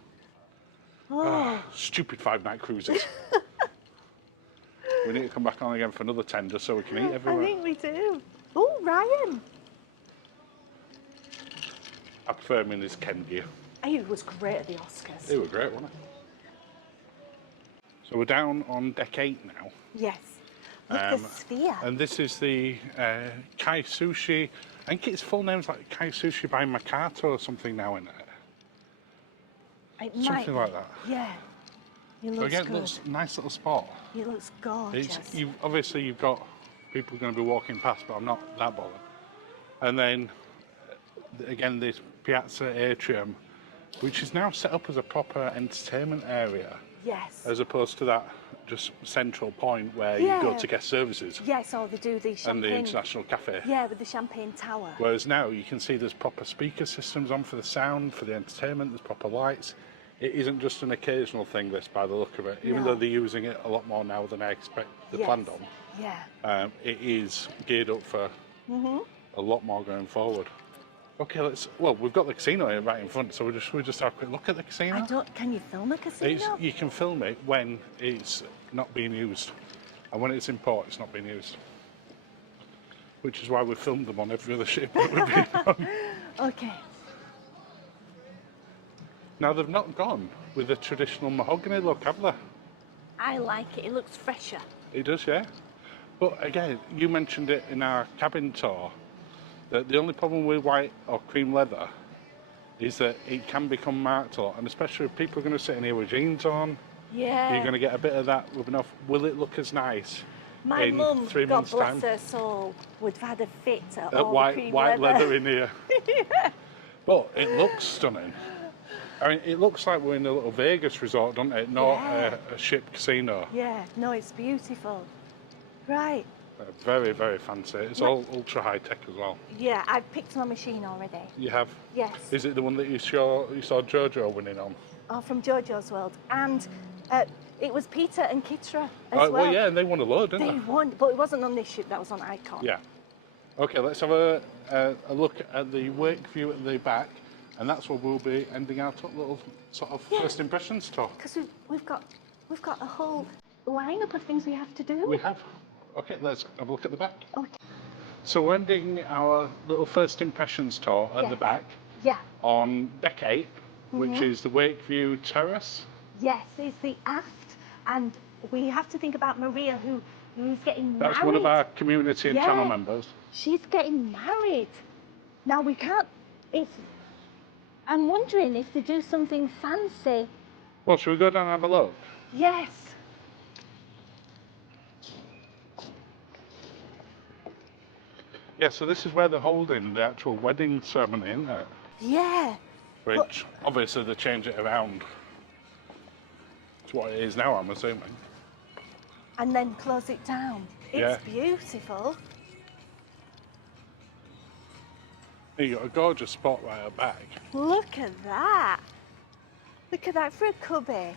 Oh, Stupid 5-night cruises. We need to come back on again for another 10 just so we can eat I everywhere. think we do. Oh, Ryan. I prefer him in his Ken gear. He was great at the Oscars. They were great, weren't they? So we're down on deck 8 now. Yes. Look, the sphere. And this is the Kai Sushi. I think its full name's like Kai Sushi by Makato or something now, in it. It Something might like be. that. Yeah. It So looks again, good. it's a nice little spot. It looks gorgeous. Obviously you've got people going to be walking past, but I'm not that bothered. And then again, this Piazza Atrium, which is now set up as a proper entertainment area, Yes. as opposed to that just central point where you go Yeah. to guest services Yes, or they do the and champagne. the international cafe. Yeah, with the champagne tower. Whereas now you can see there's proper speaker systems on for the sound, for the entertainment, there's proper lights. It isn't just an occasional thing, this, by the look of it, even No. though they're using it a lot more now than I expect they Yes. planned on. Yeah. It is geared up for a lot more going forward. Okay, we've got the casino here right in front, so we'll just have a quick look at the casino. Can you film a casino? You can film it when it's not being used, and when it's in port, it's not being used. Which is why we've filmed them on every other ship that we've been on. Okay. Now, they've not gone with the traditional mahogany look, have they? I like it. It looks fresher. It does, yeah. But again, you mentioned it in our cabin tour, that the only problem with white or cream leather is that it can become marked a lot, and especially if people are going to sit in here with jeans on, Yeah. you're going to get a bit of that rubbing off. Will it look as nice My in mum, 3 God months' bless time? her soul, would have had a fit at At all the white cream leather in here. But it looks stunning. I mean, it looks like we're in a little Vegas resort, doesn't it? Not Yeah. a ship casino. Yeah, no, it's beautiful. Right. Very, very fancy. It's all ultra high tech as well. Yeah, I've picked my machine already. You have? Yes. Is it the one that you saw Jojo winning on? Oh, from JoJo's World. And it was Peter and Kitra as Oh, well. yeah, and they won a load, didn't They they? won, but it wasn't on this ship, that was on Icon. Yeah. Okay, let's have a look at the wake view at the back, and that's where we'll be ending our little sort of first impressions tour. Because we've got a whole lineup of things we have to do. We have. Okay, let's have a look at the back. Okay. So we're ending our little first impressions tour at the Yes. back Yeah. on deck 8, which is the Wakeview Terrace. Yes, it's the aft, and we have to think about Maria, who's getting married. That's one of our community and channel Yeah. members. She's getting married. Now we can't. I'm wondering if they do something fancy. Well, should we go down and have a look? Yes. Yeah, so this is where they're holding the actual wedding ceremony, isn't it? Yeah. Which, obviously, they change it around to what it is now, I'm assuming. And then close it down. It's Yeah. beautiful. You've got a gorgeous spot right at the back. Look at that. Look at that for a cubby.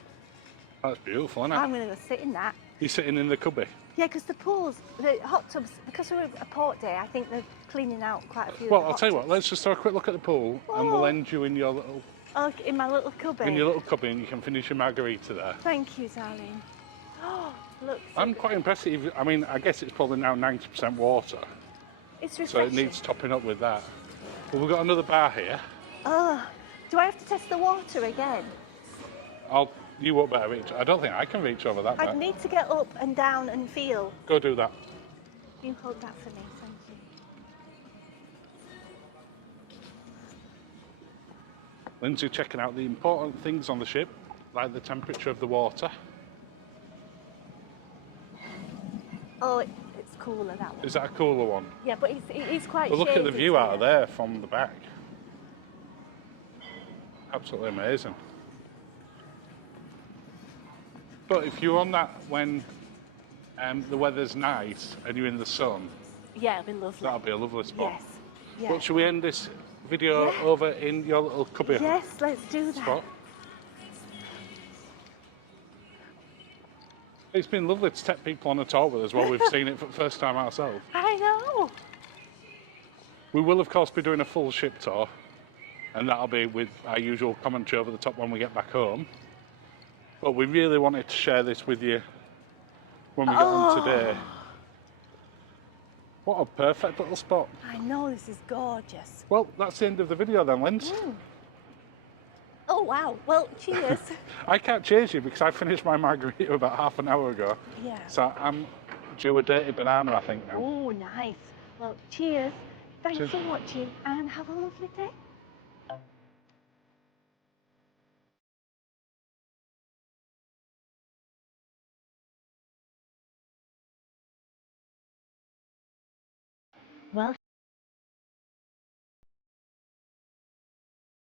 That's beautiful, isn't it? I'm going to go sit in that. You're sitting in the cubby. Yeah, because the pools, the hot tubs, because we're a port day, I think they're cleaning out quite a few. Well, of the I'll hot tell you what, tubs. let's just have a quick look at the pool and we'll end you in your little In my little cubby. cubby and you can finish your margarita there. Thank you, darling. Oh, look. So I'm good. quite impressed. I mean, I guess it's probably now 90% water, It's so refreshing. it needs topping up with that. But we've got another bar here. Oh, do I have to test the water again? You won't better reach. I don't think I can reach over that I bit. need to get up and down and feel. Go do that. You hold that for me, thank you. Linzi checking out the important things on the ship, like the temperature of the water. Oh, it's cooler, that one. Is that a cooler one? Yeah, but it's quite But look at the shaded view out of here. there from the back. Absolutely amazing. But if you're on that when the weather's nice and you're in the sun, Yeah, it'll be lovely. That'll be a lovely spot. Yes. Yeah. But should we end this video over in your little cubby Yes, let's do that. spot? It's been lovely to take people on a tour with us while we've seen it for the first time ourselves. I know. We will, of course, be doing a full ship tour, and that'll be with our usual commentary over the top when we get back home. But we really wanted to share this with you when we got on today. What a perfect little spot. I know, this is gorgeous. Well, that's the end of the video then, Linz. Oh, wow. Well, cheers. I can't change you because I finished my margarita about half an hour ago. Yeah. So I'm due a dirty banana, I think, now. Oh, nice. Well, cheers. Thanks Cheers. for watching and have a lovely day. Well,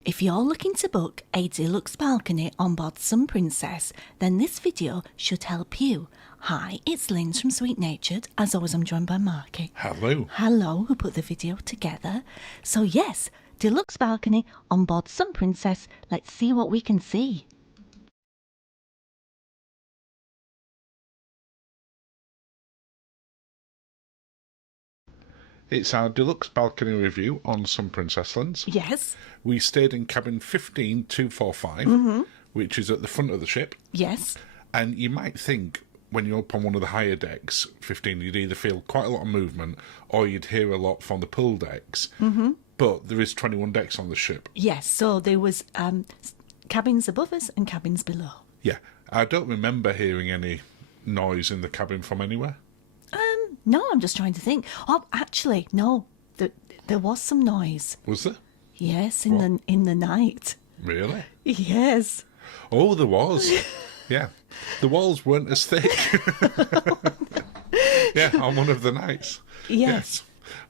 if you're looking to book a deluxe balcony on board Sun Princess, then this video should help you. Hi, it's Linz from Sweet Natured. As always, I'm joined by Marky. Hello. Hello, who put the video together. So yes, deluxe balcony on board Sun Princess. Let's see what we can see. It's our deluxe balcony review on Sun Princess Linz. Yes, We stayed in cabin 15245, which is at the front of the ship. yes, And you might think when you're up on one of the higher decks, 15, you'd either feel quite a lot of movement or you'd hear a lot from the pool decks. But there is 21 decks on the ship. yes. So there was cabins above us and cabins below. Yeah, I don't remember hearing any noise in the cabin from anywhere. No, I'm just trying to think. Oh, actually, no. There was some noise. Was there? Yes, in the night. Really? Yes. Oh, there was. Yeah. The walls weren't as thick. Yeah, on one of the nights. Yes.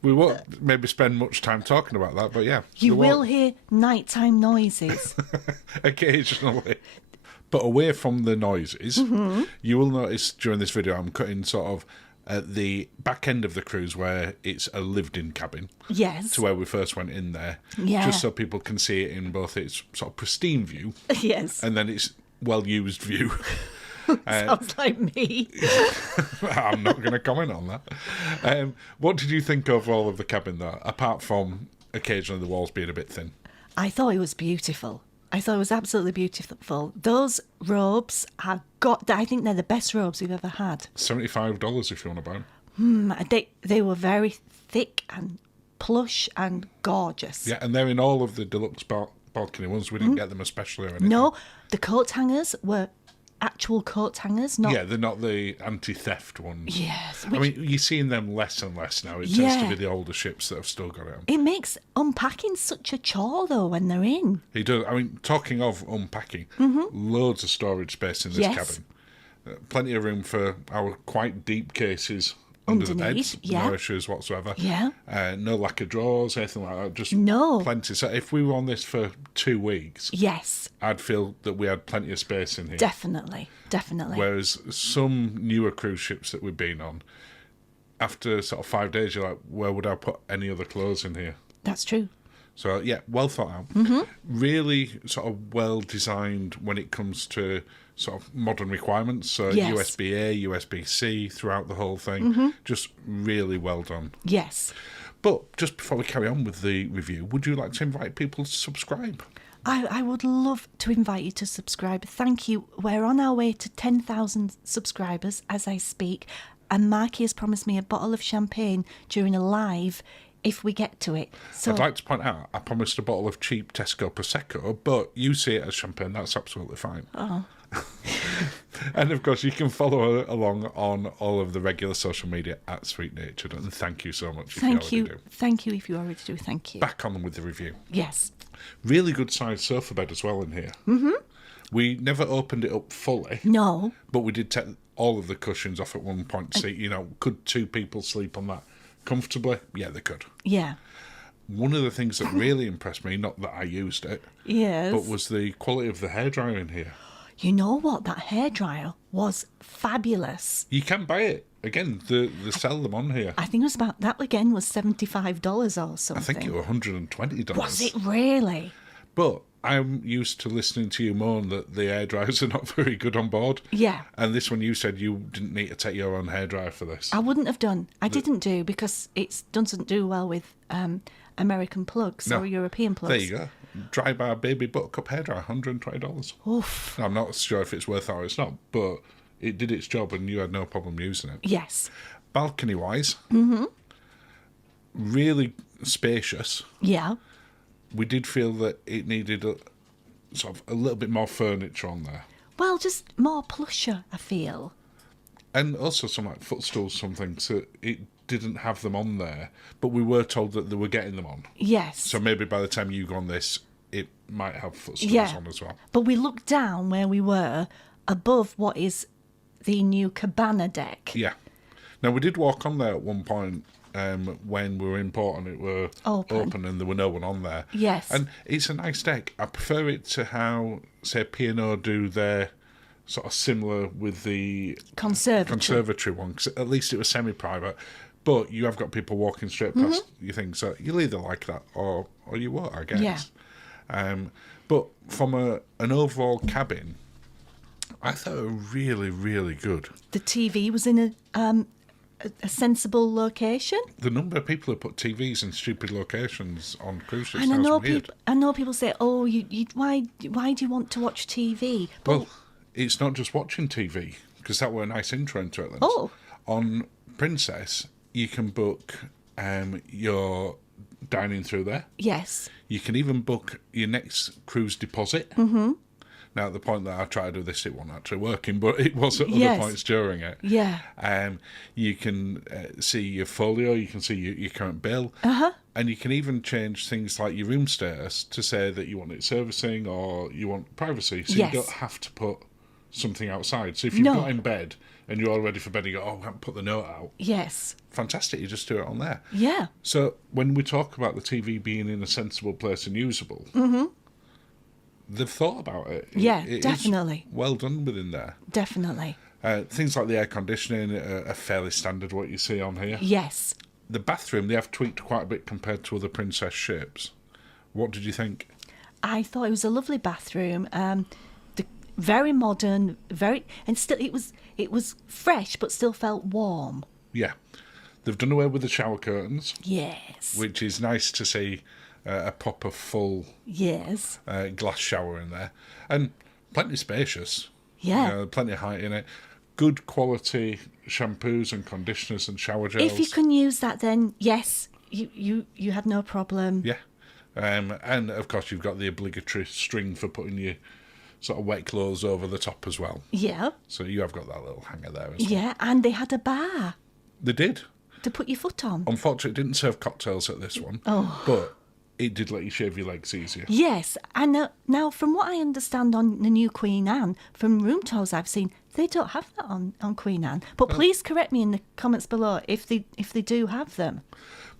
We won't maybe spend much time talking about that, but yeah. You there will was- hear nighttime noises. occasionally. But away from the noises, you will notice during this video I'm cutting sort of at the back end of the cruise where it's a lived-in cabin Yes. to where we first went in there, Yeah. just so people can see it in both its sort of pristine view Yes. and then its well-used view. Sounds like me. I'm not going to comment on that. What did you think overall of the cabin, though, apart from occasionally the walls being a bit thin? I thought it was beautiful. I thought it was absolutely beautiful. Those robes I think they're the best robes we've ever had. $75 if you want to buy them. They were very thick and plush and gorgeous. Yeah, and they're in all of the deluxe balcony ones. We didn't get them especially or anything. No, the coat hangers were actual coat hangers, not... Yeah, they're not the anti-theft ones. Yes. I mean, you're seeing them less and less now. It tends to Yeah. be the older ships that have still got it on. It makes unpacking such a chore, though, when they're in. He does. I mean, talking of unpacking, loads of storage space in this Yes. cabin. Plenty of room for our quite deep cases under the Underneath, beds. yeah. No issues whatsoever. Yeah. No lack of drawers, anything like that. Just No. plenty. So if we were on this for 2 weeks, Yes, I'd feel that we had plenty of space in here. definitely. Whereas some newer cruise ships that we've been on, after sort of 5 days, you're like, where would I put any other clothes in here? That's true. So, yeah, well thought out. Really sort of well designed when it comes to sort of modern requirements. So, Yes. USB-A, USB-C throughout the whole thing. Just really well done. Yes. But just before we carry on with the review, would you like to invite people to subscribe? I would love to invite you to subscribe. Thank you. We're on our way to 10,000 subscribers as I speak. And Marky has promised me a bottle of champagne during a live if we get to it. So I'd like to point out, I promised a bottle of cheap Tesco Prosecco, but you see it as champagne, that's absolutely fine. Oh. And of course, you can follow along on all of the regular social media at Sweet Natured, and thank you so much if thank you you. already do. Thank you if you already do. Thank you. Back on with the review. Yes. Really good sized sofa bed as well in here. We never opened it up fully, No. but we did take all of the cushions off at one point to see, could 2 people sleep on that comfortably? Yeah, they could. Yeah. One of the things that really impressed me, not that I used it, Yes. but was the quality of the hairdryer in here. You know what? That hairdryer was fabulous. You can buy it again, they sell them on here. I think it was about, that again was $75 or something. I think it was $120. Was it really? But I'm used to listening to you moan that the hairdryers are not very good on board. Yeah. And this one, you said you didn't need to take your own hairdryer for this. I wouldn't have done. I didn't do, because it doesn't do well with American plugs or European plugs. There you go. Dry Bar Baby Buttercup hairdryer, $120. Oof. I'm not sure if it's worth it or it's not, but it did its job and you had no problem using it. Yes. Balcony-wise, really spacious. Yeah. We did feel that it needed a little bit more furniture on there. Well, just more plusher, I feel. And also some like footstools, something, so it didn't have them on there, but we were told that they were getting them on. Yes. So maybe by the time you go on this, it might have footstools on as well. But we looked down where we were above what is the new cabana deck. Yeah. Now, we did walk on there at one point when we were in port and it were open and there were no one on there. Yes. And it's a nice deck. I prefer it to how, say, P&O do their sort of similar with the conservatory one, because at least it was semi-private. But you have got people walking straight past your thing, so you'll either like that or you won't, I guess. Yeah. But from an overall cabin, I thought it was really, really good. The TV was in a sensible location. The number of people who put TVs in stupid locations on cruise ships and weird. I know people say, "Oh, why do you want to watch TV?" But well, it's not just watching TV, because that were a nice intro into it. Linz. Oh. On Princess, you can book your dining through there. Yes. You can even book your next cruise deposit. Mm-hmm. Now, at the point that I tried to do this, it wasn't actually working, but it was at other points during it. Yeah. You can see your folio, you can see your current bill, and you can even change things like your room status to say that you want it servicing or you want privacy, so you don't have to put something outside. So if you've got in bed and you're all ready for bed, you go, oh, I haven't put the note out. Yes. Fantastic, you just do it on there. Yeah. So when we talk about the TV being in a sensible place and usable, they've thought about it. Yeah, it definitely. Is well done within there. Definitely. Things like the air conditioning are fairly standard, what you see on here. Yes. The bathroom, they have tweaked quite a bit compared to other Princess ships. What did you think? I thought it was a lovely bathroom. Very modern, and still it was fresh, but still felt warm. Yeah. They've done away with the shower curtains. Yes. Which is nice to see a proper full glass shower in there. And plenty spacious. Yeah. Plenty of height in it. Good quality shampoos and conditioners and shower gels. If you can use that, then yes, you have no problem. Yeah. And of course you've got the obligatory string for putting your sort of wet clothes over the top as well. Yeah. So you have got that little hanger there as well. Yeah, and they had a bar. They did. To put your foot on. Unfortunately, it didn't serve cocktails at this one. Oh. But it did let you shave your legs easier. Yes, and now from what I understand on the new Queen Anne, from room tours I've seen, they don't have that on Queen Anne. But please correct me in the comments below if they do have them.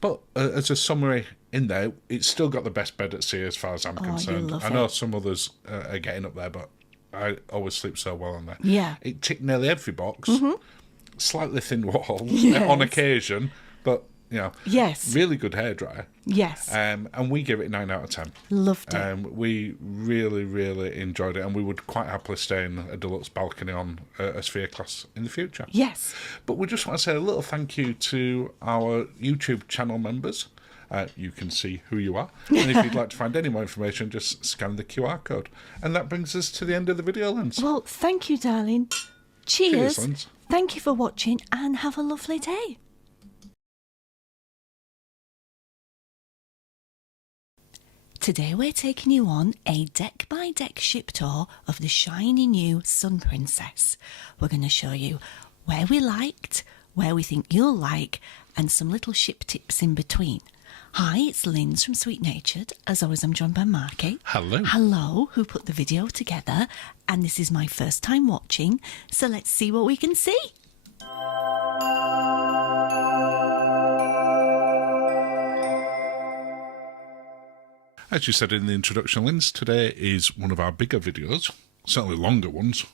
But as a summary in there, it's still got the best bed at sea as far as I'm concerned. I know some others are getting up there, but I always sleep so well on there. Yeah. It ticked nearly every box. Mm-hmm. Slightly thin walls on occasion, but you know, really good hairdryer. Yes. And we give it 9 out of 10. Loved it. We really, really enjoyed it, and we would quite happily stay in a deluxe balcony on a Sphere class in the future. Yes. But we just want to say a little thank you to our YouTube channel members. You can see who you are. And if you'd like to find any more information, just scan the QR code. And that brings us to the end of the video, Linz. Well, thank you, darling. Cheers. Linz. Thank you for watching and have a lovely day. Today we're taking you on a deck-by-deck ship tour of the shiny new Sun Princess. We're going to show you where we liked, where we think you'll like, and some little ship tips in between. Hi, it's Linz from Sweet Natured. As always, I'm joined by Marky. Hello. Hello, who put the video together. And this is my first time watching, so let's see what we can see. As you said in the introduction, Linz, today is one of our bigger videos, certainly longer ones.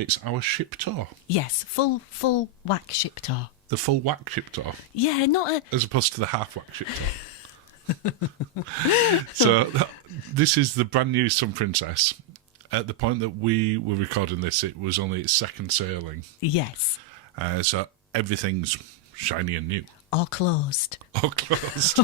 It's our ship tour. Yes, full whack ship tour. The full whack ship tour. Yeah, not a... As opposed to the half whack ship tour. So this is the brand new Sun Princess. At the point that we were recording this, it was only its second sailing. Yes. So everything's shiny and new. Or closed. Or closed.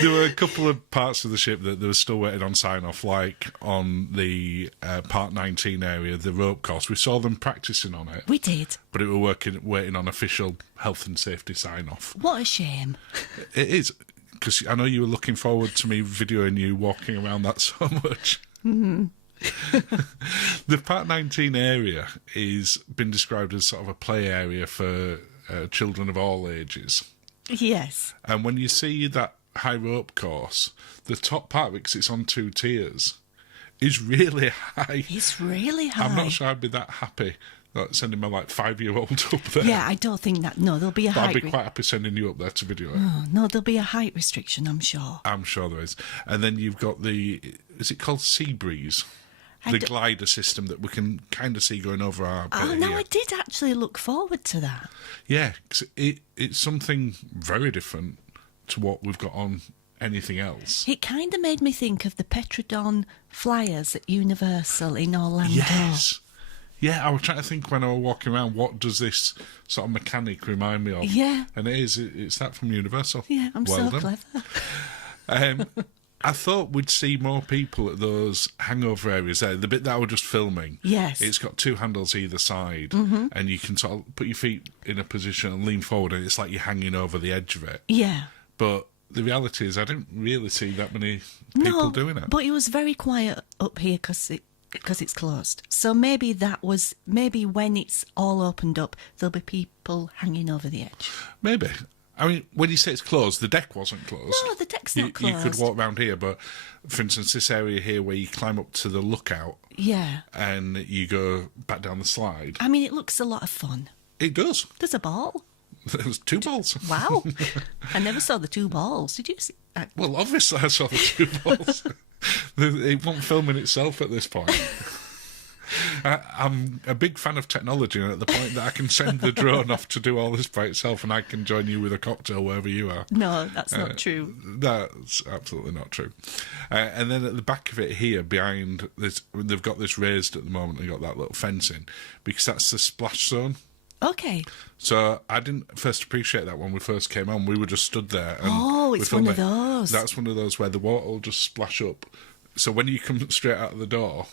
There were a couple of parts of the ship that they were still waiting on sign-off, like on the Part 19 area, the rope course. We saw them practising on it. We did. But it were waiting on official health and safety sign-off. What a shame. It is, because I know you were looking forward to me videoing you walking around that so much. Mm-hmm. The Part 19 area is been described as sort of a play area for children of all ages. Yes. And when you see that high rope course, the top part, because it's on 2 tiers, is really high. It's really high. I'm not sure I'd be that happy sending my 5-year-old up there. Yeah, I don't think that. No, there'll be a But height. I'd be quite happy sending you up there to video it. Oh, no, there'll be a height restriction, I'm sure. I'm sure there is. And then you've got is it called Sea Breeze? The glider system that we can kind of see going over our bit Oh, no, here. I did actually look forward to that. Yeah, 'cause it's something very different to what we've got on anything else. It kind of made me think of the Petrodon flyers at Universal in Orlando. Yes. Yeah, I was trying to think when I was walking around, what does this sort of mechanic remind me of? Yeah. And it's that from Universal. Yeah, I'm Well so done. clever. I thought we'd see more people at those hangover areas there. The bit that I was just filming, Yes. it's got 2 handles either side, and you can sort of put your feet in a position and lean forward, and it's like you're hanging over the edge of it. Yeah. But the reality is I didn't really see that many people doing it. But it was very quiet up here because it's closed. So maybe when it's all opened up, there'll be people hanging over the edge. Maybe. I mean, when you say it's closed, the deck wasn't closed. No, the deck's not closed. You could walk around here, but for instance, this area here where you climb up to the lookout Yeah. and you go back down the slide. I mean, it looks a lot of fun. It does. There's a ball. There's 2 balls. Wow. I never saw the 2 balls. Did you see? Well, obviously I saw the 2 balls. It won't film in itself at this point. I'm a big fan of technology, and at the point that I can send the drone off to do all this by itself and I can join you with a cocktail wherever you are. No, that's not true. That's absolutely not true. And then at the back of it here, behind this, they've got this raised at the moment, they've got that little fencing, because that's the splash zone. Okay. So I didn't first appreciate that when we first came on. We were just stood there. And Oh, it's one of those. That's one of those where the water will just splash up. So when you come straight out of the door...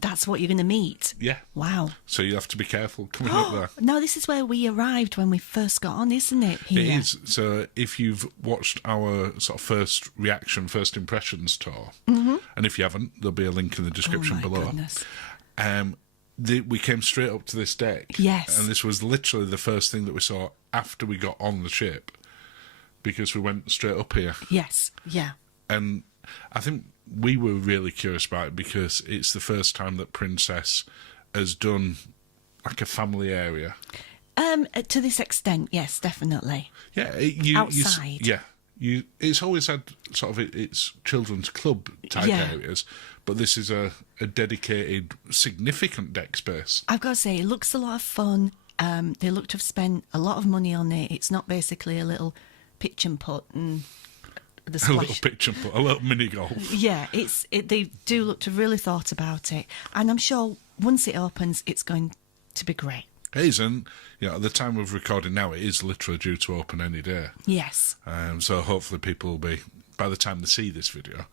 That's what you're going to meet? Yeah. Wow. So you have to be careful coming up there. No, this is where we arrived when we first got on, isn't it? Here? It is. So if you've watched our sort of first reaction, first impressions tour, and if you haven't, there'll be a link in the description below. Goodness. We came straight up to this deck. Yes. And this was literally the first thing that we saw after we got on the ship, because we went straight up here. Yes. Yeah. And I think we were really curious about it because it's the first time that Princess has done like a family area. To this extent, yes, definitely. Yeah, Outside. It's always had sort of its children's club type areas, but this is a dedicated, significant deck space. I've got to say, it looks a lot of fun. They look to have spent a lot of money on it. It's not basically a little pitch and putt and the splash. A little pitch and putt, a little mini golf. Yeah, they do look to have really thought about it, and I'm sure once it opens, it's going to be great. It is, and at the time of recording now, it is literally due to open any day. Yes. So hopefully people will be, by the time they see this video,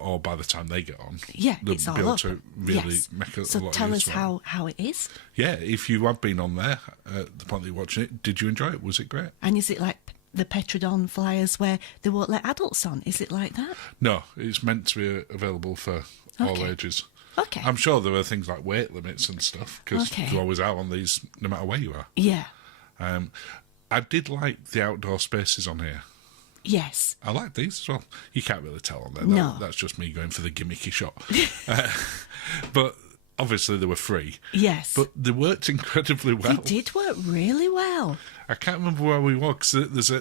or by the time they get on, they'll it's all be able up. to really make a lot of use of it. So tell us how it is. Yeah, if you have been on there at the point that you're watching it, did you enjoy it? Was it great? And is it like the Petrodon flyers where they won't let adults on? Is it like that? No, it's meant to be available for all ages. Okay. I'm sure there are things like weight limits and stuff, because there always are on these, no matter where you are. Yeah. I did like the outdoor spaces on here. Yes. I like these as well. You can't really tell on there. No. That's just me going for the gimmicky shot. But obviously they were free. Yes. But they worked incredibly well. They did work really well. I can't remember where we were, because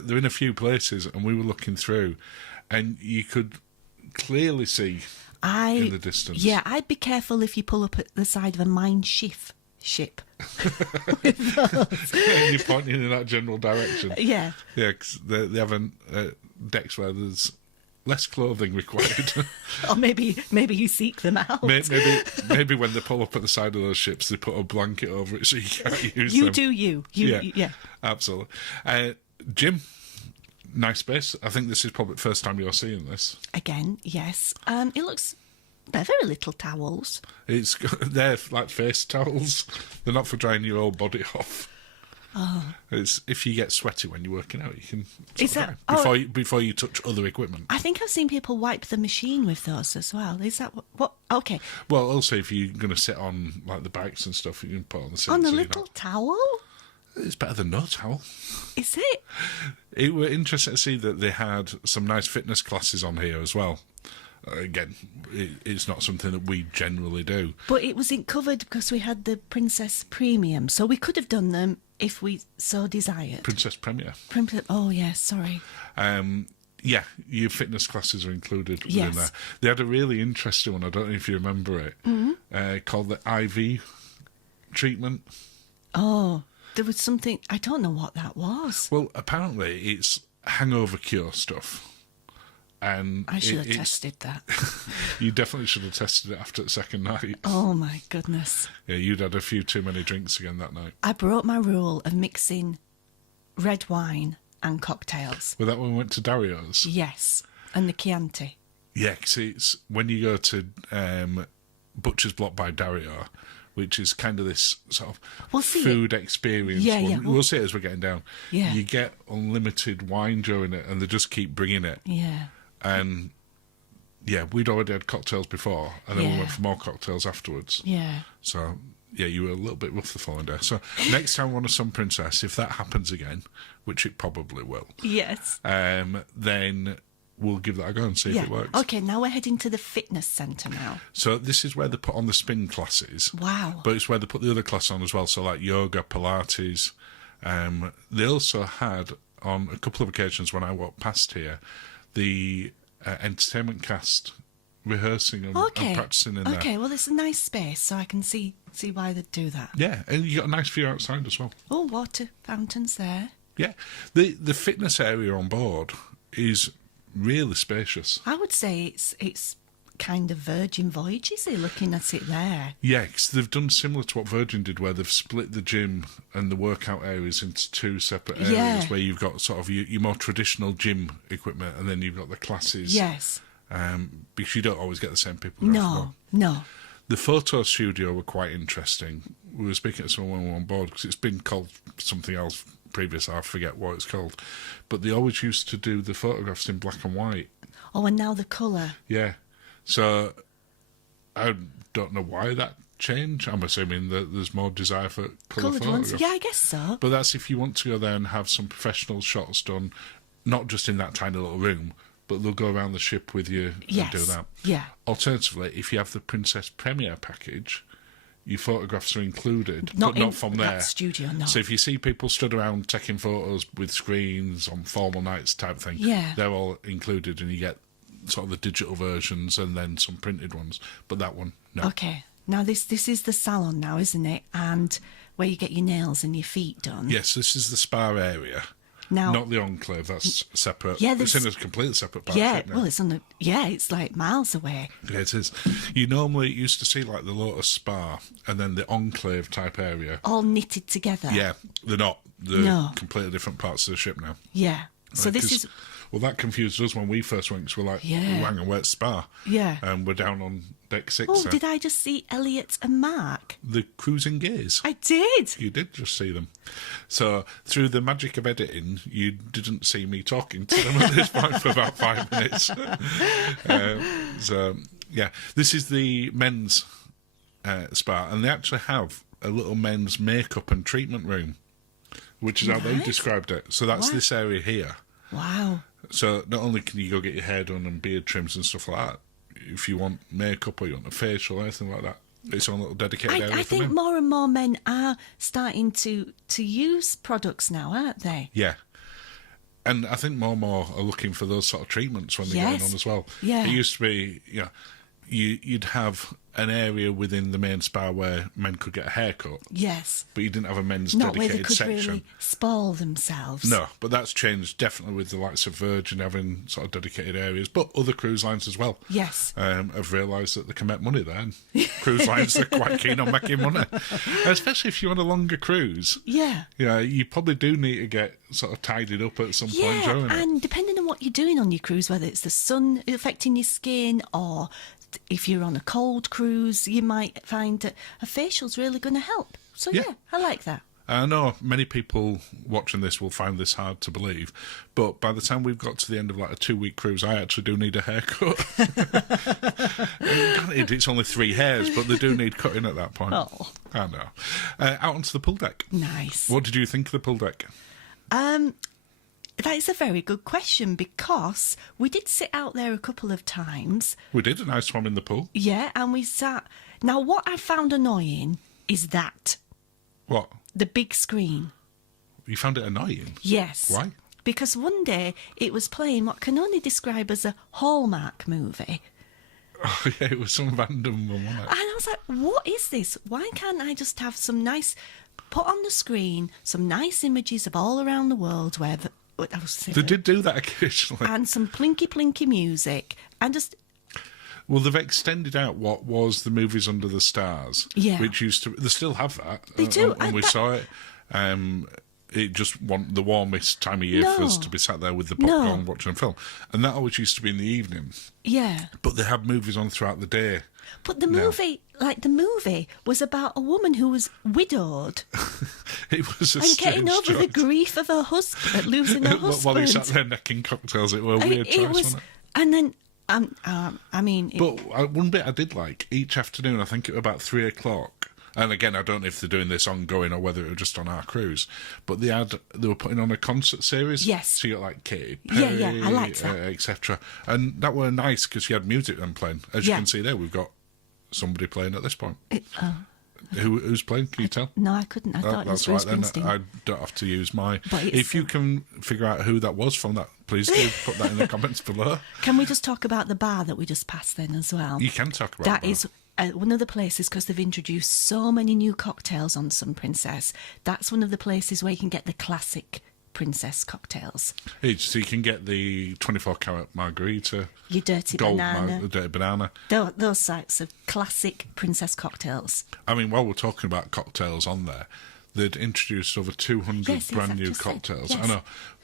they're in a few places, and we were looking through, and you could clearly see in the distance. Yeah, I'd be careful if you pull up at the side of a mine ship. With those. And you're pointing in that general direction. Yeah. Yeah, because they have decks where there's less clothing required. Or maybe you seek them out. Maybe when they pull up at the side of those ships, they put a blanket over it so you can't use them. You do you. Yeah. Absolutely. Jim, nice space. I think this is probably the first time you're seeing this. Again, yes. It looks... They're very little towels. They're like face towels. They're not for drying your whole body off. Oh. It's if you get sweaty when you're working out, you can before you touch other equipment. I think I've seen people wipe the machine with those as well. Is that what? Okay. Well, also if you're going to sit on like the bikes and stuff, you can put on the seat. On a little towel? It's better than no towel. Is it? It were interesting to see that they had some nice fitness classes on here as well. Again, it's not something that we generally do. But it wasn't covered because we had the Princess Premium, so we could have done them if we so desired. Princess Premier. Oh, yeah, sorry. Yeah, your fitness classes are included yes. within there. They had a really interesting one, I don't know if you remember it, called the IV treatment. Oh, there was something, I don't know what that was. Well, apparently it's hangover cure stuff. And I should have tested that. You definitely should have tested it after the second night. Oh, my goodness. Yeah, you'd had a few too many drinks again that night. I broke my rule of mixing red wine and cocktails. Was that when we went to Dario's? Yes, and the Chianti. Yeah, because it's when you go to Butcher's Block by Dario, which is kind of this sort of food experience. Yeah, yeah. We'll see it as we're getting down. Yeah. You get unlimited wine during it, and they just keep bringing it. Yeah. And, yeah, we'd already had cocktails before, and then we went for more cocktails afterwards. Yeah. So, yeah, you were a little bit rough the following day. So, next time we're on a Sun Princess, if that happens again, which it probably will. Yes. Then we'll give that a go and see if it works. Okay, now we're heading to the fitness centre now. So this is where they put on the spin classes. Wow. But it's where they put the other class on as well, so like yoga, Pilates. They also had, on a couple of occasions when I walked past here, the entertainment cast rehearsing and practising in there. Okay, well, it's a nice space, so I can see why they'd do that. Yeah, and you got a nice view outside as well. Oh, water fountains there. Yeah. The fitness area on board is really spacious. I would say it's kind of Virgin Voyages, looking at it there. Yeah, because they've done similar to what Virgin did, where they've split the gym and the workout areas into two separate areas, where you've got sort of your more traditional gym equipment, and then you've got the classes. Yes. Because you don't always get the same people. No. The photo studio were quite interesting. We were speaking to someone when we were on board, because it's been called something else previous, I forget what it's called. But they always used to do the photographs in black and white. Oh, and now the colour. Yeah. So I don't know why that changed. I'm assuming that there's more desire for colour photographs. Yeah, I guess so. But that's if you want to go there and have some professional shots done, not just in that tiny little room, but they'll go around the ship with you and do that. Yeah. Alternatively, if you have the Princess Premier package, your photographs are included, but not from there. That studio, no. So if you see people stood around taking photos with screens on formal nights type thing, they're all included, and you get sort of the digital versions and then some printed ones. But that one, no. Okay. Now this is the salon now, isn't it? And where you get your nails and your feet done. Yes, this is the spa area. Now, not the Enclave, that's separate. Yeah, it's in a completely separate part. Yeah, well, it's on the. Yeah, it's like miles away. Yeah, it is. You normally used to see like the Lotus Spa and then the Enclave type area. All knitted together. Yeah, they're not. They're completely different parts of the ship now. Yeah. So this is. Well, that confused us when we first went, because we're like, hang on, where's Spa? Yeah. And we're down on deck 6. Oh, did I just see Elliot and Mark? The cruising gears. I did. You did just see them. So, through the magic of editing, you didn't see me talking to them at this point for about 5 minutes. This is the men's spa, and they actually have a little men's makeup and treatment room, which is how they described it. So that's this area here. Wow. So not only can you go get your hair done and beard trims and stuff like that, if you want makeup or you want a facial or anything like that, it's on a little dedicated area. I think more and more men are starting to use products now, aren't they? Yeah. And I think more and more are looking for those sort of treatments when they're going on as well. Yeah. It used to be, you'd have an area within the main spa where men could get a haircut, Yes. but you didn't have a men's Not where they dedicated could section. really spoil themselves. No, but that's changed definitely with the likes of Virgin having sort of dedicated areas, but other cruise lines as well. Yes. Have realised that they can make money there. And cruise lines are quite keen on making money, especially if you're on a longer cruise. Yeah. Yeah, you probably do need to get sort of tidied up at some point during it. And depending on what you're doing on your cruise, whether it's the sun affecting your skin or if you're on a cold cruise, you might find that a facial's really going to help. So, Yeah. yeah, I like that. I know many people watching this will find this hard to believe, but by the time we've got to the end of like a 2-week cruise, I actually do need a haircut. Granted, it's only 3 hairs, but they do need cutting at that point. Oh. I know. Out onto the pool deck. Nice. What did you think of the pool deck? That is a very good question because we did sit out there a couple of times. We did a nice swim in the pool. Yeah, and we sat. Now, what I found annoying is that What? the big screen. You found it annoying? Yes. Why? Because one day it was playing what can only describe as a Hallmark movie. Oh, yeah, it was some random one, wasn't it? And I was like, what is this? Why can't I just have some nice, put on the screen, some nice images of all around the world where I was They did do that occasionally. and some plinky music and just Well, they've extended out what was the movies Under the Stars, Yeah. which used to. They still have that. They do, and and we that- saw it. It just want the warmest time of year for us No. to be sat there with the No. popcorn watching a film, and that always used to be in the evening. yeah. But they have movies on throughout the day. But the No. movie was about a woman who was widowed It was a and getting strange over the choice. grief of her husband, losing her husband. While he sat there necking cocktails, it was a weird choice, wasn't it? And then, I mean, But one bit I did like, each afternoon, I think it was about 3 o'clock, and again, I don't know if they're doing this ongoing or whether it was just on our cruise, but they were putting on a concert series. Yes. So you got like Katy Yeah, Perry, yeah, I liked that. etc. And that were nice because you had music then playing. As you Yeah. can see there, we've got somebody playing at this point. Who's playing? Can you tell? no, I couldn't. I thought it was That's Bruce right then. Springsteen. I don't have to use my. But it's, If you can figure out who that was from that, please do put that in the comments below. Can we just talk about the bar that we just passed then as well? You can talk about That is one of the places, because they've introduced so many new cocktails on Sun Princess. That's one of the places where you can get the classic Princess cocktails. So you can get the 24-carat margarita, Your dirty gold banana. dirty banana. Those types of classic Princess cocktails. I mean, while we're talking about cocktails on there, they'd introduced over 200 Yes, brand I've new just said, cocktails. yes. I know.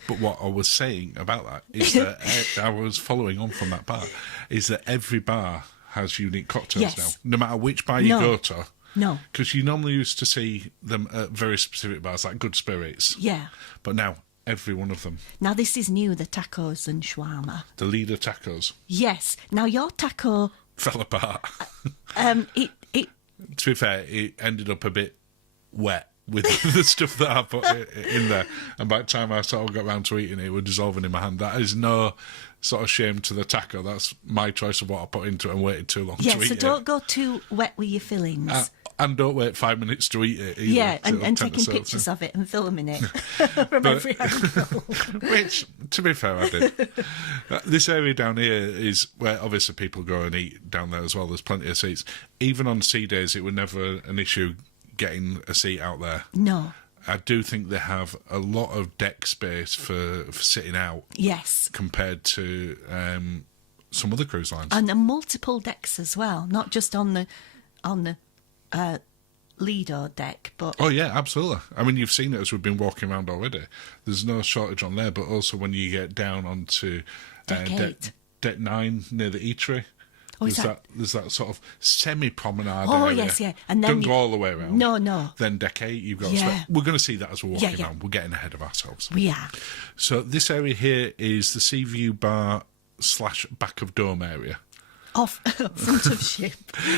But what I was saying about that is that I was following on from that bar, is that every bar has unique cocktails Yes. now. No matter which bar you No. go to. No. Because you normally used to see them at very specific bars, like Good Spirits. Yeah. But now, every one of them. Now this is new, the tacos and shawarma. The leader tacos Yes. Now your taco, fell apart. it To be fair, it ended up a bit wet with the stuff that I put in there. And by the time I sort of got round to eating it, it was dissolving in my hand. That is no sort of shame to the taco. That's my choice of what I put into it and waited too long yeah. to eat So it. don't go too wet with your fillings. And don't wait 5 minutes to eat it either. Yeah, and It'll tend to taking soak pictures through. of it and filming it from every angle. Which, to be fair, I did. This area down here is where obviously people go and eat down there as well. There's plenty of seats. Even on sea days, it was never an issue getting a seat out there. No. I do think they have a lot of deck space for sitting out Yes. compared to some other cruise lines. And multiple decks as well, not just on the Lido deck, but Oh yeah, absolutely. I mean, you've seen it as we've been walking around already. There's no shortage on there, but also when you get down onto Deck 8. deck 9 near the eatery, Oh, is there's that sort of semi-promenade Oh, area. yes, yeah. And then don't you- go all the way around. No. Then deck 8, you've got. Yeah. We're going to see that as we're walking Yeah. around. We're getting ahead of ourselves. we are. So this area here is the Sea View Bar / back of dome area. Off front of ship.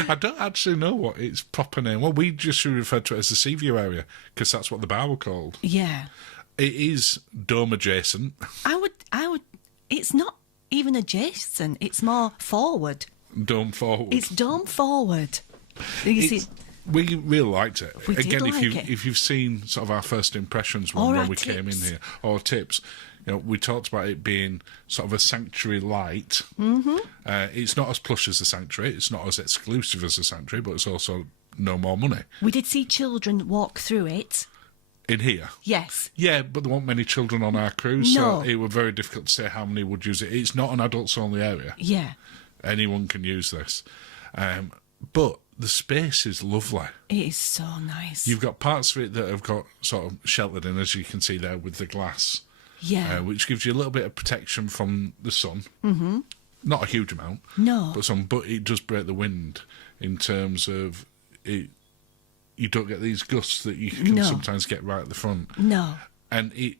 I don't actually know what its proper name. Well, we just referred to it as the Sea View area because that's what the bar were called. Yeah. It is dome adjacent. I would. It's not even adjacent. It's more forward. Dome forward. It's dome forward. You see, We really liked it. We did Again, like it. if you've seen sort of our first impressions Or when our we came in tips. here, or tips, we talked about it being sort of a sanctuary light. Mm-hmm. It's not as plush as a sanctuary. It's not as exclusive as a sanctuary, but it's also no more money. We did see children walk through it. In here? Yes. Yeah, but there weren't many children on our cruise, No. so it was very difficult to say how many would use it. It's not an adults-only area. Yeah. Anyone can use this. But the space is lovely. It is so nice. You've got parts of it that have got sort of sheltered in, as you can see there, with the glass. Yeah. Which gives you a little bit of protection from the sun. Mm-hmm. Not a huge amount. No. But it does break the wind in terms of it. You don't get these gusts that you can sometimes get right at the front. No. And it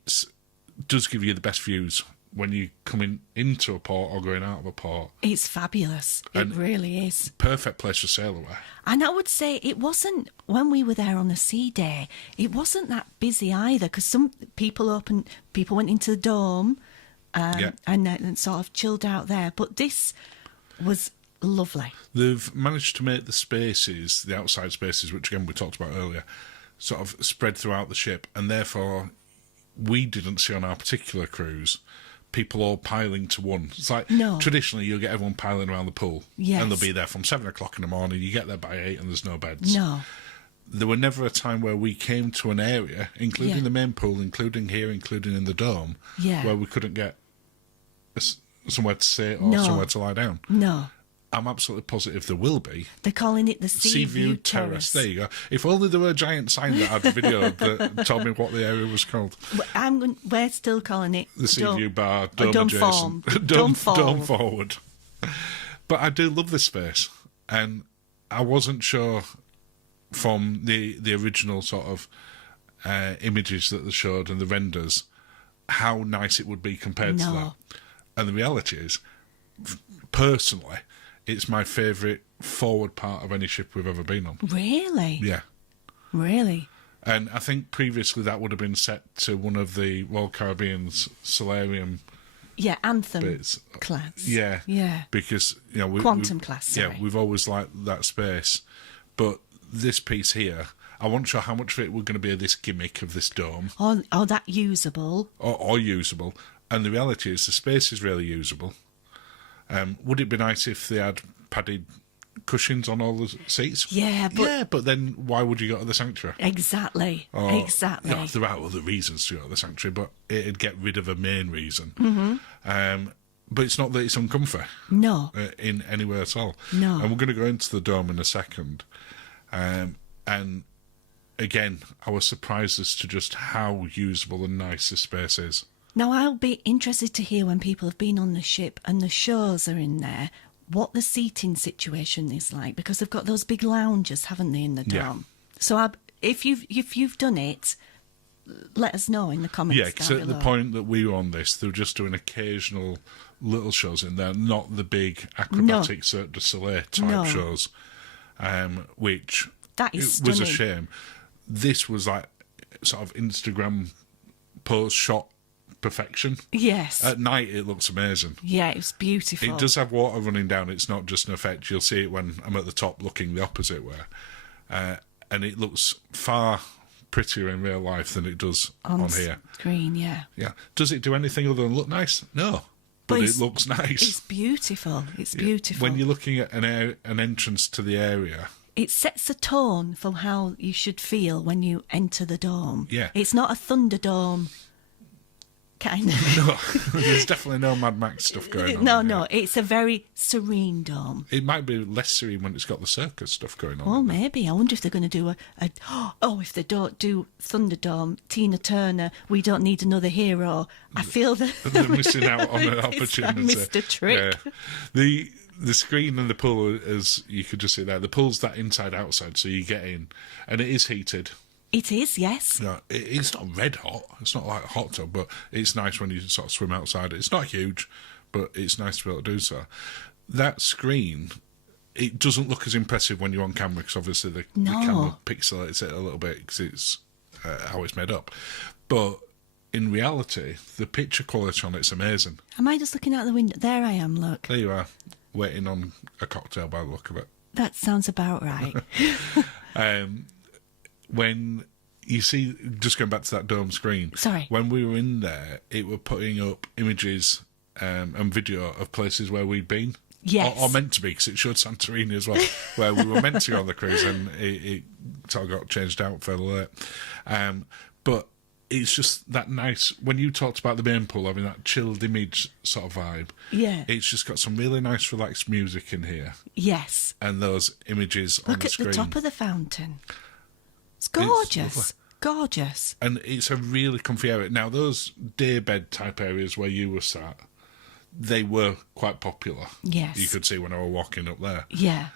does give you the best views when you come into a port or going out of a port. It's fabulous. It really is. Perfect place for sail away. And I would say it wasn't, when we were there on the sea day, it wasn't that busy either, because some people went into the dome and sort of chilled out there. But this was lovely. They've managed to make the spaces, the outside spaces, which again we talked about earlier, sort of spread throughout the ship, and therefore we didn't see on our particular cruise people all piling to one. It's like traditionally you'll get everyone piling around the pool, and they'll be there from 7 o'clock in the morning. You get there by 8 and there's no beds. No. There were never a time where we came to an area, including the main pool, including here, including in the dome, where we couldn't get somewhere to sit or somewhere to lie down. No. I'm absolutely positive there will be. They're calling it the Sea View Terrace. There you go. If only there were a giant sign that had a video that told me what the area was called. We're still calling it the Sea View Bar, Dome Adjacent. Dome Forward. But I do love this space, and I wasn't sure from the original sort of images that they showed and the renders how nice it would be compared to that. And the reality is, personally, it's my favourite forward part of any ship we've ever been on. Really? Yeah. Really? And I think previously that would have been set to one of the Royal Caribbean's Solarium Anthem bits. class. Yeah. Yeah. Because, Quantum class, sorry. Yeah, we've always liked that space. But this piece here, I wasn't sure how much of it was going to be this gimmick of this dome. Or that usable. Or usable. And the reality is the space is really usable. Would it be nice if they had padded cushions on all the seats? Yeah, but then why would you go to the sanctuary? Exactly. Exactly. If there are other reasons to go to the sanctuary, but it'd get rid of a main reason. Mm-hmm. But it's not that it's uncomfy. No. In any way at all. No. And we're going to go into the dome in a second. And again, I was surprised as to just how usable and nice this space is. Now, I'll be interested to hear when people have been on the ship and the shows are in there, what the seating situation is like, because they've got those big lounges, haven't they, in the dome? Yeah. So if you've done it, let us know in the comments down because below. at the point that we were on this, they were just doing occasional little shows in there, not the big acrobatic Cirque du Soleil type shows, which that is was a shame. This was like sort of Instagram pose shot perfection. Yes. At night it looks amazing. Yeah, it was beautiful. It does have water running down. It's not just an effect. You'll see it when I'm at the top looking the opposite way. And it looks far prettier in real life than it does on here. Screen, yeah. Yeah. Does it do anything other than look nice? No. But it looks nice. It's beautiful. It's beautiful. When you're looking at an entrance to the area, it sets a tone for how you should feel when you enter the dome. Yeah. It's not a Thunderdome kind of. No, there's definitely no Mad Max stuff going on. No, it's a very serene dome. It might be less serene when it's got the circus stuff going on. Well, maybe. I wonder if they're going to do if they don't do Thunderdome, Tina Turner, we don't need another hero. I feel that they're missing out on an opportunity. Missed a trick. Yeah. The screen and the pool, as you could just see there, the pool's that inside-outside, so you get in, and it is heated. It is, yes. No, it's not red hot. It's not like a hot tub, but it's nice when you sort of swim outside. It's not huge, but it's nice to be able to do so. That screen, it doesn't look as impressive when you're on camera, because obviously the camera pixelates it a little bit because it's how it's made up. But in reality, the picture quality on it's amazing. Am I just looking out the window? There I am, look. There you are, waiting on a cocktail by the look of it. That sounds about right. When you see, just going back to that dome screen. Sorry. When we were in there, it were putting up images and video of places where we'd been. Yes. Or meant to be, because it showed Santorini as well, where we were meant to go on the cruise, and it sort of got changed out fairly late. But it's just that nice, when you talked about the main pool having that chilled image sort of vibe, it's just got some really nice relaxed music in here. Yes. And those images on the screen. Look at the top of the fountain. It's gorgeous. It's gorgeous. And it's a really comfy area. Now, those daybed type areas where you were sat, they were quite popular. Yes. You could see when I were walking up there. Yeah.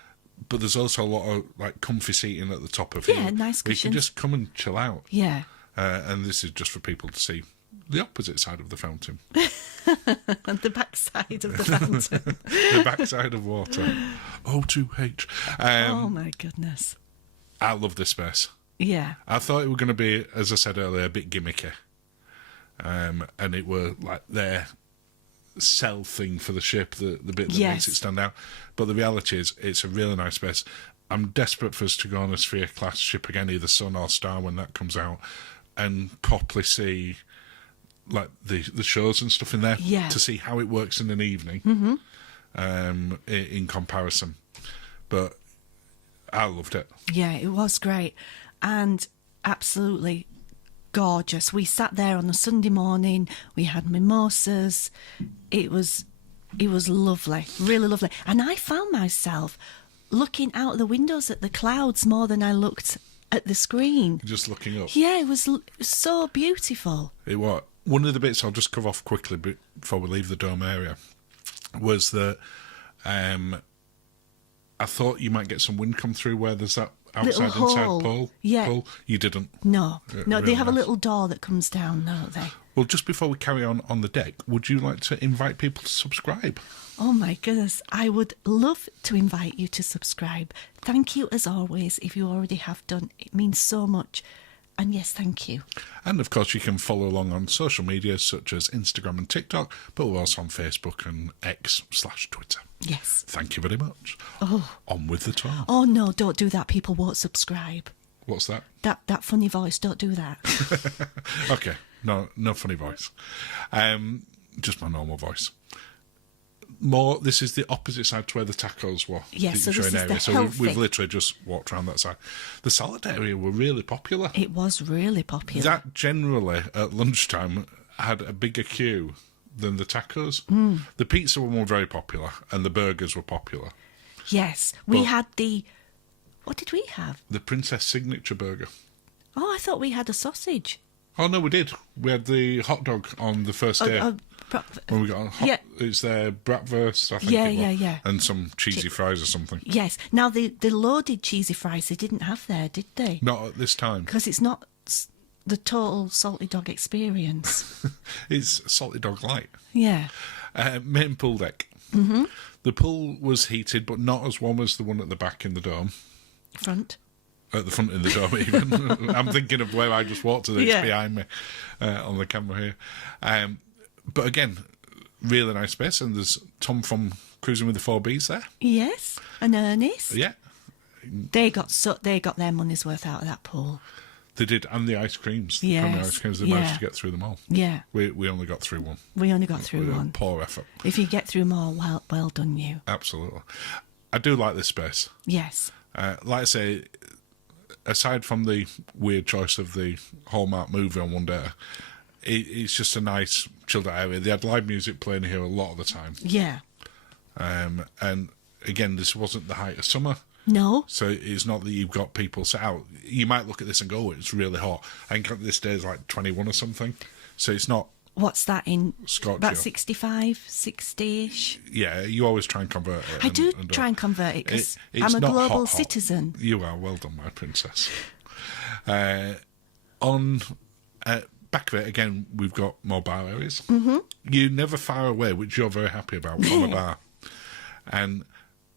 But there's also a lot of like comfy seating at the top of here. Yeah, nice cushions. You can just come and chill out. Yeah. And this is just for people to see the opposite side of the fountain. And the back side of the fountain. The backside of water. O2H. Oh, my goodness. I love this space. Yeah. I thought it was going to be, as I said earlier, a bit gimmicky. And it were like their sell thing for the ship, the bit that makes it stand out. But the reality is, it's a really nice space. I'm desperate for us to go on a Sphere class ship again, either Sun or Star, when that comes out, and properly see like the shows and stuff in there, to see how it works in an evening, in comparison. But I loved it. Yeah, it was great, and absolutely gorgeous. We sat there on a Sunday morning. We had mimosas. It was lovely, really lovely. And I found myself looking out the windows at the clouds more than I looked at the screen. Just looking up. Yeah, it was so beautiful. It was. One of the bits I'll just cover off quickly before we leave the dome area was that I thought you might get some wind come through where there's that outside inside pool. Yeah. Pool. You didn't. No, really they have nice. a little door that comes down, don't they? Well, just before we carry on the deck, would you like to invite people to subscribe? Oh my goodness, I would love to invite you to subscribe. Thank you as always if you already have done. It means so much. And yes, thank you. And of course, you can follow along on social media such as Instagram and TikTok, but we're also on Facebook and X/Twitter. Yes. Thank you very much. Oh. On with the tour. Oh no, don't do that. People won't subscribe. What's that? That funny voice, don't do that. Okay, no funny voice. Just my normal voice. This is the opposite side to where the tacos were. Yes, so this is the So we've literally just walked around that side. The salad area were really popular. It was really popular. That generally at lunchtime had a bigger queue than the tacos. The pizza were very popular, and the burgers were popular. Yes, we had the. What did we have? The Princess Signature Burger. Oh, I thought we had a sausage. Oh no, we did. We had the hot dog on the first day. When we got on it's their bratwurst, I think it was. And some cheesy fries or something. Yes. Now, the loaded cheesy fries they didn't have there, did they? Not at this time. Because it's not the total salty dog experience. It's salty dog light. Yeah. Main pool deck. Mm-hmm. The pool was heated, but not as warm as the one at the back in the dome. Front. At the front in the dome, even. I'm thinking of where I just walked to. It's behind me on the camera here. But again, really nice space, and there's Tom from Cruising with the 4Bs there. Yes, and Ernest. Yeah, they got their money's worth out of that pool. They did, and the ice creams. Yes, from the ice creams, they managed to get through them all. Yeah, we only got through one. We only got through one. Poor effort. If you get through more, well done you. Absolutely, I do like this space. Yes, like I say, aside from the weird choice of the Hallmark movie on one day. It's just a nice chilled out area. They had live music playing here a lot of the time. Yeah. And again, this wasn't the height of summer. No. So it's not that you've got people set out. You might look at this and go, oh, it's really hot. I think this day is like 21 or something. So it's not. What's that in? Scorchio. About 65, 60-ish? Yeah, you always try and convert it. I do try and convert it because I'm a global citizen. You are. Well done, my princess. Back of it, again, we've got more bar areas. Mm-hmm. You're never far away, which you're very happy about, from a bar. And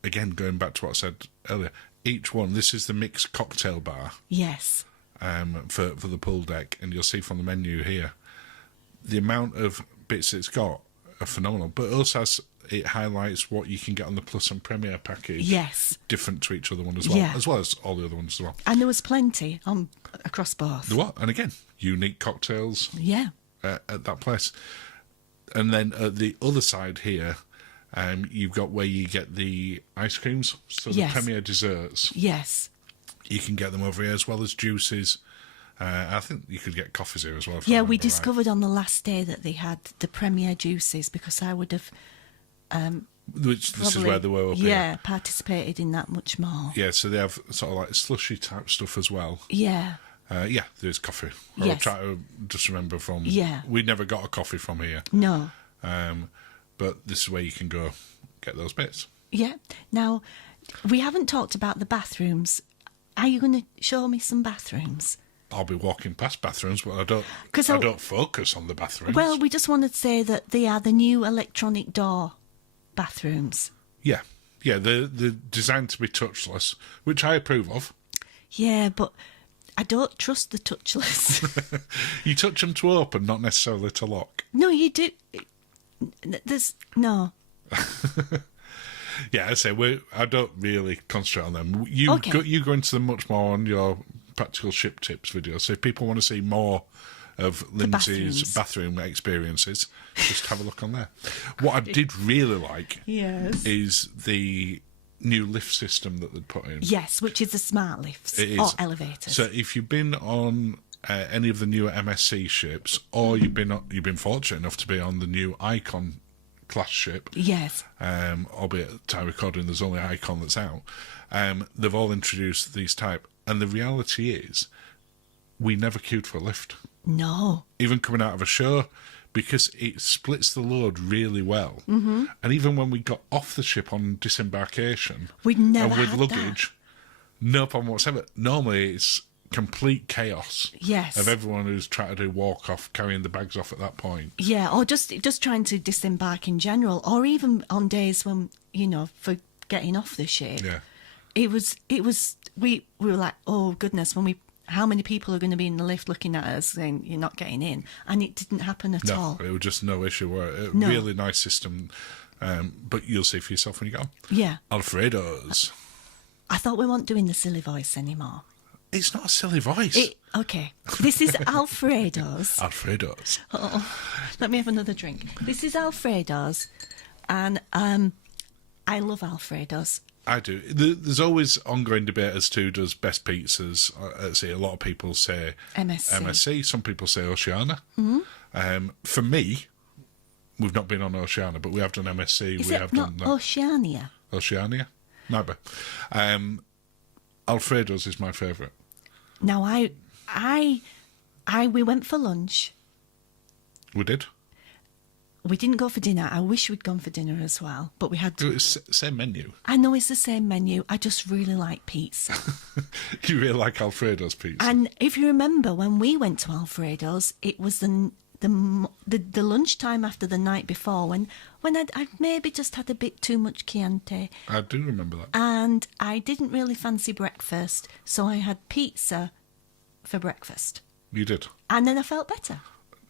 again, going back to what I said earlier, each one, this is the mixed cocktail bar. Yes. For the pool deck. And you'll see from the menu here, the amount of bits it's got are phenomenal. But it also has it highlights what you can get on the Plus and Premier package. Yes. Different to each other one as well, Yeah. as well as all the other ones as well. And there was plenty across both. The what? And again, unique cocktails Yeah. at that place. And then at the other side here, you've got where you get the ice creams, so the Yes. Premier desserts. Yes. You can get them over here, as well as juices. I think you could get coffees here as well. If I Yeah, we remember right. discovered on the last day that they had the Premier juices, because I would have Which this is probably, where they were up here. yeah, participated in that much more. Yeah, so they have sort of like slushy type stuff as well. Yeah. Yeah, there's coffee. I'll Yes. try to just remember from... Yeah. We never got a coffee from here. No. But this is where you can go get those bits. Yeah. Now, we haven't talked about the bathrooms. Are you going to show me some bathrooms? I'll be walking past bathrooms, but I don't 'Cause I don't focus on the bathrooms. Well, we just wanted to say that they are the new electronic door bathrooms. Yeah. Yeah, they're designed to be touchless, which I approve of. Yeah, but I don't trust the touchless. You touch them to open, not necessarily to lock. No, you do. There's no. Yeah, I say I don't really concentrate on them. You Okay. you go into them much more on your practical ship tips video. So if people want to see more of Lindsay's bathrooms. bathroom experiences, just have a look on there. What I did really like Yes. is the new lift system that they'd put in. Yes, which is the smart lifts It is. or elevators. So if you've been on any of the newer MSC ships, or you've been fortunate enough to be on the new Icon class ship, yes. albeit at the time of recording there's only Icon that's out, they've all introduced these type. And the reality is, we never queued for a lift. No. Even coming out of a show, because it splits the load really well. Mm-hmm. And even when we got off the ship on disembarkation, We'd never and with had luggage, no problem whatsoever. Normally it's complete chaos. Yes. Of everyone who's trying to do walk off, carrying the bags off at that point. Yeah, or just trying to disembark in general, or even on days when, for getting off the ship. Yeah. It was we were like, oh goodness, how many people are going to be in the lift looking at us saying you're not getting in, and it didn't happen at all. No, it was just no issue. A No. really nice system, but you'll see for yourself when you go. Yeah. Alfredo's. I thought we weren't doing the silly voice anymore. It's not a silly voice. Okay, this is Alfredo's. Alfredo's. Oh, let me have another drink. This is Alfredo's, and I love Alfredo's. I do. There's always ongoing debate as to does best pizzas. A lot of people say MSC. Some people say Oceania. Mm-hmm. For me, we've not been on Oceania, but we have done MSC. Is we it have not done Oceania? Oceania. Might be. Alfredo's is my favourite. Now we went for lunch. We did. We didn't go for dinner. I wish we'd gone for dinner as well, but we had to. It was same menu. I know it's the same menu. I just really like pizza. You really like Alfredo's pizza. And if you remember, when we went to Alfredo's, it was the lunchtime after the night before when I'd maybe just had a bit too much Chianti. I do remember that. And I didn't really fancy breakfast, so I had pizza for breakfast. You did. And then I felt better.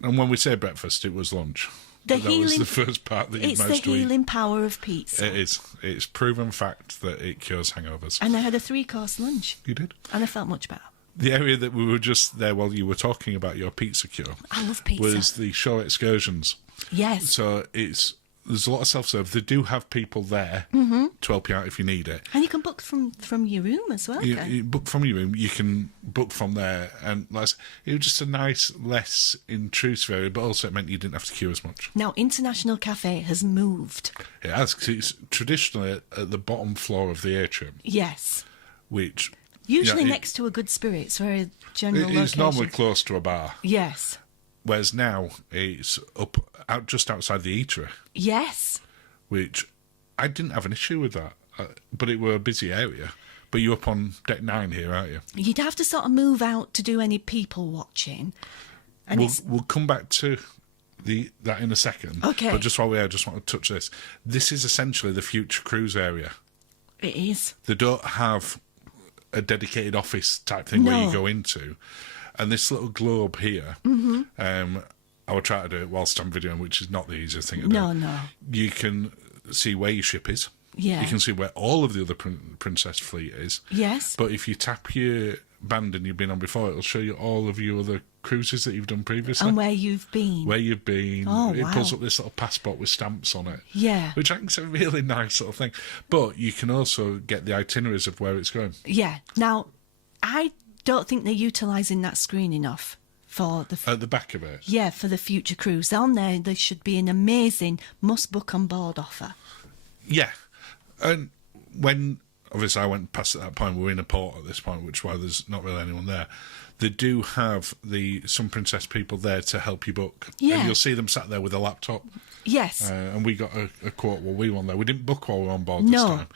And when we say breakfast, it was lunch. That was the first part that you It's managed the to eat. healing power of pizza. It is. It's proven fact that it cures hangovers. And I had a 3-course lunch. You did. And I felt much better. The area that we were just there while you were talking about your pizza cure I love pizza. was the shore excursions. Yes. So there's a lot of self-serve. They do have people there to help you out if you need it. And you can book from your room as well. You book from your room. You can book from there, and it was just a nice, less intrusive area, but also it meant you didn't have to queue as much. Now, International Cafe has moved. It has, 'cause it's traditionally at the bottom floor of the atrium, Yes. which Usually it- next to a good spirits or a general it's location. normally close to a bar. Yes. Whereas now it's just outside the eatery, Yes. which I didn't have an issue with that, but it were a busy area. But you're up on deck 9 here, aren't you? You'd have to sort of move out to do any people watching. And We'll come back to that in a second. Okay. But just while we're here, I just want to touch this. This is essentially the future cruise area. it is. They don't have a dedicated office type thing where you No. go into. And this little globe here, I will try to do it whilst I'm videoing, which is not the easiest thing to do. No. You can see where your ship is. Yeah. You can see where all of the other Princess fleet is. Yes. But if you tap your band and you've been on before, it'll show you all of your other cruises that you've done previously. And where you've been. Where you've been. Oh, it wow. pulls up this little passport with stamps on it. Yeah. Which I think is a really nice sort of thing. But you can also get the itineraries of where it's going. Yeah. Now, I don't think they're utilising that screen enough for the... At the back of it. Yeah, for the future cruise. On there should be an amazing must-book on board offer. Yeah. And when, obviously, I went past at that point, we're in a port at this point, which is why there's not really anyone there. They do have some Princess people there to help you book. Yeah. And you'll see them sat there with a laptop. Yes. And we got a quote while we were on there. We didn't book while we were on board this time.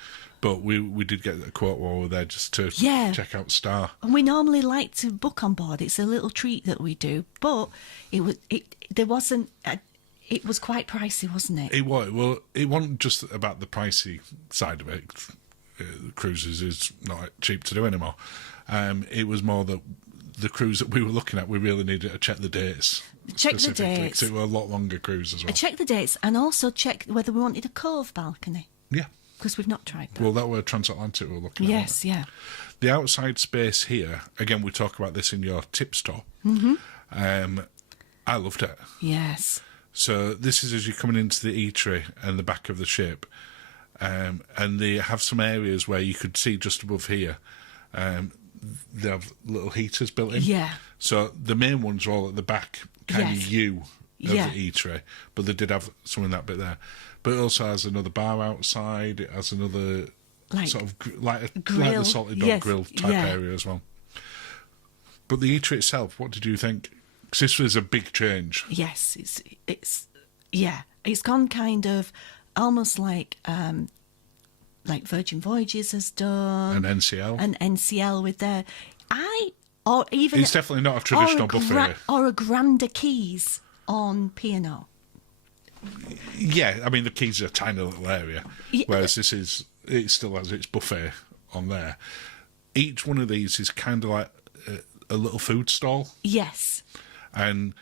But we did get a quote while we were there just to check out Star. And we normally like to book on board. It's a little treat that we do. But it was quite pricey, wasn't it? It was. Well, it wasn't just about the pricey side of it. Cruises is not cheap to do anymore. It was more that the cruise that we were looking at, we really needed to check the dates. Check the dates. 'Cause it was a lot longer cruise as well. Check the dates and also check whether we wanted a cove balcony. Yeah. Because we've not tried that. Well, that were transatlantic we were looking at. Yes, yeah. The outside space here, again, we talk about this in your tip store. Mm-hmm. I loved it. Yes. So this is as you're coming into the eatery and the back of the ship. And they have some areas where you could see just above here. They have little heaters built in. Yeah. So the main ones are all at the back, kind of of the eatery. But they did have some in that bit there. But it also has another bar outside. It has another sort of like the Salted Dog grill type area as well. But the eatery itself, what did you think? Because this was a big change. Yes, it's gone kind of almost like Virgin Voyages has done. An NCL. An NCL with their... or even... It's definitely not a traditional buffet. Or a Grander Keys on P&O. Yeah, I mean, the Keys are a tiny little area, whereas it still has its buffet on there. Each one of these is kind of like a little food stall. Yes. And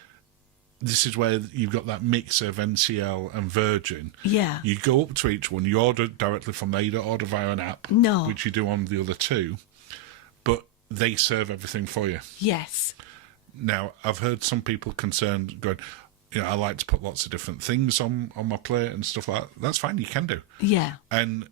this is where you've got that mix of NCL and Virgin. Yeah. You go up to each one, you order directly from there, you don't order via an app. No. Which you do on the other two. But they serve everything for you. Yes. Now, I've heard some people concerned going, I like to put lots of different things on my plate and stuff like that. That's fine, you can do. Yeah. And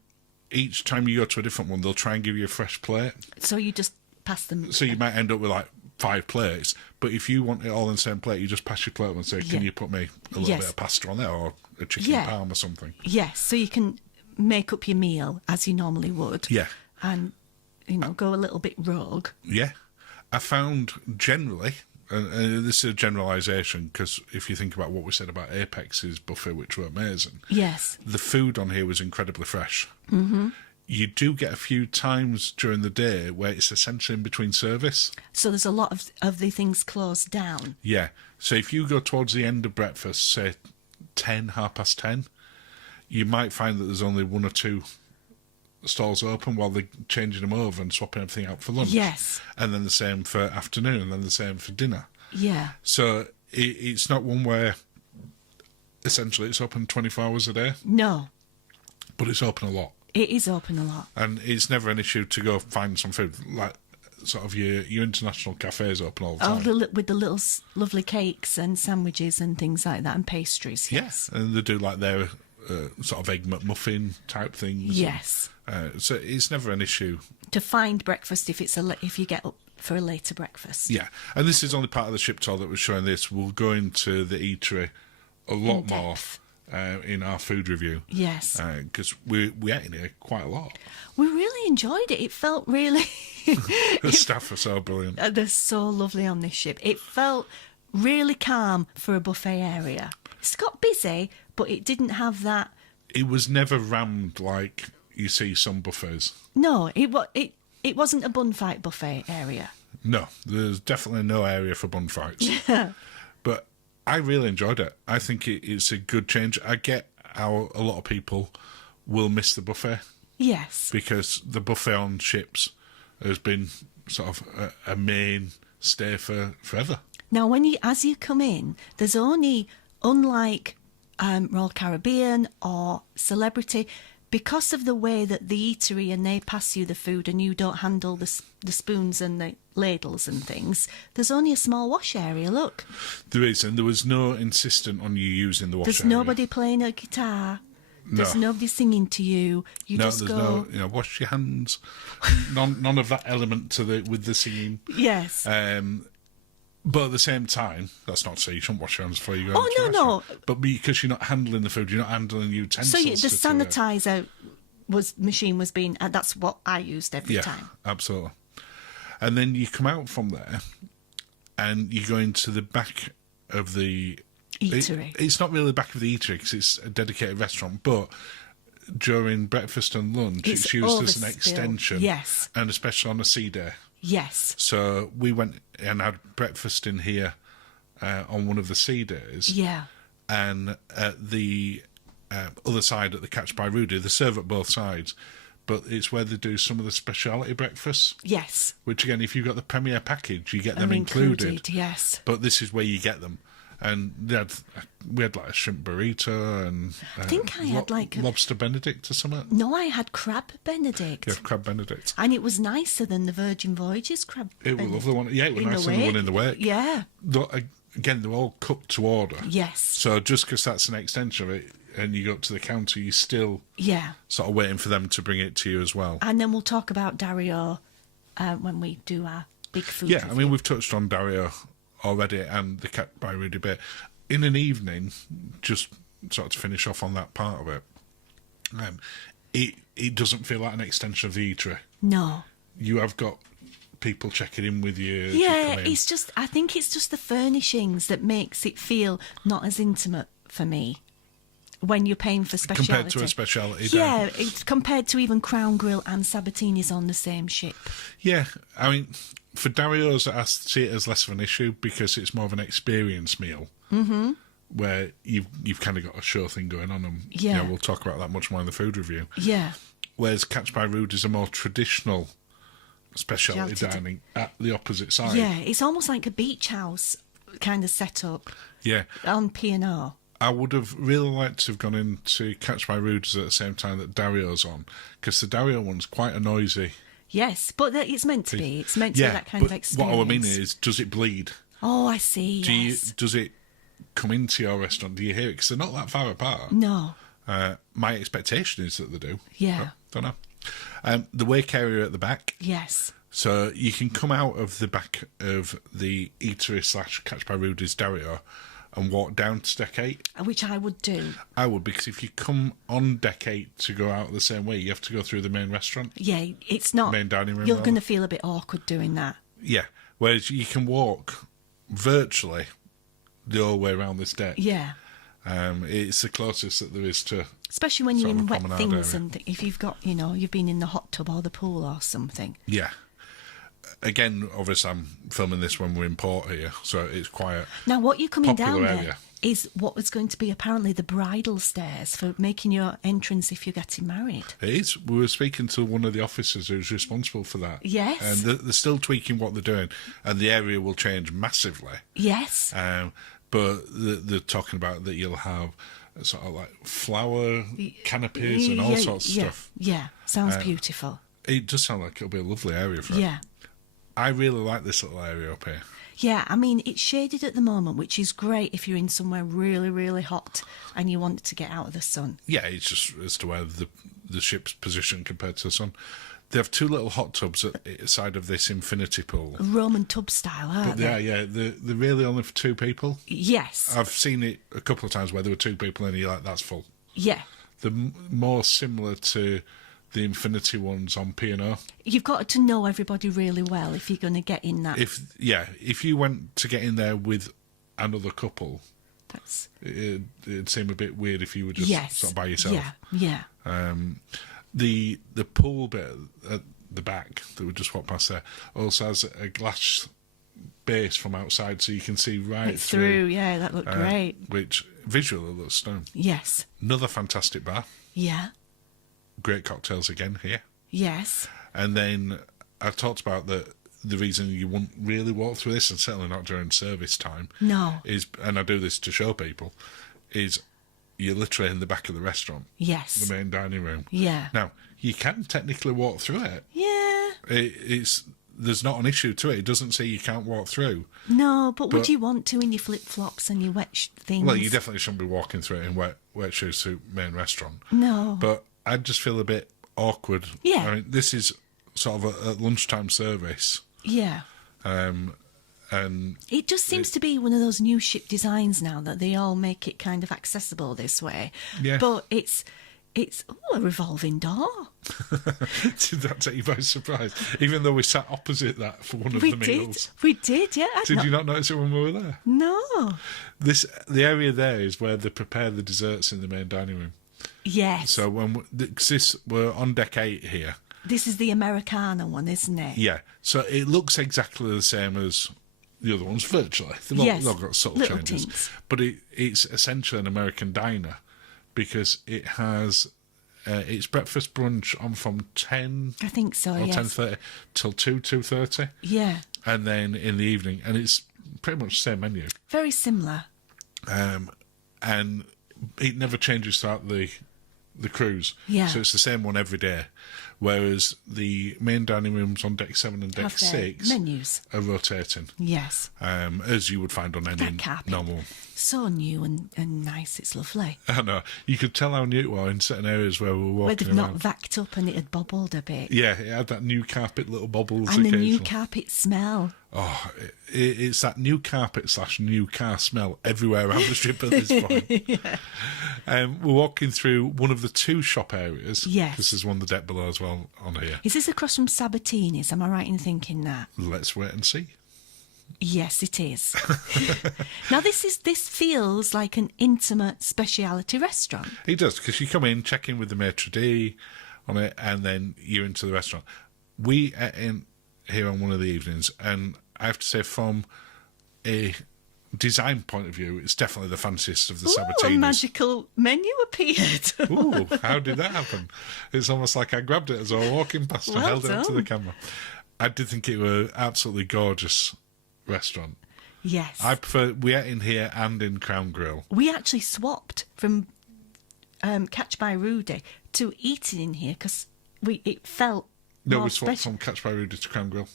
each time you go to a different one, they'll try and give you a fresh plate. So you just pass them. So you might end up with like 5 plates, but if you want it all in the same plate, you just pass your plate and say, can you put me a little bit of pasta on there or a chicken parm or something? Yes, so you can make up your meal as you normally would. Yeah. And, go a little bit rogue. Yeah. I found generally, and this is a generalisation, because if you think about what we said about Apex's buffet, which were amazing, yes, the food on here was incredibly fresh. Mm-hmm. You do get a few times during the day where it's essentially in between service. So there's a lot of the things closed down. Yeah. So if you go towards the end of breakfast, say 10:30, you might find that there's only 1 or 2 stalls open while they're changing them over and swapping everything out for lunch. Yes. And then the same for afternoon, and then the same for dinner. Yeah. So it's not one where essentially it's open 24 hours a day. No. But it's open a lot. It is open a lot. And it's never an issue to go find some food. Like, sort of your international cafes open all the time. With the little lovely cakes and sandwiches and things like that, and pastries. Yes. Yeah. And they do like their sort of egg McMuffin type things. Yes. So it's never an issue. To find breakfast if you get up for a later breakfast. Yeah. And this is only part of the ship tour that was showing this. We'll go into the eatery a lot more in our food review. Yes. Because we ate in here quite a lot. We really enjoyed it. It felt really... The staff are so brilliant. They're so lovely on this ship. It felt really calm for a buffet area. It's got busy, but it didn't have that... It was never rammed like you see some buffets. No, it wasn't a bun fight buffet area. No, there's definitely no area for bun fights. But I really enjoyed it. I think it's a good change. I get how a lot of people will miss the buffet. Yes. Because the buffet on ships has been sort of a main stay for forever. Now, as you come in, there's only, unlike Royal Caribbean or Celebrity, because of the way that the eatery and they pass you the food and you don't handle the spoons and the ladles and things, there's only a small wash area, look. There is, and there was no insistent on you using the wash There's area. nobody playing a guitar. There's No. nobody singing to you. You No, just there's go... no, wash your hands. None of that element with the singing. Yes. But at the same time, that's not to say you shouldn't wash your hands before you go Oh, into the no. restaurant. But because you're not handling the food, you're not handling utensils. So the to do it. sanitizer machine was being... that's what I used every time. Absolutely. And then you come out from there and you go into the back of the... Eatery. It's not really the back of the eatery because it's a dedicated restaurant, but during breakfast and lunch, it's used as an overspill. extension. Yes. And especially on a sea day. Yes. So we went and had breakfast in here on one of the sea days. Yeah. And at the other side, at the Catch by Rudy, they serve at both sides, but it's where they do some of the speciality breakfasts. Yes. Which, again, if you've got the Premier package, you get them Are included. Yes. But this is where you get them. And we had like a shrimp burrito and I think I had like a... lobster Benedict or something. No, I had crab Benedict. Yeah, crab Benedict. And it was nicer than the Virgin Voyages crab It was a lovely one. Yeah, it was in nicer the than the one wake. in the wake. Yeah. Again, they're all cooked to order. Yes. So just because that's an extension of it and you go up to the counter, you're still sort of waiting for them to bring it to you as well. And then we'll talk about Dario when we do our big food Yeah, I review. mean, we've touched on Dario already and the Cat by Rudy bit. In an evening, just sort of to finish off on that part of it, it doesn't feel like an extension of the eatery. No. You have got people checking in with you. as you Yeah, come in. it's just... I think it's just the furnishings that makes it feel not as intimate for me when you're paying for speciality. Compared to a speciality. Yeah, it's compared to even Crown Grill and Sabatini's on the same ship. Yeah, I mean, for Dario's, I see it as less of an issue because it's more of an experience meal. Mm-hmm. Where you've kind of got a show thing going on, and Yeah. we'll talk about that much more in the food review. Yeah. Whereas Catch by Rude is a more traditional specialty Specialty. dining at the opposite side. Yeah, it's almost like a beach house kind of setup Yeah. on P&O. I would have really liked to have gone into Catch by Rude's at the same time that Dario's on, because the Dario one's quite a noisy. Yes, but it's meant to be. It's meant to be that kind of but experience. what I mean is, does it bleed? Oh, I see, yes. Does it come into your restaurant? Do you hear it? Because they're not that far apart. No. My expectation is that they do. Yeah. Don't know. The wake area at the back. Yes. So you can come out of the back of the eatery / Catch by Rudy's Dario and walk down to deck 8. Which I would do. I would, because if you come on deck 8 to go out the same way, you have to go through the main restaurant. Yeah, it's not... Main dining room. You're rather. going to feel a bit awkward doing that. Yeah. Whereas you can walk virtually the whole way around this deck. Yeah. It's the closest that there is to... Especially when you're sort of in a wet promenade things area. and if you've got, you've been in the hot tub or the pool or something. Yeah. Again, obviously, I'm filming this when we're in port here, so it's quiet. Now, what you're coming down Popular there area. is what was going to be apparently the bridal stairs for making your entrance if you're getting married. It is. We were speaking to one of the officers who's responsible for that. Yes. And they're still tweaking what they're doing, and the area will change massively. Yes. But they're talking about that you'll have sort of like flower canopies and all sorts of stuff. Yeah, sounds beautiful. It does sound like it'll be a lovely area for it. Yeah. I really like this little area up here. Yeah, I mean, it's shaded at the moment, which is great if you're in somewhere really, really hot and you want to get out of the sun. Yeah, it's just as to where the ship's position compared to the sun. They have 2 little hot tubs at the side of this infinity pool. Roman tub style, aren't But they? they're really only for 2 people. Yes. I've seen it a couple of times where there were 2 people and you're like, that's full. Yeah. They're more similar to the infinity ones on P&O. You've got to know everybody really well if you're going to get in that. If you went to get in there with another couple, That's... it'd seem a bit weird if you were just sort of by yourself. Yeah. The pool bit at the back that we just walked past there also has a glass base from outside, so you can see right through. Yeah, that looked great. Which visually looks stunning. Yes. Another fantastic bar. Yeah. Great cocktails again here. Yes. And then I talked about the reason you wouldn't really walk through this, and certainly not during service time. No. And I do this to show people, is you're literally in the back of the restaurant, Yes. the main dining room. Yeah. Now, you can technically walk through it. Yeah. There's not an issue to it. It doesn't say you can't walk through. No, but would you want to in your flip-flops and your wet things? Well, you definitely shouldn't be walking through it in wet shoes to main restaurant. No. But I just feel a bit awkward. Yeah. I mean, this is sort of a lunchtime service. Yeah. And It just seems to be one of those new ship designs now that they all make it kind of accessible this way. Yeah. But it's a revolving door. did that take you by surprise? Even though we sat opposite that for one of the meals. We did, yeah. Did you not notice it when we were there? No. The area there is where they prepare the desserts in the main dining room. Yes. So we're on deck 8 here. This is the Americana one, isn't it? Yeah. So it looks exactly the same as the other ones, virtually. They've all got subtle little changes. tints. But it's essentially an American diner because it has its breakfast brunch on from 10 I think so, or yes. 10:30 till 2:30. Yeah. And then in the evening, and it's pretty much the same menu. Very similar. And it never changes throughout the cruise. Yeah. So it's the same one every day. Whereas the main dining rooms on deck 7 and deck Have their 6 menus. are rotating, Yes. as you would find on any That carpet. normal. So new and nice. It's lovely. I know. You could tell how new it was in certain areas where we were Where walking they've not around. vacked up and it had bobbled a bit. Yeah, it had that new carpet little bobbles And the new occasionally. carpet smell. Oh, it's that new carpet / new car smell everywhere around the strip at this point. We're walking through one of the 2 shop areas. Yes. This is one the deck below as well on here. Is this across from Sabatini's? Am I right in thinking that? Let's wait and see. Yes, it is. Now, this feels like an intimate speciality restaurant. It does, because you come in, check in with the maitre d' on it, and then you're into the restaurant. We ate in here on one of the evenings, and I have to say, from a design point of view, it's definitely the fanciest of the Ooh, Sabatini's. a magical menu appeared. Ooh, how did that happen? It's almost like I grabbed it as I was walking past and Well held it up to the done. camera. I did think it was an absolutely gorgeous restaurant. Yes. I prefer, we ate in here and in Crown Grill. We actually swapped from Catch by Rudy to eating in here because it felt No, more we swapped special. from Catch by Rudy to Crown Grill.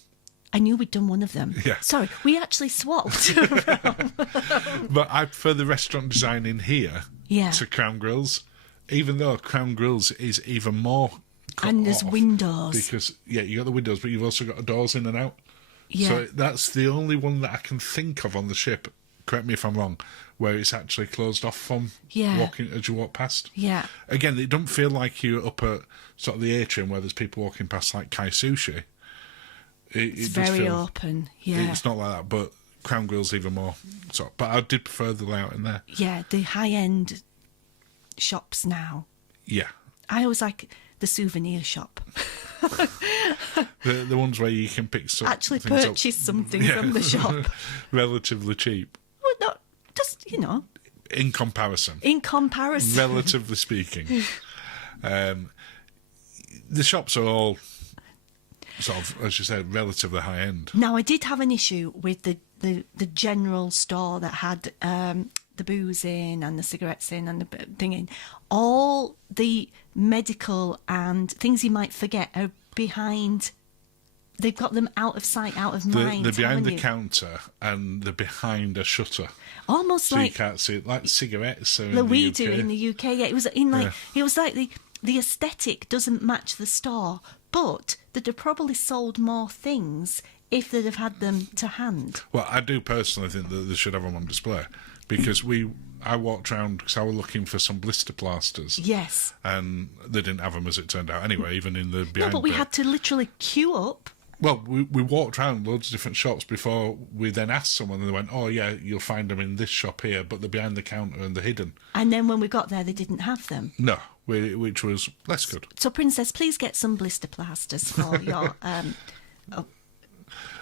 I knew we'd done one of them. Yeah. Sorry, we actually swapped. But I prefer the restaurant design in here Yeah. to Crown Grill's, even though Crown Grill's is even more cut And there's off windows. Because, yeah, you got the windows, but you've also got the doors in and out. Yeah. So that's the only one that I can think of on the ship, correct me if I'm wrong, where it's actually closed off from walking as you walk past. Yeah. Again, it don't feel like you're up at sort of the atrium where there's people walking past like Kai Sushi. It's it does very feel, open. Yeah. It's not like that, but Crown Grill's even more. So, but I did prefer the layout in there. Yeah, the high-end shops now. Yeah. I always like the souvenir shop. The ones where you can pick some Actually things up purchase something from the shop. relatively cheap. Well, not just, In comparison. in comparison. Relatively speaking. The shops are all sort of, as you said, relatively high end. Now, I did have an issue with the general store that had the booze in and the cigarettes in and the thing in. All the medical and things you might forget are behind. They've got them out of sight, out of mind. They're behind haven't the you? counter and they're behind a shutter. Almost So you like can't see it, like cigarettes. Are the in we the do UK. in the UK. Yeah, it was in like Yeah. it was like the aesthetic doesn't match the store, but they'd have probably sold more things if they'd have had them to hand. Well, I do personally think that they should have them on display because I walked around because I was looking for some blister plasters. Yes. And they didn't have them as it turned out anyway, even in the No, behind but we bit. had to literally queue up. Well, we walked around loads of different shops before we then asked someone and they went, oh yeah, you'll find them in this shop here, but they're behind the counter and they're hidden. And then when we got there, they didn't have them. No, which was less good. So, Princess, please get some blister plasters for your.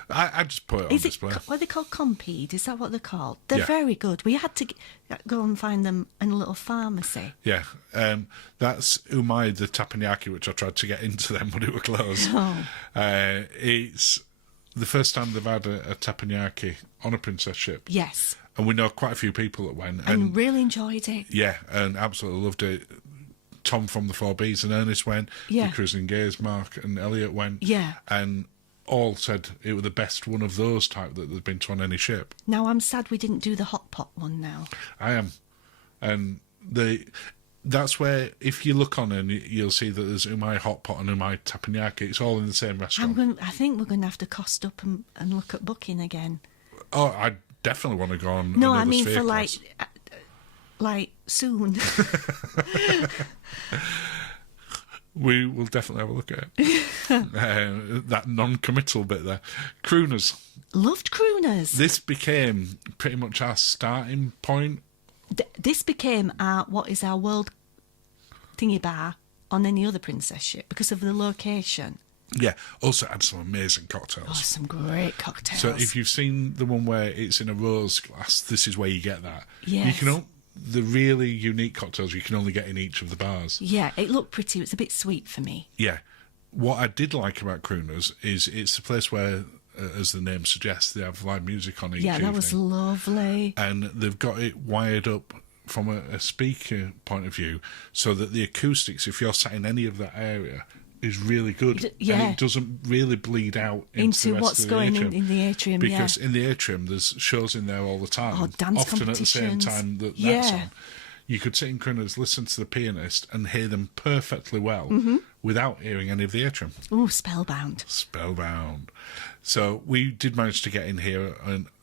I just put it on Is it display. what are they called? Compeed? Is that what they're called? They're Yeah. very good. We had to go and find them in a little pharmacy. Yeah, that's umai the teppanyaki, which I tried to get into them when it were closed. Oh. It's the first time they've had a teppanyaki on a princess ship. Yes. And we know quite a few people that went. And really enjoyed it. Yeah, and absolutely loved it. Tom from the 4Bs and Ernest went. Yeah. The Cruising Gays, Mark and Elliot went. Yeah. And all said it was the best one of those type that they'd been to on any ship. Now, I'm sad we didn't do the hot pot one now. I am. And that's where, if you look on and you'll see that there's Umai Hot Pot and Umai Teppanyaki. It's all in the same restaurant. I think we're going to have to cost up and look at booking again. Oh, I definitely want to go on. No, another I mean sphere for class. like soon. We will definitely have a look at it. That non-committal bit there. Crooners. Loved crooners. This became pretty much our starting point. This became our world thingy bar on any other princess ship because of the location. Yeah, also had some amazing cocktails. Oh, some great cocktails. So if you've seen the one where it's in a rose glass, this is where you get that. Yes. The really unique cocktails you can only get in each of the bars. Yeah, it looked pretty. It's a bit sweet for me. Yeah. What I did like about Crooners is it's a place where, as the name suggests, they have live music on each evening. Yeah, that was lovely. And they've got it wired up from a speaker point of view so that the acoustics, if you're sat in any of that area, is really good. Yeah. And it doesn't really bleed out into the rest what's of the going atrium. in the atrium, Because in the atrium, there's shows in there all the time. Oh, dance often at the same competitions. time that's Yeah. on. You could sit in Crooners, listen to the pianist, and hear them perfectly well without hearing any of the atrium. Oh, spellbound. Spellbound. So we did manage to get in here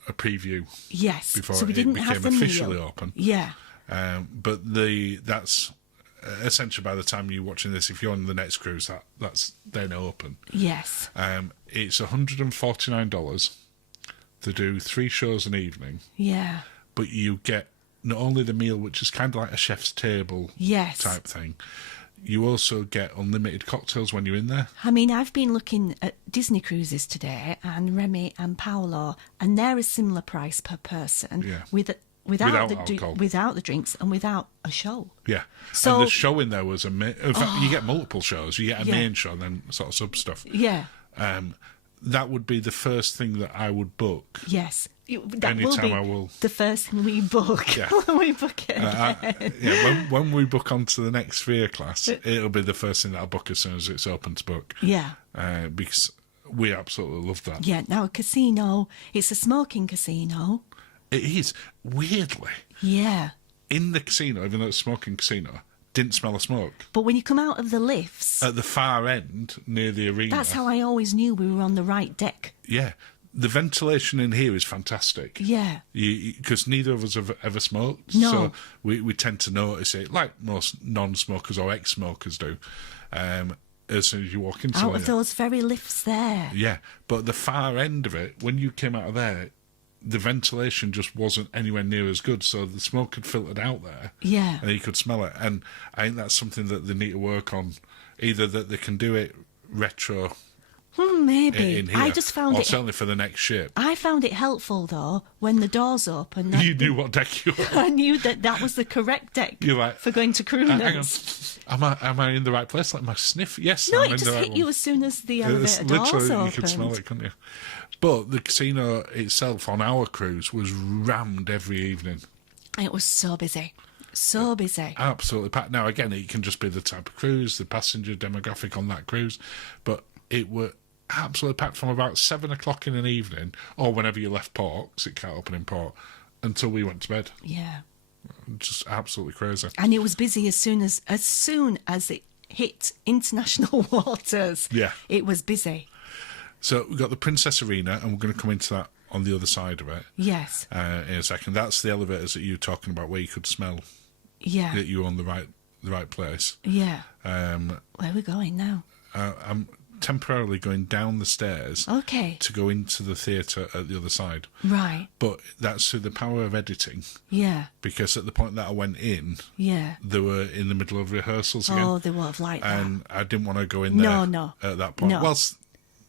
a preview Yes. before so we it didn't became have the officially meal. open. Yeah. But that's essentially by the time you're watching this, if you're on the next cruise, that's then open. Yes. It's $149 to do 3 shows an evening. Yeah. But you get not only the meal, which is kind of like a chef's table Yes. type thing, you also get unlimited cocktails when you're in there. I mean, I've been looking at Disney cruises today, and Remy and Paolo, and they're a similar price per person. Yeah. Without alcohol. without the drinks and without a show. Yeah. So- and the show in there was in fact, you get multiple shows. You get a main show and then sort of sub stuff. Yeah. That would be the first thing that I would book. Yes. That Anytime will be I will. the first thing we book. Yeah. When we book it again. When we book onto the next sphere class, it'll be the first thing that I'll book as soon as it's open to book. Yeah. Because we absolutely love that. Yeah. Now, a casino, it's a smoking casino. It is, weirdly, Yeah. in the casino, even though it's a smoking casino, didn't smell of smoke. But when you come out of the lifts, At the far end, near the arena. that's how I always knew we were on the right deck. Yeah. The ventilation in here is fantastic. Yeah. Because neither of us have ever smoked. No. So we tend to notice it, like most non-smokers or ex-smokers do, as soon as you walk into Out it. of those very lifts there. Yeah. But the far end of it, when you came out of there, the ventilation just wasn't anywhere near as good, so the smoke had filtered out there. Yeah. And you could smell it. And I think that's something that they need to work on. Either that they can do it retro Maybe. in here, I just found or it. certainly for the next ship. I found it helpful though when the doors opened. You knew what deck you were on. I knew that was the correct deck You're like, for going to Hang on. Crooners. Am I in the right place? Like my sniff? Yes, No, I'm it in just the right hit one. you as soon as the It's elevator doors literally, opened. you could smell it, couldn't you? But the casino itself on our cruise was rammed every evening. It was so busy. So busy. Absolutely packed. Now, again, it can just be the type of cruise, the passenger demographic on that cruise, but it were absolutely packed from about 7 o'clock in an evening, or whenever you left port, because it can't open in port, until we went to bed. Yeah. Just absolutely crazy. And it was busy as soon as it hit international waters. Yeah. It was busy. So we've got the Princess Arena, and we're going to come into that on the other side of it Yes. in a second. That's the elevators that you were talking about, where you could smell Yeah. that you were on the right place. Yeah. Um, Where are we going now? I'm temporarily going down the stairs Okay. to go into the theatre at the other side. Right. But that's through the power of editing, Yeah. because at the point that I went in, Yeah. they were in the middle of rehearsals again. Oh, they would have liked that. And I didn't want to go in there No. at that point. No. Whilst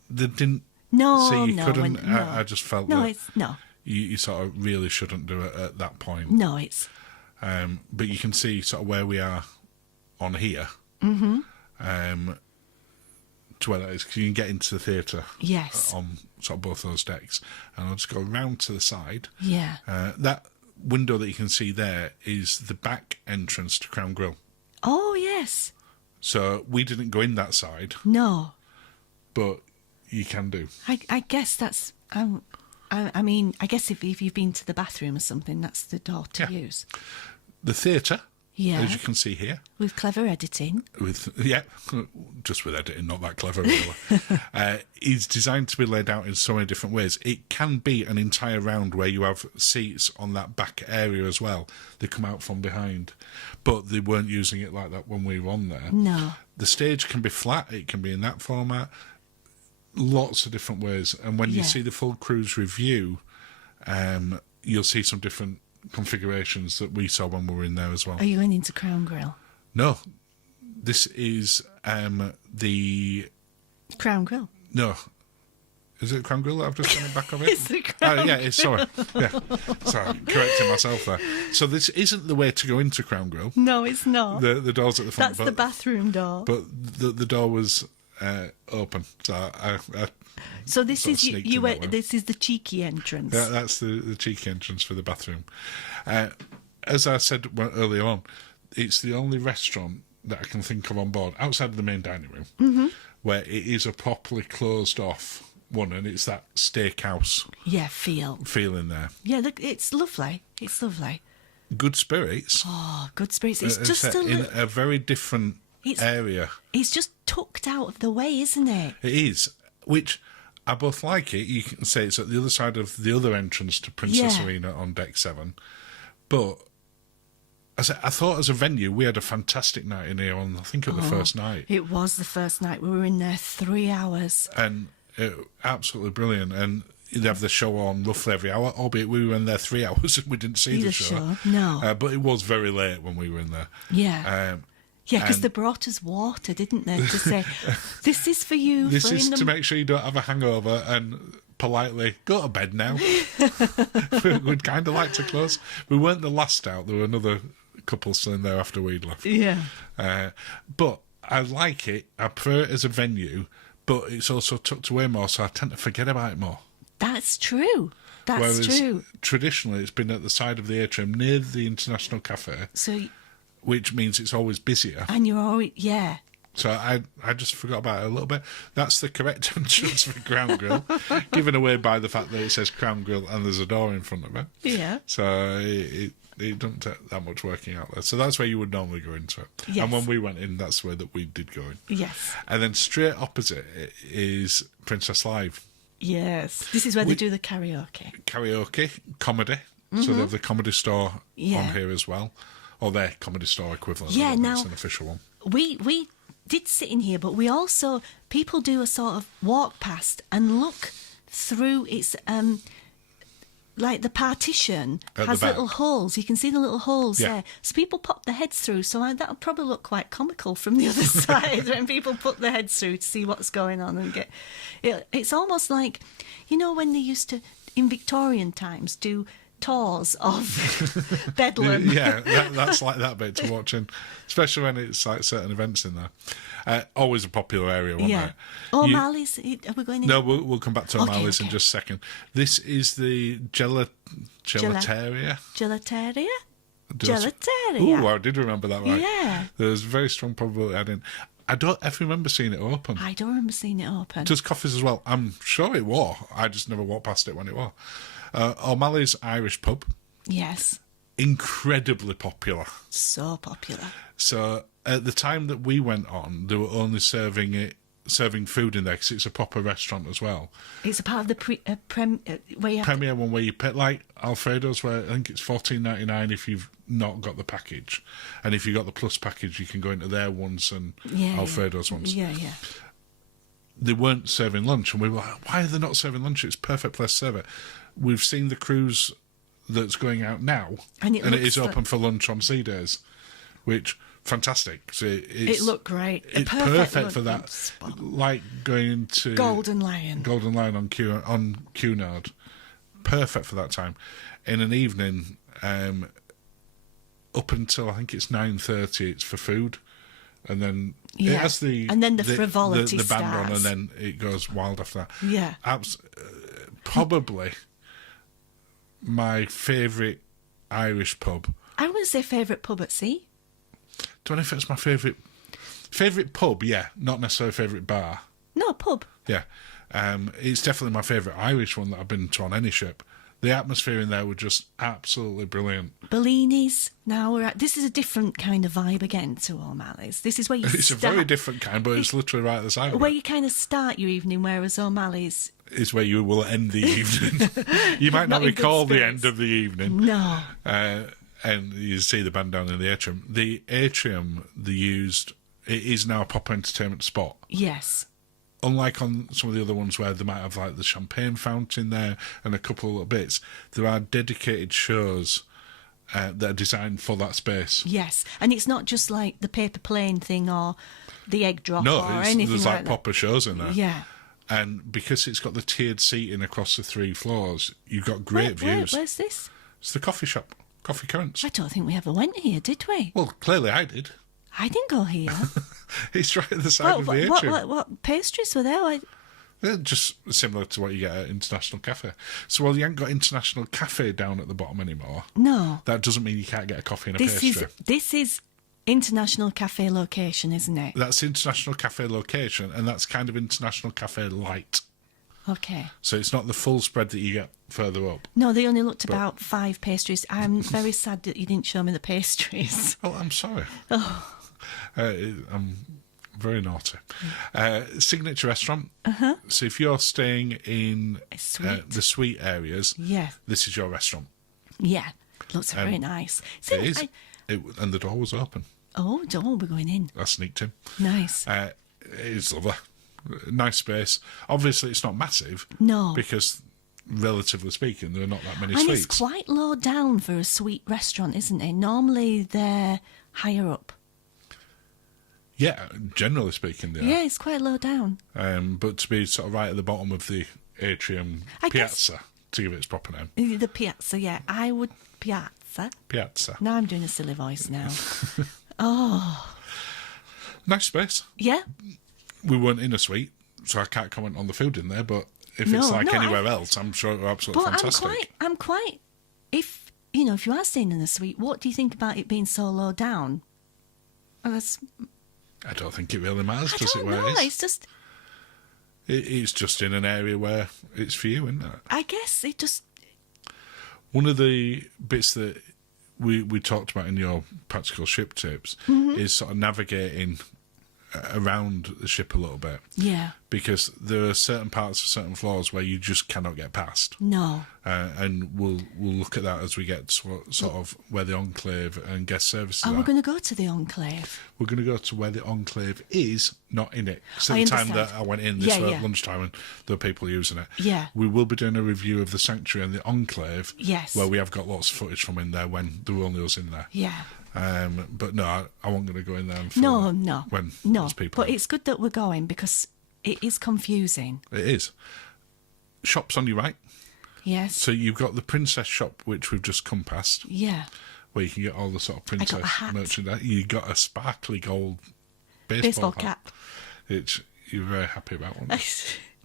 they didn't No, say you no, couldn't, no. I just felt No, that it's no. you sort of really shouldn't do it at that point. No, it's But you can see sort of where we are on here. To where that is, because you can get into the theatre yes. on sort of both those decks. And I'll just go round to the side. Yeah. That window that you can see there is the back entrance to Crown Grill. Oh, yes. So we didn't go in that side, No. but you can do. I guess that's... I mean, I guess if you've been to the bathroom or something, that's the door to use. The theatre, Yeah. as you can see here. With clever editing. Just with editing, not that clever, really. Is designed to be laid out in so many different ways. It can be an entire round where you have seats on that back area as well. They come out from behind. But they weren't using it like that when we were on there. No. The stage can be flat. It can be in that format. Lots of different ways. And when you see the full cruise review, you'll see some different configurations that we saw when we were in there as well. Are you going into Crown Grill? No. This is the... Crown Grill? No. Is it Crown Grill that I've just gone back of it? It's the Crown yeah, it's sorry. Yeah. Sorry, correcting myself there. So this isn't the way to go into Crown Grill. No, it's not. The door's at the front. That's the bathroom door. But the door was open. So I so this sort is of you. sneaked You in that went. way. This is the cheeky entrance. Yeah, that's the cheeky entrance for the bathroom. As I said earlier on, it's the only restaurant that I can think of on board, outside of the main dining room, where it is a properly closed off one, and it's that steakhouse feel in there. Yeah, look, it's lovely. It's lovely. Good spirits. Oh, good spirits. It's just in a very different area. It's just tucked out of the way, isn't it? It is, which I both like it. You can say it's at the other side of the other entrance to Princess Arena on Deck 7. But I thought as a venue, we had a fantastic night in here on, I think, the first night. It was the first night. We were in there 3 hours. And absolutely brilliant. And they have the show on roughly every hour, albeit we were in there 3 hours and we didn't see the show. No. But it was very late when we were in there. Yeah. Yeah, because and- they brought us water, didn't they? To say, this is for you. This for is in the... to make sure you don't have a hangover and politely go to bed now. We'd kind of like to close. We weren't the last out. There were another couple still in there after we'd left. Yeah. But I like it. I prefer it as a venue, but it's also tucked away more, so I tend to forget about it more. That's true. That's Whereas true. traditionally it's been at the side of the atrium near the International Cafe, So, which means it's always busier. and you're always, yeah. So I just forgot about it a little bit. That's the correct entrance for Crown Grill, given away by the fact that it says Crown Grill and there's a door in front of it. Yeah. So it doesn't take that much working out there. So that's where you would normally go into it. Yes. And when we went in, that's where that we did go in. Yes. And then straight opposite is Princess Live. Yes. This is where they do the karaoke. Karaoke, comedy. So they have the comedy store Yeah. on here as well. Or their comedy store equivalent. Yeah, I don't think now- it's an official one. We did sit in here, but we also, people do a sort of walk past and look through. It's like the partition At has the back. little holes. You can see the little holes Yeah. there. So people pop their heads through. So that'll probably look quite comical from the other side when people put their heads through to see what's going on and get. It's almost like, you know, when they used to in Victorian times do tours of Bedlam. Yeah, that's like that bit to watch, and especially when it's like certain events in there. Always a popular area, wasn't Yeah. it? O'Malley's. Are we going in? No, we'll come back to Okay, O'Malley's in okay. just a second. This is the gelateria. Gelateria? Does- Gelateria. Ooh, I did remember that right. Yeah. There's a very strong probability I didn't. I don't ever remember seeing it open. I don't remember seeing it open. Does Coffee's as well? I'm sure it was. I just never walked past it when it was. O'Malley's Irish pub, Yes. incredibly popular. So popular. So at the time that we went on, they were only serving food in there because it's a proper restaurant as well. It's a part of the where you have Premier one where you pay like Alfredo's, where I think it's $14.99 if you've not got the package, and if you got the plus package, you can go into their ones and Alfredo's ones. Yeah, yeah. They weren't serving lunch, and we were like, "Why are they not serving lunch? It's a perfect place to serve it." We've seen the cruise that's going out now, And it it looks is like- open for lunch on sea days, which fantasp. So It looked great. It's perfect for that. Like going to Golden Lion. on Cunard. Perfect for that time. In an evening, up until I think it's 9:30, it's for food, and then it Yeah. has the And then the frivolity the band on, starts. and then it goes wild after that. Yeah. Probably my favourite Irish pub. I wouldn't say favourite pub at sea. Don't know if it's my favourite pub. Yeah, not necessarily favourite bar. No, pub. Yeah, it's definitely my favourite Irish one that I've been to on any ship. The atmosphere in there was just absolutely brilliant. Bellinis. Now this is a different kind of vibe again to O'Malley's. This is where you It's a very different kind, but it's literally right at the side of where it. you kind of start your evening, whereas O'Malley's Is where you will end the evening. You might not Not in good recall the spirits. end of the evening. no. And you see the band down in the atrium. The atrium they used, it is now a pop entertainment spot. Yes. Unlike on some of the other ones where they might have like the champagne fountain there and a couple of little bits, there are dedicated shows that are designed for that space. Yes, and it's not just like the paper plane thing or the egg drop No, or anything there's like like that. proper shows in there. Yeah. And because it's got the tiered seating across the 3 floors, you've got great views. Where's this? It's the coffee shop, Coffee Currents. I don't think we ever went here, did we? Well, clearly I did. I didn't go here. It's right at the side of the atrium. What pastries were there? They're just similar to what you get at International Cafe. So while you ain't got International Cafe down at the bottom anymore, No. that doesn't mean you can't get a coffee and a pastry. This is International Cafe location, isn't it? That's International Cafe location, and that's kind of International Cafe light. Okay. So it's not the full spread that you get further up. No, they only looked about 5 pastries. I'm very sad that you didn't show me the pastries. Oh, I'm sorry. I'm very naughty. Signature restaurant. Uh-huh. So if you're staying in Suite. the suite areas, Yeah. this is your restaurant. Yeah. Looks very nice. See, It is. And the door was open. Oh, don't we're going in. I sneaked in. Nice. It's lovely. Nice space. Obviously, it's not massive. No. Because, relatively speaking, there are not that many And suites. it's quite low down for a suite restaurant, isn't it? Normally they're higher up. Yeah, generally speaking, they are. Yeah, it's quite low down. But to be sort of right at the bottom of the atrium I guess- piazza, to give it its proper name. The piazza, yeah. I would piazza. Piazza. Now I'm doing a silly voice now. Nice space. Yeah. We weren't in a suite, so I can't comment on the food in there, but if No, it's like no, anywhere else, I'm sure it was absolutely But fantastic. I'm quite, if you are staying in a suite, what do you think about it being so low down? Well, I don't think it really matters, I does it, don't where know. it is? It's just, It's just in an area where it's for you, isn't it? I guess it just, One of the bits that we talked about in your practical ship tips Mm-hmm. is sort of navigating around the ship a little bit, yeah, because there are certain parts of certain floors where you just cannot get past. no. And we'll look at that as we get to sort of where the Enclave and guest services Oh, are. we're going to go to the Enclave. We're going to go to where the Enclave is, not in it. So I the time understand. that I went in, this Yeah, was yeah. lunchtime, and there were people using it. Yeah. We will be doing a review of the Sanctuary and the Enclave. Yes. Where we have got lots of footage from in there when there were only us in there. Yeah. But no, I wasn't going to go in there and film No. when No. there's people. But it's good that we're going because it is confusing. It is. Shops on your right. Yes. So you've got the Princess shop, which we've just come past, Yeah. where you can get all the sort of got a princess hat. merchandise. You got a sparkly gold Baseball hat, cap. which you're very happy about. One.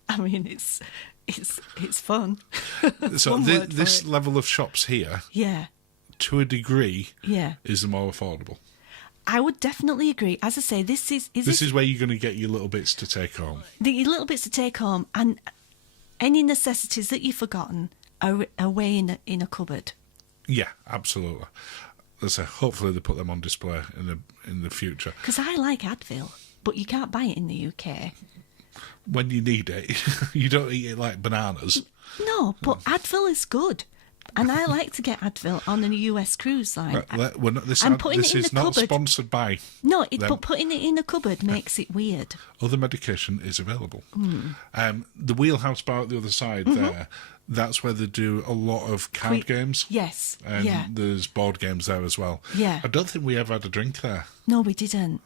I mean, it's fun. So One word for this it. level of shops here, Yeah. to a degree, Yeah. is the more affordable. I would definitely agree. As I say, this is This is where you're going to get your little bits to take home. the little bits to take home, and any necessities that you've forgotten are away in a cupboard. Yeah, absolutely. So hopefully they put them on display in the future. Because I like Advil, but you can't buy it in the UK. When you need it, you don't eat it like bananas. No, but Advil is good. And I like to get Advil on a US cruise line. We're not, this I'm putting this it in is the not cupboard. sponsored by. No, them. but putting it in a cupboard makes it weird. Other medication is available. Hmm. The wheelhouse bar at the other side there, that's where they do a lot of card games. Yes, And yeah. there's board games there as well. Yeah. I don't think we ever had a drink there. No, we didn't.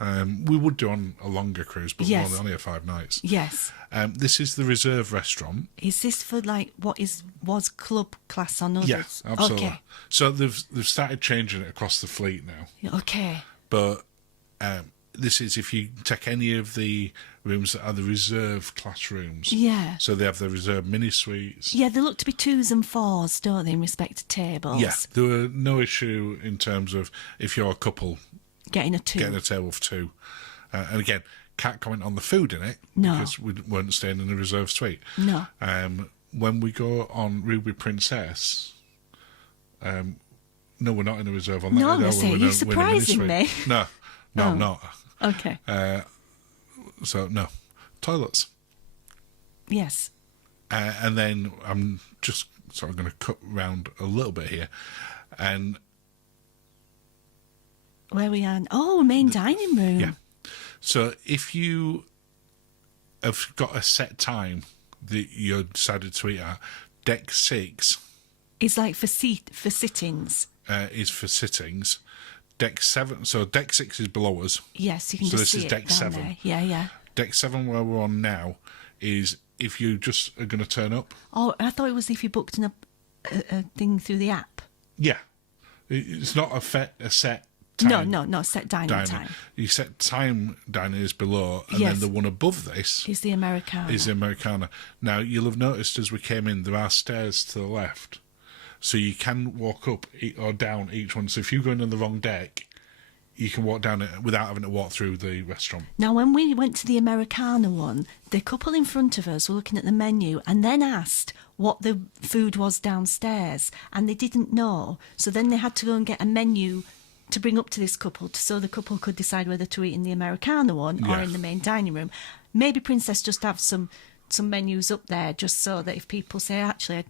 We would do on a longer cruise, but Yes. we're only 5 nights. Yes. This is the reserve restaurant. Is this for like what was club class on others? Yeah, absolutely. Okay. So they've started changing it across the fleet now. Okay. But this is if you take any of the rooms that are the reserve classrooms. Yeah. So they have the reserve mini suites. Yeah, they look to be 2s and 4s, don't they, in respect to tables? Yeah, there were no issue in terms of if you're a couple Getting a 2. getting a table for 2. And again, can't comment on the food in it No. because we weren't staying in a reserve suite. No. When we go on Ruby Princess, no, we're not in a reserve on that. No, I'm gonna say, we're you're in a mini surprising suite. me. No, I'm not. Okay. So, no. Toilets. Yes. And then I'm just sort of going to cut round a little bit here. And Where we are? Oh, main dining room. yeah. So if you have got a set time that you decided to eat at, deck 6 It's like for sittings. is for sittings. Deck 7, so deck 6 is below us. Yes, you can So just this see is it deck down 7. there. Yeah, yeah. Deck 7, where we're on now, is if you just are going to turn up. Oh, I thought it was if you booked a thing through the app. Yeah. It's not a set time. No, set dining time. You set time dining is below, and Yes. then the one above this Is the Americana. is the Americana. Now, you'll have noticed as we came in, there are stairs to the left. So you can walk up or down each one. So if you go in on the wrong deck, you can walk down it without having to walk through the restaurant. Now, when we went to the Americana one, the couple in front of us were looking at the menu and then asked what the food was downstairs, and they didn't know. So then they had to go and get a menu to bring up to this couple so the couple could decide whether to eat in the Americana one or Yeah. in the main dining room. Maybe Princess just have some menus up there just so that if people say, actually,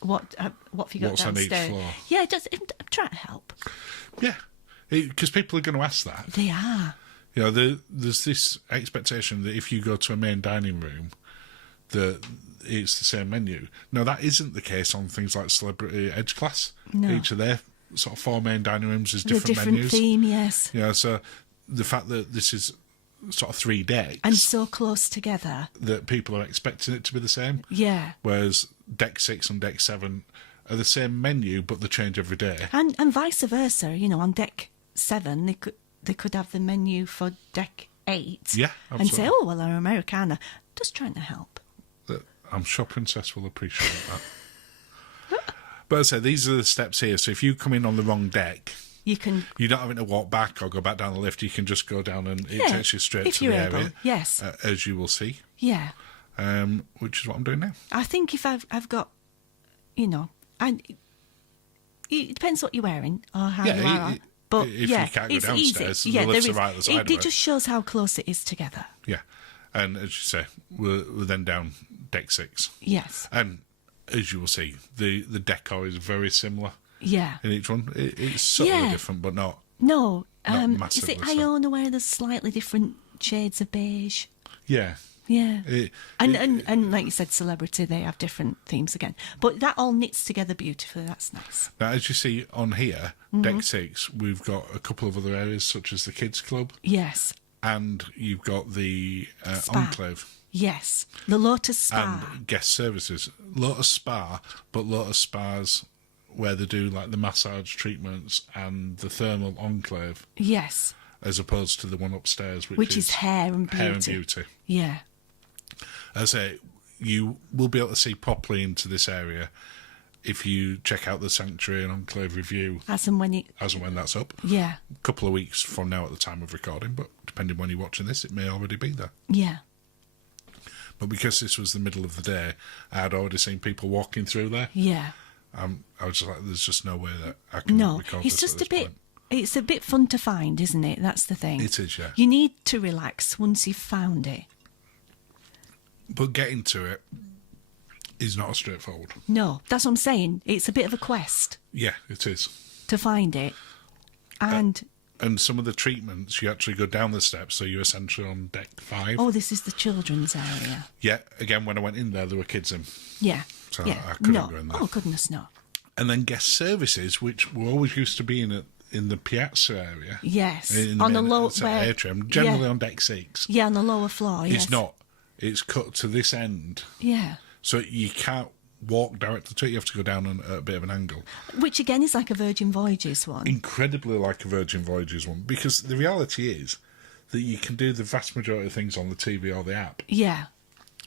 what have you got What's on each downstairs? floor? Yeah, just try to help. Yeah. Because people are going to ask that. They are. You know, there's this expectation that if you go to a main dining room, that it's the same menu. No, that isn't the case on things like Celebrity Edge Class. No. Each of their sort of 4 main dining rooms is The different different menus. theme, yes. Yeah, so the fact that this is sort of 3 decks, And so close together. that people are expecting it to be the same. Yeah. Whereas deck 6 and deck 7 are the same menu, but they change every day. And vice versa, on deck 7 they could have the menu for deck 8. Yeah, And say, absolutely. oh well, our Americana. Just trying to help. I'm sure Princess will appreciate that. But as I say, these are the steps here. So if you come in on the wrong deck, You're not having to walk back or go back down the lift. You can just go down and it Yeah, takes you straight if to you're the able, area. yes. As you will see, Yeah. which is what I'm doing now. I think if I've got, and it depends what you're wearing or how you are. But if yeah, you can't go it's downstairs, easy. the Yeah, lifts there are is. right at the side of It it. just shows how close it is together. Yeah. And as you say, we're then down deck 6. Yes. And as you will see, the decor is very similar Yeah. in each one. It's subtly Yeah. different, but not. No. Not Is massively it so. Iona where there's slightly different shades of beige? Yeah. Yeah. It- And like you said, Celebrity, they have different themes again. But that all knits together beautifully. That's nice. Now, as you see on here, Mm-hmm. deck 6, we've got a couple of other areas such as the kids club, Yes. and you've got the Spa. Enclave Yes. The Lotus Spa. and guest services. Lotus Spa, but Lotus Spas where they do like the massage treatments and the thermal Enclave, Yes. as opposed to the one upstairs, Which is hair and beauty. Hair and beauty. Yeah. As I say, you will be able to see properly into this area if you check out the Sanctuary and Enclave review As and when as and when that's up. Yeah. A couple of weeks from now at the time of recording, but depending when you're watching this, it may already be there. Yeah. But because this was the middle of the day, I had already seen people walking through there. Yeah. I was just like, there's just no way that I can No. record It's this just at a this bit. point. It's a bit fun to find, isn't it? That's the thing. It is, yeah. You need to relax once you've found it. But getting to it is not straightforward. No, that's what I'm saying. It's a bit of a quest Yeah, it is. to find it. And And some of the treatments, you actually go down the steps, so you're essentially on deck 5. oh, this is the children's area. Yeah, again, when I went in there were kids in. Yeah. So yeah. I couldn't no. go in there. Oh goodness, no. And then guest services, which were always used to be in the piazza area. Yes. In On the main- low it's an atrium, generally on deck 6. Yeah, on the lower floor. Yes. It's not. It's cut to this end. Yeah. So you can't walk directly to it. You have to go down at a bit of an angle. Which again is like a Virgin Voyages one. Incredibly like a Virgin Voyages one. Because the reality is, that you can do the vast majority of things on the TV or the app, Yeah.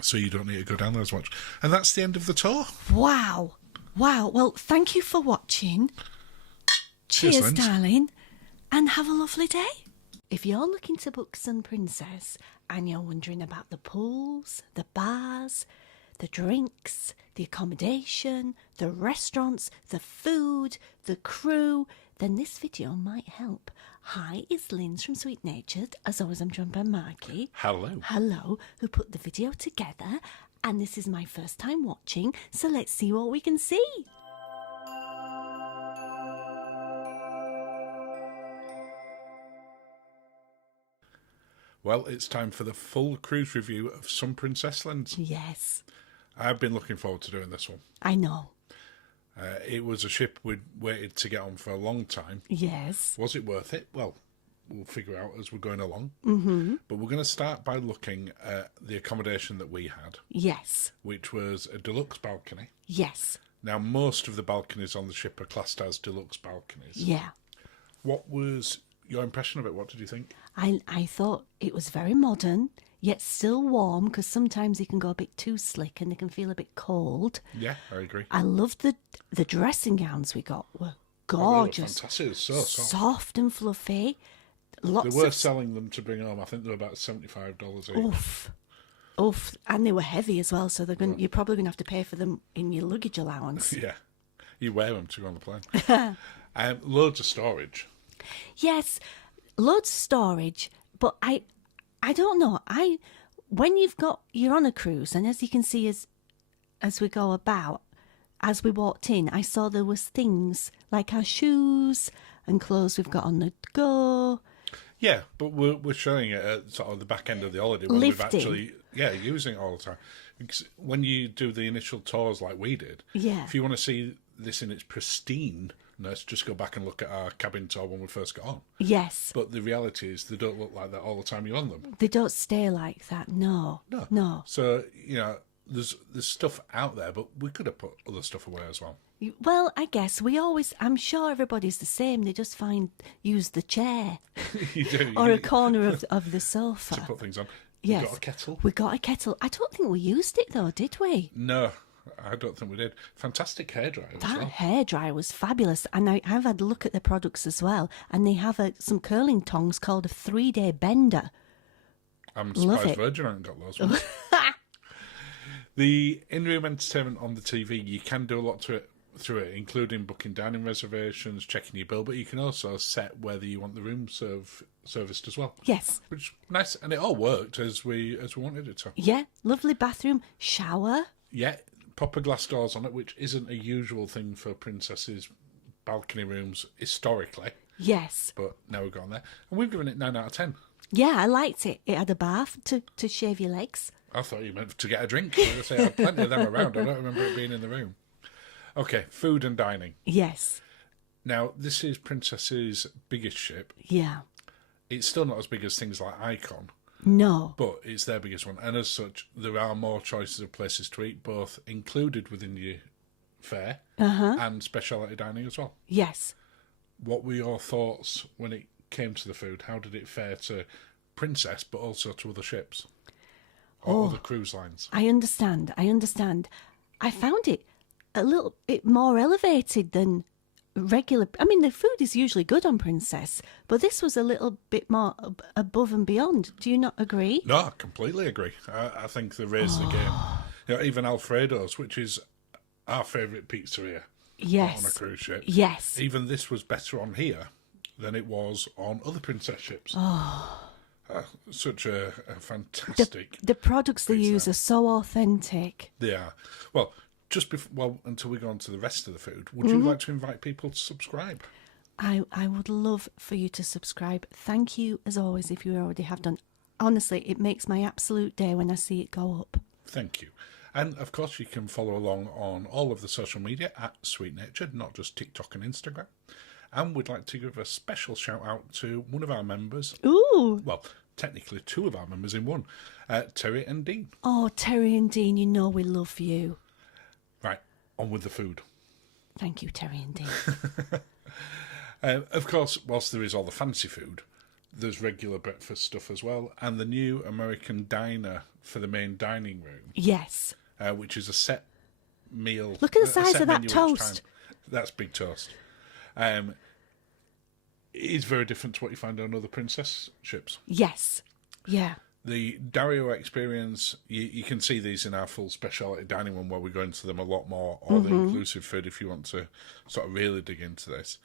so you don't need to go down there as much. And that's the end of the tour. Wow. Wow. Well, thank you for watching. Cheers, Linz. darling. And have a lovely day. If you're looking to book Sun Princess and you're wondering about the pools, the bars, the drinks, the accommodation, the restaurants, the food, the crew, then this video might help. Hi, it's Linz from Sweet Natured. As always, I'm joined by Marky. Hello. Hello, who put the video together. And this is my first time watching, so let's see what we can see. Well, it's time for the full cruise review of Sun Princess Linz. Yes, I've been looking forward to doing this one. I know. It was a ship we'd waited to get on for a long time. Yes. Was it worth it? Well, we'll figure out as we're going along. Mm-hmm. But we're going to start by looking at the accommodation that we had, Yes. which was a deluxe balcony. Yes. Now, most of the balconies on the ship are classed as deluxe balconies. Yeah. What was your impression of it? What did you think? I thought it was very modern, yet still warm, because sometimes it can go a bit too slick and they can feel a bit cold. Yeah, I agree. I loved the dressing gowns we got. Were Oh, they gorgeous. were fantastic. So soft. Soft and fluffy. They Lots were of selling them to bring home. I think they were about $75 each. oof. Oof. And they were heavy as well, so you're probably going to have to pay for them in your luggage allowance. Yeah. You wear them to go on the plane. Loads of storage. Yes, loads of storage, but I don't know. When you're on a cruise, and as you can see as we go about, as we walked in, I saw there was things like our shoes and clothes we've got on the go. Yeah, but we're showing it at sort of the back end of the holiday when Lifting. we've actually using it all the time. Because when you do the initial tours like we did, Yeah. if you want to see this in its pristine, let's just go back and look at our cabin tour when we first got on. Yes, But the reality is they don't look like that all the time you're on them. they don't stay like that. No. So, there's stuff out there, but we could have put other stuff away as well. Well, I guess I'm sure everybody's the same. They just use the chair You do. or you a corner of the sofa. to put things on. Yes. You got a kettle? We got a kettle. I don't think we used it though, did we? No, I don't think we did. Fantastic hairdryer as That well. hairdryer was fabulous, and I've had a look at the products as well, and they have some curling tongs called a 3-day bender. I'm Love surprised it. Virgin haven't got those ones. The in-room entertainment on the TV, you can do a lot through it, including booking dining reservations, checking your bill, but you can also set whether you want the room serviced as well. Yes, Which is nice, and it all worked as we wanted it to. yeah, lovely bathroom, shower. Yeah, proper glass doors on it, which isn't a usual thing for princesses' balcony rooms historically, Yes, but now we've gone there. And we've given it 9 out of 10. yeah, I liked it. It had a bath to shave your legs. I thought you meant to get a drink. I was gonna say, I had plenty of them around. I don't remember it being in the room. Okay, food and dining. Yes, Now, this is Princess's biggest ship. yeah, It's still not as big as things like Icon, no, but it's their biggest one. And as such, there are more choices of places to eat, both included within your fare and speciality dining as well. yes. What were your thoughts when it came to the food? How did it fare to Princess, but also to other ships? Or other cruise lines? I understand. I found it a little bit more elevated than regular. I mean, the food is usually good on Princess, but this was a little bit more above and beyond. Do you not agree? No, I completely agree. I think they raised the game. Even Alfredo's, which is our favourite pizzeria Yes. on a cruise ship. Yes. Even this was better on here than it was on other Princess ships. Such a fantastic... The products they pizza. use are so authentic. They are. Well, just before, until we go on to the rest of the food, would you like to invite people to subscribe? I would love for you to subscribe. Thank you, as always, if you already have done. Honestly, it makes my absolute day when I see it go up. Thank you. And, of course, you can follow along on all of the social media at Sweet Natured, not just TikTok and Instagram. And we'd like to give a special shout-out to one of our members. Ooh. Well, technically 2 of our members in one, Terry and Dean. Oh, Terry and Dean, you know we love you. Right, on with the food. Thank you, Terry and Dean. Of course, whilst there is all the fancy food, there's regular breakfast stuff as well, and the new American diner for the main dining room, Yes. which is a set meal. Look at the a size set of that menu each toast. time. That's big toast. It is very different to what you find on other princess ships. Yes. Yeah. The Dario experience, you can see these in our full speciality dining room where we go into them a lot more, or the inclusive food if you want to sort of really dig into this.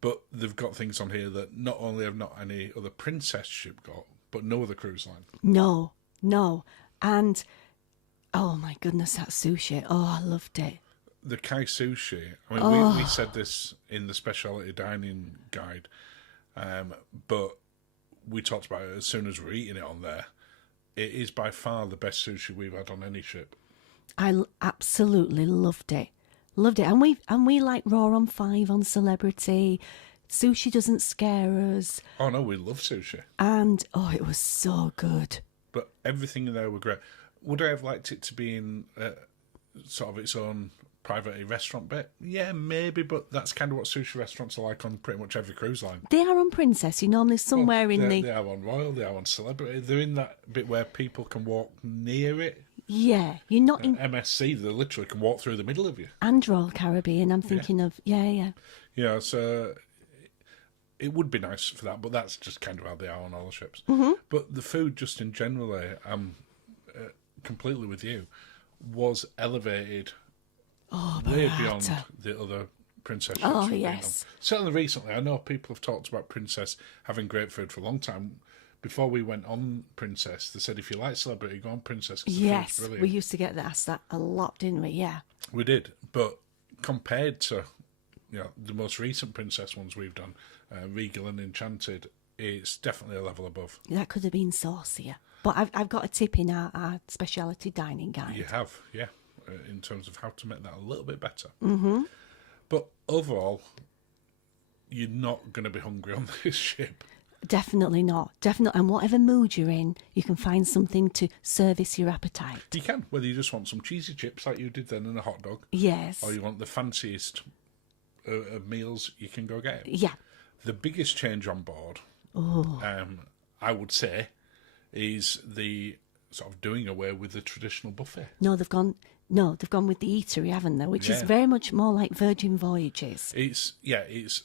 But they've got things on here that not only have not any other princess ship got, but no other cruise line. No. And, oh my goodness, that sushi. Oh, I loved it. The Kai sushi, I mean, we said this in the speciality dining guide, but we talked about it as soon as we're eating it on there. It is by far the best sushi we've had on any ship. I absolutely loved it. And we like Raw on 5 on Celebrity. Sushi doesn't scare us. Oh no, we love sushi. And, oh, it was so good. But everything in there were great. Would I have liked it to be in sort of its own private restaurant bit? Yeah, maybe, but that's kind of what sushi restaurants are like on pretty much every cruise line. They are on Princess. You're normally somewhere They are on Royal, they are on Celebrity. They're in that bit where people can walk near it. Yeah, you're not in... MSC, they literally can walk through the middle of you. And Royal Caribbean, I'm thinking of... Yeah. Yeah, so it would be nice for that, but that's just kind of how they are on all the ships. But the food, just in general, I'm completely with you, was elevated way beyond the other princess ships. Oh, we've been yes. on. Certainly recently, I know people have talked about Princess having great food for a long time. Before we went on Princess, they said if you like Celebrity, go on Princess. 'Cause the Yes, food's brilliant. we used to get asked that a lot, didn't we? Yeah. We did, but compared to the most recent Princess ones we've done, Regal and Enchanted, it's definitely a level above. That could have been saucier. But I've got a tip in our speciality dining guide. You have, yeah, in terms of how to make that a little bit better. Mm-hmm. But overall, you're not going to be hungry on this ship. Definitely not. Definitely. And whatever mood you're in, you can find something to service your appetite. You can, whether you just want some cheesy chips like you did then and a hot dog. Yes. Or you want the fanciest of meals, you can go get it. Yeah. The biggest change on board, I would say, is the sort of doing away with the traditional buffet. No, they've gone with the eatery, haven't they? Which is very much more like Virgin Voyages. It's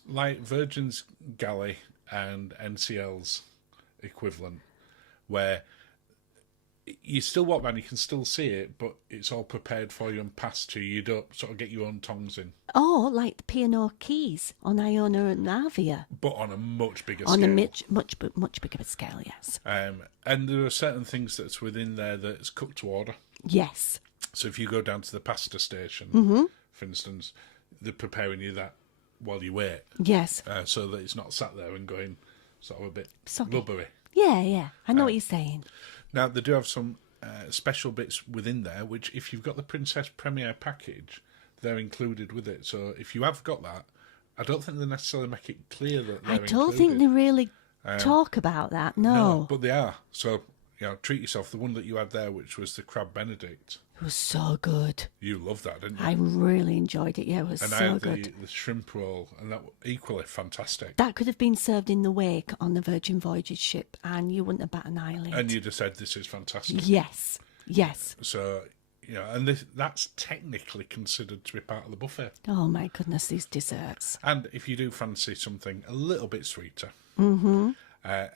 like Virgin's Galley and NCL's equivalent, where you still walk around, you can still see it, but it's all prepared for you and passed to you. You don't sort of get your own tongs in. Oh, like the P&O Keys on Iona and Navia. But on a much bigger On scale. a much bigger scale, yes. And there are certain things that's within there that's cooked to order. Yes. So if you go down to the pasta station, for instance, they're preparing you that while you wait. Yes. So that it's not sat there and going sort of a bit Soggy. rubbery. Yeah. I know what you're saying. Now, they do have some special bits within there, which if you've got the Princess Premier package, they're included with it. So if you have got that, I don't think they necessarily make it clear that they're included. I don't think they really talk about that, no. But they are. So, treat yourself. The one that you had there, which was the Crab Benedict. It was so good. You loved that, didn't you? I really enjoyed it, yeah, it was and so I had good. the shrimp roll, and that was equally fantastic. That could have been served in the wake on the Virgin Voyages ship, and you wouldn't have bat an eyelid. And you'd have said, this is fantastic. Yes. So, and that's technically considered to be part of the buffet. Oh, my goodness, these desserts. And if you do fancy something a little bit sweeter,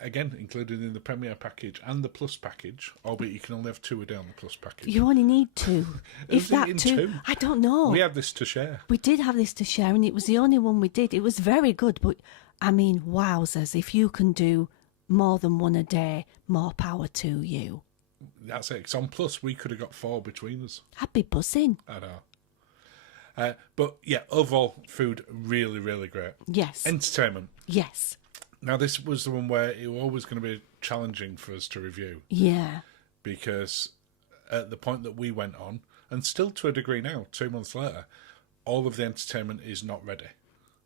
again, included in the Premier package and the Plus package, albeit you can only have 2 a day on the Plus package. You only need 2. If Was it that in 2, 2? I don't know. We had this to share. We did have this to share, and it was the only one we did. It was very good, but, I mean, wowzers, if you can do more than 1 a day, more power to you. That's it. 'Cause on Plus, we could have got 4 between us. I'd be buzzing. I know. But, yeah, overall, food, really, really great. Yes. Entertainment. Yes. Now, this was the one where it was always going to be challenging for us to review. Yeah. Because at the point that we went on, and still to a degree now, 2 months later, all of the entertainment is not ready.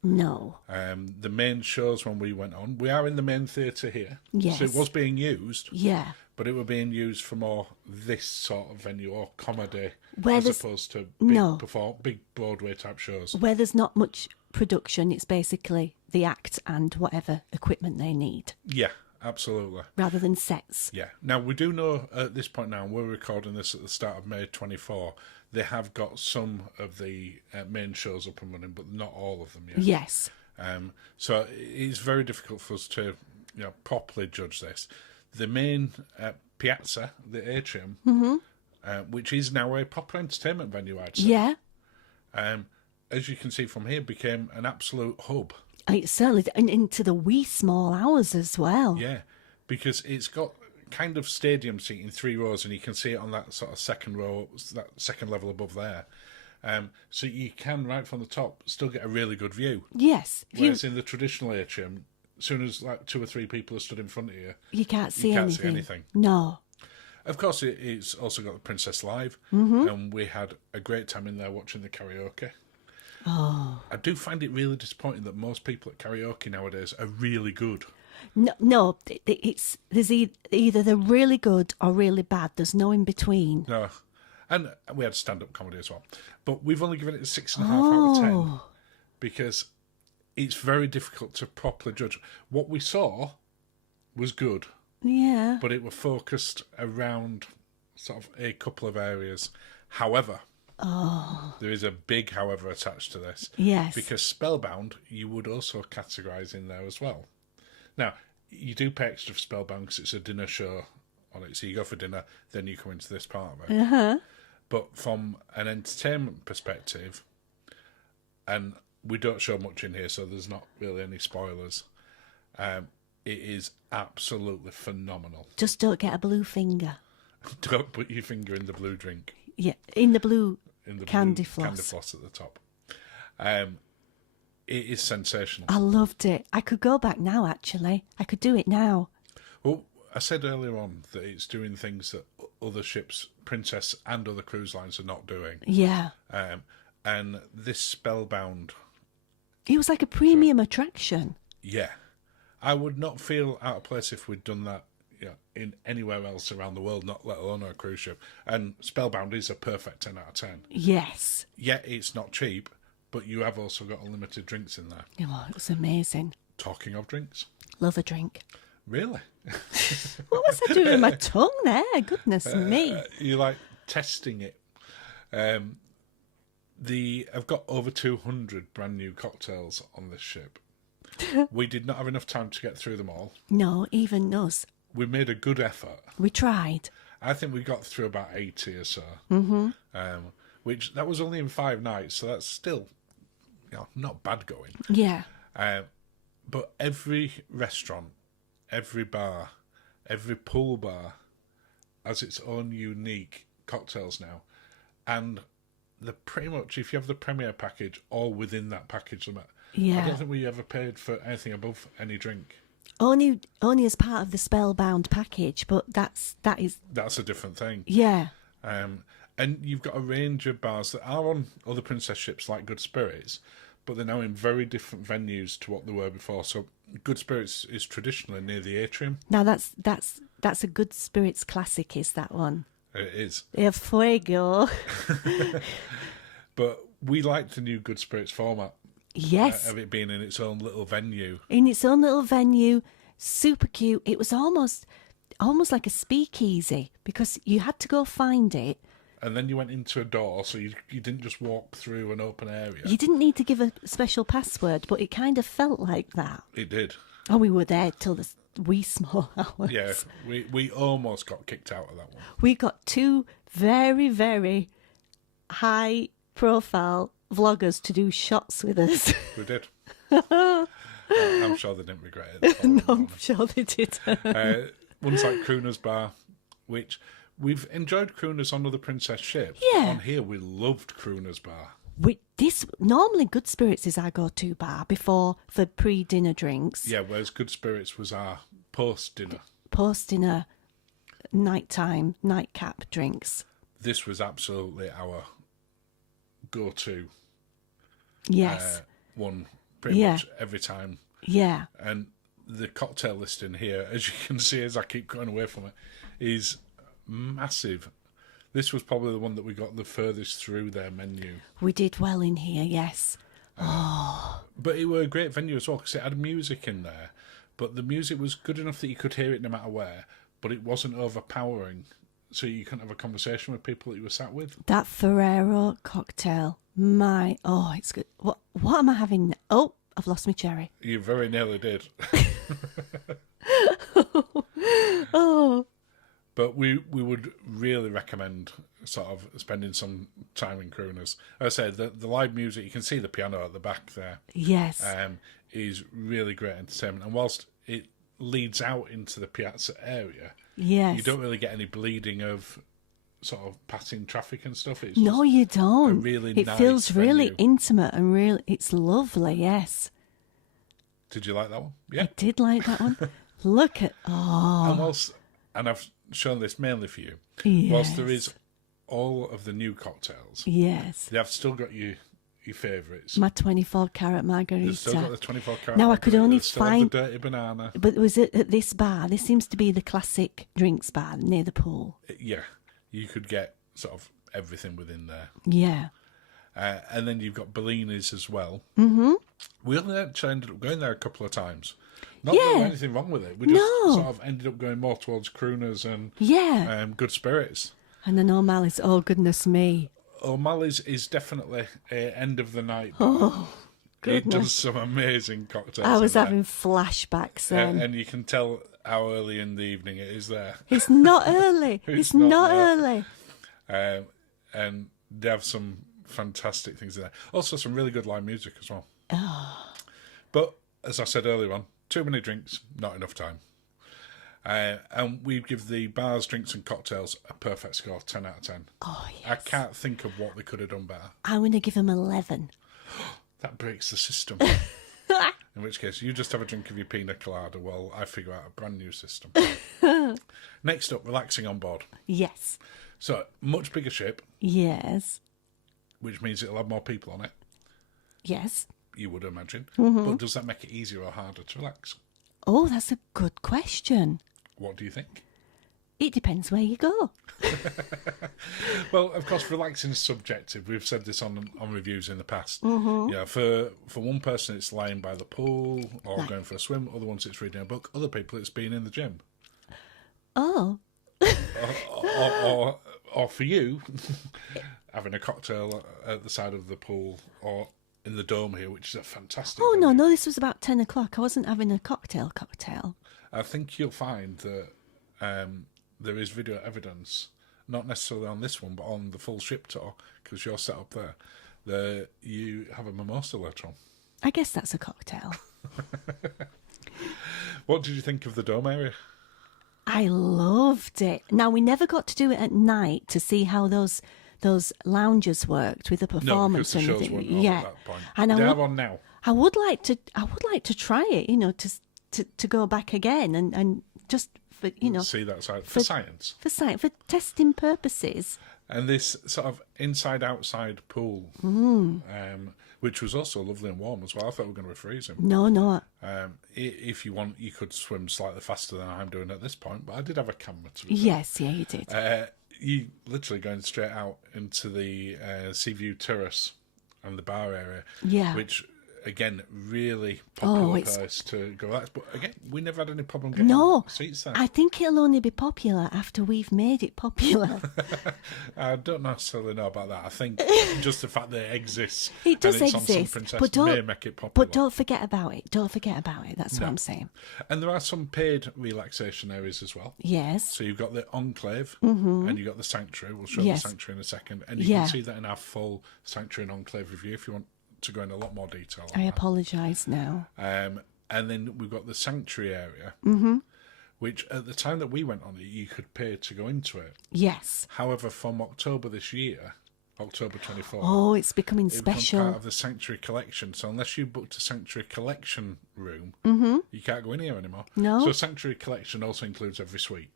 No. The main shows when we went on, we are in the main theatre here. Yes. So it was being used, Yeah. but it were being used for more this sort of venue or comedy Where as there's- opposed to No. big Broadway type shows. Where there's not much production, it's basically the act and whatever equipment they need. Yeah, absolutely. rather than sets. Yeah. Now, we do know at this point now, and we're recording this at the start of May 24, they have got some of the main shows up and running, but not all of them yet. Yes. So it's very difficult for us to properly judge this. The main piazza, the atrium, which is now a proper entertainment venue, I'd say. Yeah. As you can see from here, became an absolute hub. It certainly, and into the wee small hours as well. Yeah, because it's got kind of stadium seating, 3 rows, and you can see it on that sort of second row, that second level above there. So you can, right from the top, still get a really good view. Yes. Whereas in the traditional atrium, as soon as like 2 or 3 people are stood in front of you, you can't see anything. No. Of course, it's also got the Princess Live, and we had a great time in there watching the karaoke. Oh. I do find it really disappointing that most people at karaoke nowadays are really good. No, there's either they're really good or really bad. There's no in between. No. And we had stand-up comedy as well. But we've only given it a 6.5 out of 10 because it's very difficult to properly judge. What we saw was good. Yeah. But it was focused around sort of a couple of areas. However, there is a big however attached to this. Yes. Because Spellbound, you would also categorise in there as well. Now, you do pay extra for Spellbound because it's a dinner show on it. So you go for dinner, then you come into this part of it. Uh-huh. But from an entertainment perspective, and we don't show much in here, so there's not really any spoilers, it is absolutely phenomenal. Just don't get a blue finger. Don't put your finger in the blue drink. Yeah, in the blue Candy floss. floss at the top. It is sensational. I loved it. I could go back now, actually. I could do it now. Well, I said earlier on that it's doing things that other ships, Princess and other cruise lines, are not doing. Yeah. And this Spellbound... It was like a premium attraction. Yeah. I would not feel out of place if we'd done that in anywhere else around the world, not let alone on a cruise ship. And Spellbound is a perfect 10 out of 10. Yes. Yeah, it's not cheap, but you have also got unlimited drinks in there. Oh, it was amazing. Talking of drinks. Love a drink. Really? What was I doing with my tongue there? Goodness me. You like testing it. I've got over 200 brand new cocktails on this ship. We did not have enough time to get through them all. No, even us. We made a good effort. We tried. I think we got through about 80 or so. Which, that was only in 5 nights, so that's still not bad going. Yeah. But every restaurant, every bar, every pool bar has its own unique cocktails now. And pretty much, if you have the Premier package, all within that package. Yeah. I don't think we ever paid for anything above any drink. Only as part of the Spellbound package, but that's a different thing. Yeah. And you've got a range of bars that are on other Princess ships like Good Spirits, but they're now in very different venues to what they were before. So Good Spirits is traditionally near the atrium. Now that's a Good Spirits classic, is that one? It is. El Fuego. But we like the new Good Spirits format. Yes. Of it being in its own little venue. In its own little venue, super cute. It was almost like a speakeasy because you had to go find it. And then you went into a door, so you didn't just walk through an open area. You didn't need to give a special password, but it kind of felt like that. It did. Oh, we were there till the wee small hours. Yeah, we almost got kicked out of that one. We got 2 very, very high-profile vloggers to do shots with us. We did. I'm sure they didn't regret it. No, I'm sure they did. Ones like Crooner's Bar, which we've enjoyed Crooner's on other Princess ships. Yeah. On here, we loved Crooner's Bar. Normally Good Spirits is our go-to bar for pre-dinner drinks. Yeah, whereas Good Spirits was our post-dinner. Post-dinner, nighttime, nightcap drinks. This was absolutely our go-to. Yes. One pretty much every time. Yeah. And the cocktail listing here, as you can see as I keep going away from it, is massive. This was probably the one that we got the furthest through their menu. We did well in here, yes. But it was a great venue as well because it had music in there. but the music was good enough that you could hear it no matter where, but it wasn't overpowering, so you couldn't have a conversation with people that you were sat with. That Ferrero cocktail, it's good. What am I having? Oh, I've lost my cherry. You very nearly did. Oh. But we would really recommend sort of spending some time in Crooners. As I said, the live music, you can see the piano at the back there. Yes. Is really great entertainment. And whilst it leads out into the piazza area, Yes. you don't really get any bleeding of sort of passing traffic and stuff. It's No, just you don't. really It nice feels really venue. intimate and really, it's lovely, yes. Did you like that one? I Yeah. did like that one. Look at, And I've shown this mainly for you. yes. Whilst there is all of the new cocktails, Yes. they have still got your favourites. My 24 carat They've still got margarita. the 24 carat. Now, I could margarita. only They still have find- the dirty banana. But was it at this bar? This seems to be the classic drinks bar near the pool. Yeah, you could get sort of everything within there. Yeah. And then you've got Bellini's as well. Mm-hmm. We only actually ended up going there a couple of times. Not that there was anything wrong with it. We just No. sort of ended up going more towards Crooners and Yeah. Good Spirits. And then O'Malley's, oh, goodness me. O'Malley's is definitely end of the night. Oh, It goodness. does some amazing cocktails. I was in there. having flashbacks then. And you can tell how early in the evening it is there. It's not early. It's it's not, not no. early. And they have some fantastic things in there. Also, some really good live music as well. Oh. But as I said earlier on, too many drinks, not enough time. And we give the bars, drinks, and cocktails a perfect score, 10 out of 10. Oh, yes. I can't think of what they could have done better. I'm going to give him 11. That breaks the system. In which case, you just have a drink of your pina colada while I figure out a brand new system. Next up, relaxing on board. Yes. So, much bigger ship, Yes. which means it'll have more people on it, Yes. you would imagine. Mm-hmm. But does that make it easier or harder to relax? Oh, that's a good question. What do you think? It depends where you go. Well, of course, relaxing is subjective. We've said this on reviews in the past. Mm-hmm. Yeah, for one person, it's lying by the pool or going for a swim. Other ones, it's reading a book. Other people, it's being in the gym. Oh. Or for you, having a cocktail at the side of the pool or in the dome here, which is a fantastic. Oh, venue. no, this was about 10 o'clock. I wasn't having a cocktail. I think you'll find that there is video evidence, not necessarily on this one, but on the full ship tour, because you're set up there, that you have a mimosa later on. I guess that's a cocktail. What did you think of the dome area? I loved it. Now, we never got to do it at night to see how those lounges worked with the No, performance because the and shows everything. weren't on Yeah, at that point. and They I have would, on now. I would like to try it. You know, to go back again and just for See that side for science. for testing purposes. And this sort of inside-outside pool, which was also lovely and warm as well. I thought we were going to be freezing. No. If you want, you could swim slightly faster than I'm doing at this point, but I did have a camera to be Yes, yeah, you did. you literally going straight out into the sea view terrace and the bar area, Yeah. which again really popular it's- place to go relax. But again, we never had any problem getting No, seats there. I think it'll only be popular after we've made it popular. I don't necessarily know about that. I think just the fact that it exists, It does and it's on Some exist, Princess but may don't make it popular. but don't forget about it. Don't forget about it. That's what I'm saying. And there are some paid relaxation areas as well. Yes. So you've got the Enclave and you've got the Sanctuary. We'll show Yes. the Sanctuary in a second. And you Yeah. can see that in our full Sanctuary and Enclave review if you want to go in a lot more detail. I apologise now. And then we've got the Sanctuary area, which at the time that we went on it, you could pay to go into it. Yes. However, from October this year, October 24th, Oh, it's becoming it becomes special. part of the Sanctuary Collection. So unless you booked a Sanctuary Collection room, you can't go in here anymore. No. So Sanctuary Collection also includes every suite.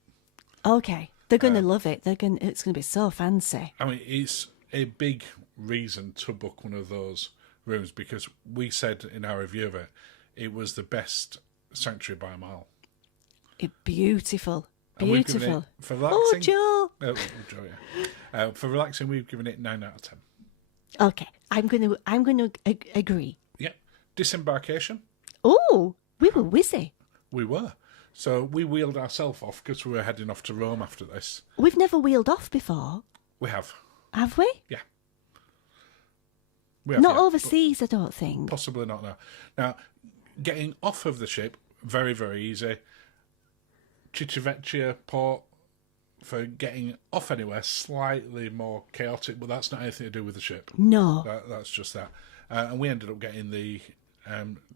Okay, they're going to love it. It's going to be so fancy. I mean, it's a big reason to book one of those rooms because we said in our review of it, it was the best Sanctuary by a mile. Beautiful. And we've given Beautiful. it, for Oh, relaxing, Joe. Joe, yeah. For relaxing, we've given it 9 out of 10. Okay, I'm going to agree. Yeah. Disembarkation. Oh, we were whizzy. We were. So we wheeled ourselves off because we were heading off to Rome after this. We've never wheeled off before, We have. have we? Yeah. We have, Not yeah, overseas, I don't but think. possibly not now. Now, getting off of the ship, very, very easy. Cicciavecchia port, for getting off anywhere, slightly more chaotic, but that's not anything to do with the ship. No, That's just that. And we ended up getting the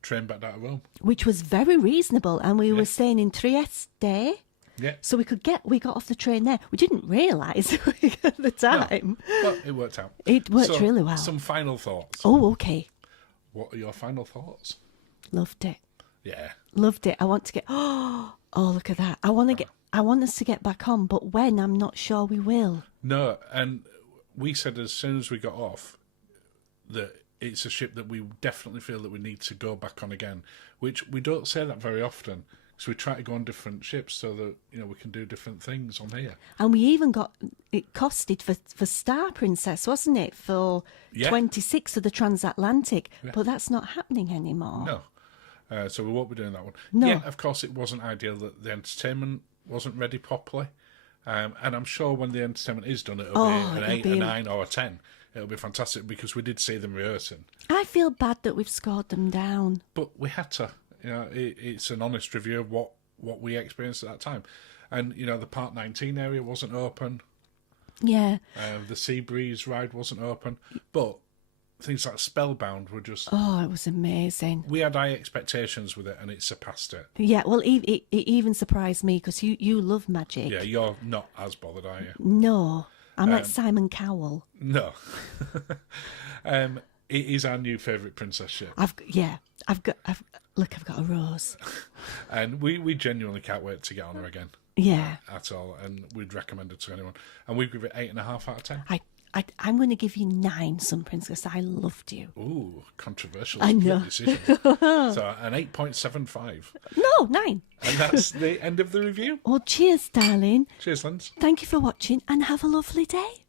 train back down to Rome. which was very reasonable, and we Yeah. were staying in Trieste, Yeah. so we got off the train there. We didn't realise at the time. But it worked out. It worked So, really well. Some final thoughts. Oh, okay. What are your final thoughts? Loved it. Yeah. Loved it. I want to get. Oh, look at that. I want us to get back on, but when, I'm not sure we will. No, and we said as soon as we got off that it's a ship that we definitely feel that we need to go back on again, which we don't say that very often. So we try to go on different ships so that, we can do different things on here. And we even got it costed for Star Princess, wasn't it? For Yeah. 26 of the transatlantic. But that's not happening anymore. No. So we won't be doing that one. No. Yeah, of course, it wasn't ideal that the entertainment wasn't ready properly. And I'm sure when the entertainment is done, it'll be an it'll 8, be a 9 or a 10. It'll be fantastic because we did see them rehearsing. I feel bad that we've scored them down. But we had to. It's an honest review of what we experienced at that time. And, the Part 19 area wasn't open. Yeah. The Sea Breeze ride wasn't open. But things like Spellbound were just... Oh, it was amazing. We had high expectations with it, and it surpassed it. Yeah, well, it even surprised me because you love magic. Yeah, you're not as bothered, are you? No, I'm like Simon Cowell. No. It is our new favourite princess ship. I've got a rose. And we genuinely can't wait to get on her again. Yeah. At all. And we'd recommend it to anyone. And we give it 8.5 out of 10. I'm going to give you 9, Sun Princess. I loved you. Ooh, controversial I know. decision. So an 8.75. No, 9. And that's the end of the review. Well, cheers, darling. Cheers, Linz. Thank you for watching and have a lovely day.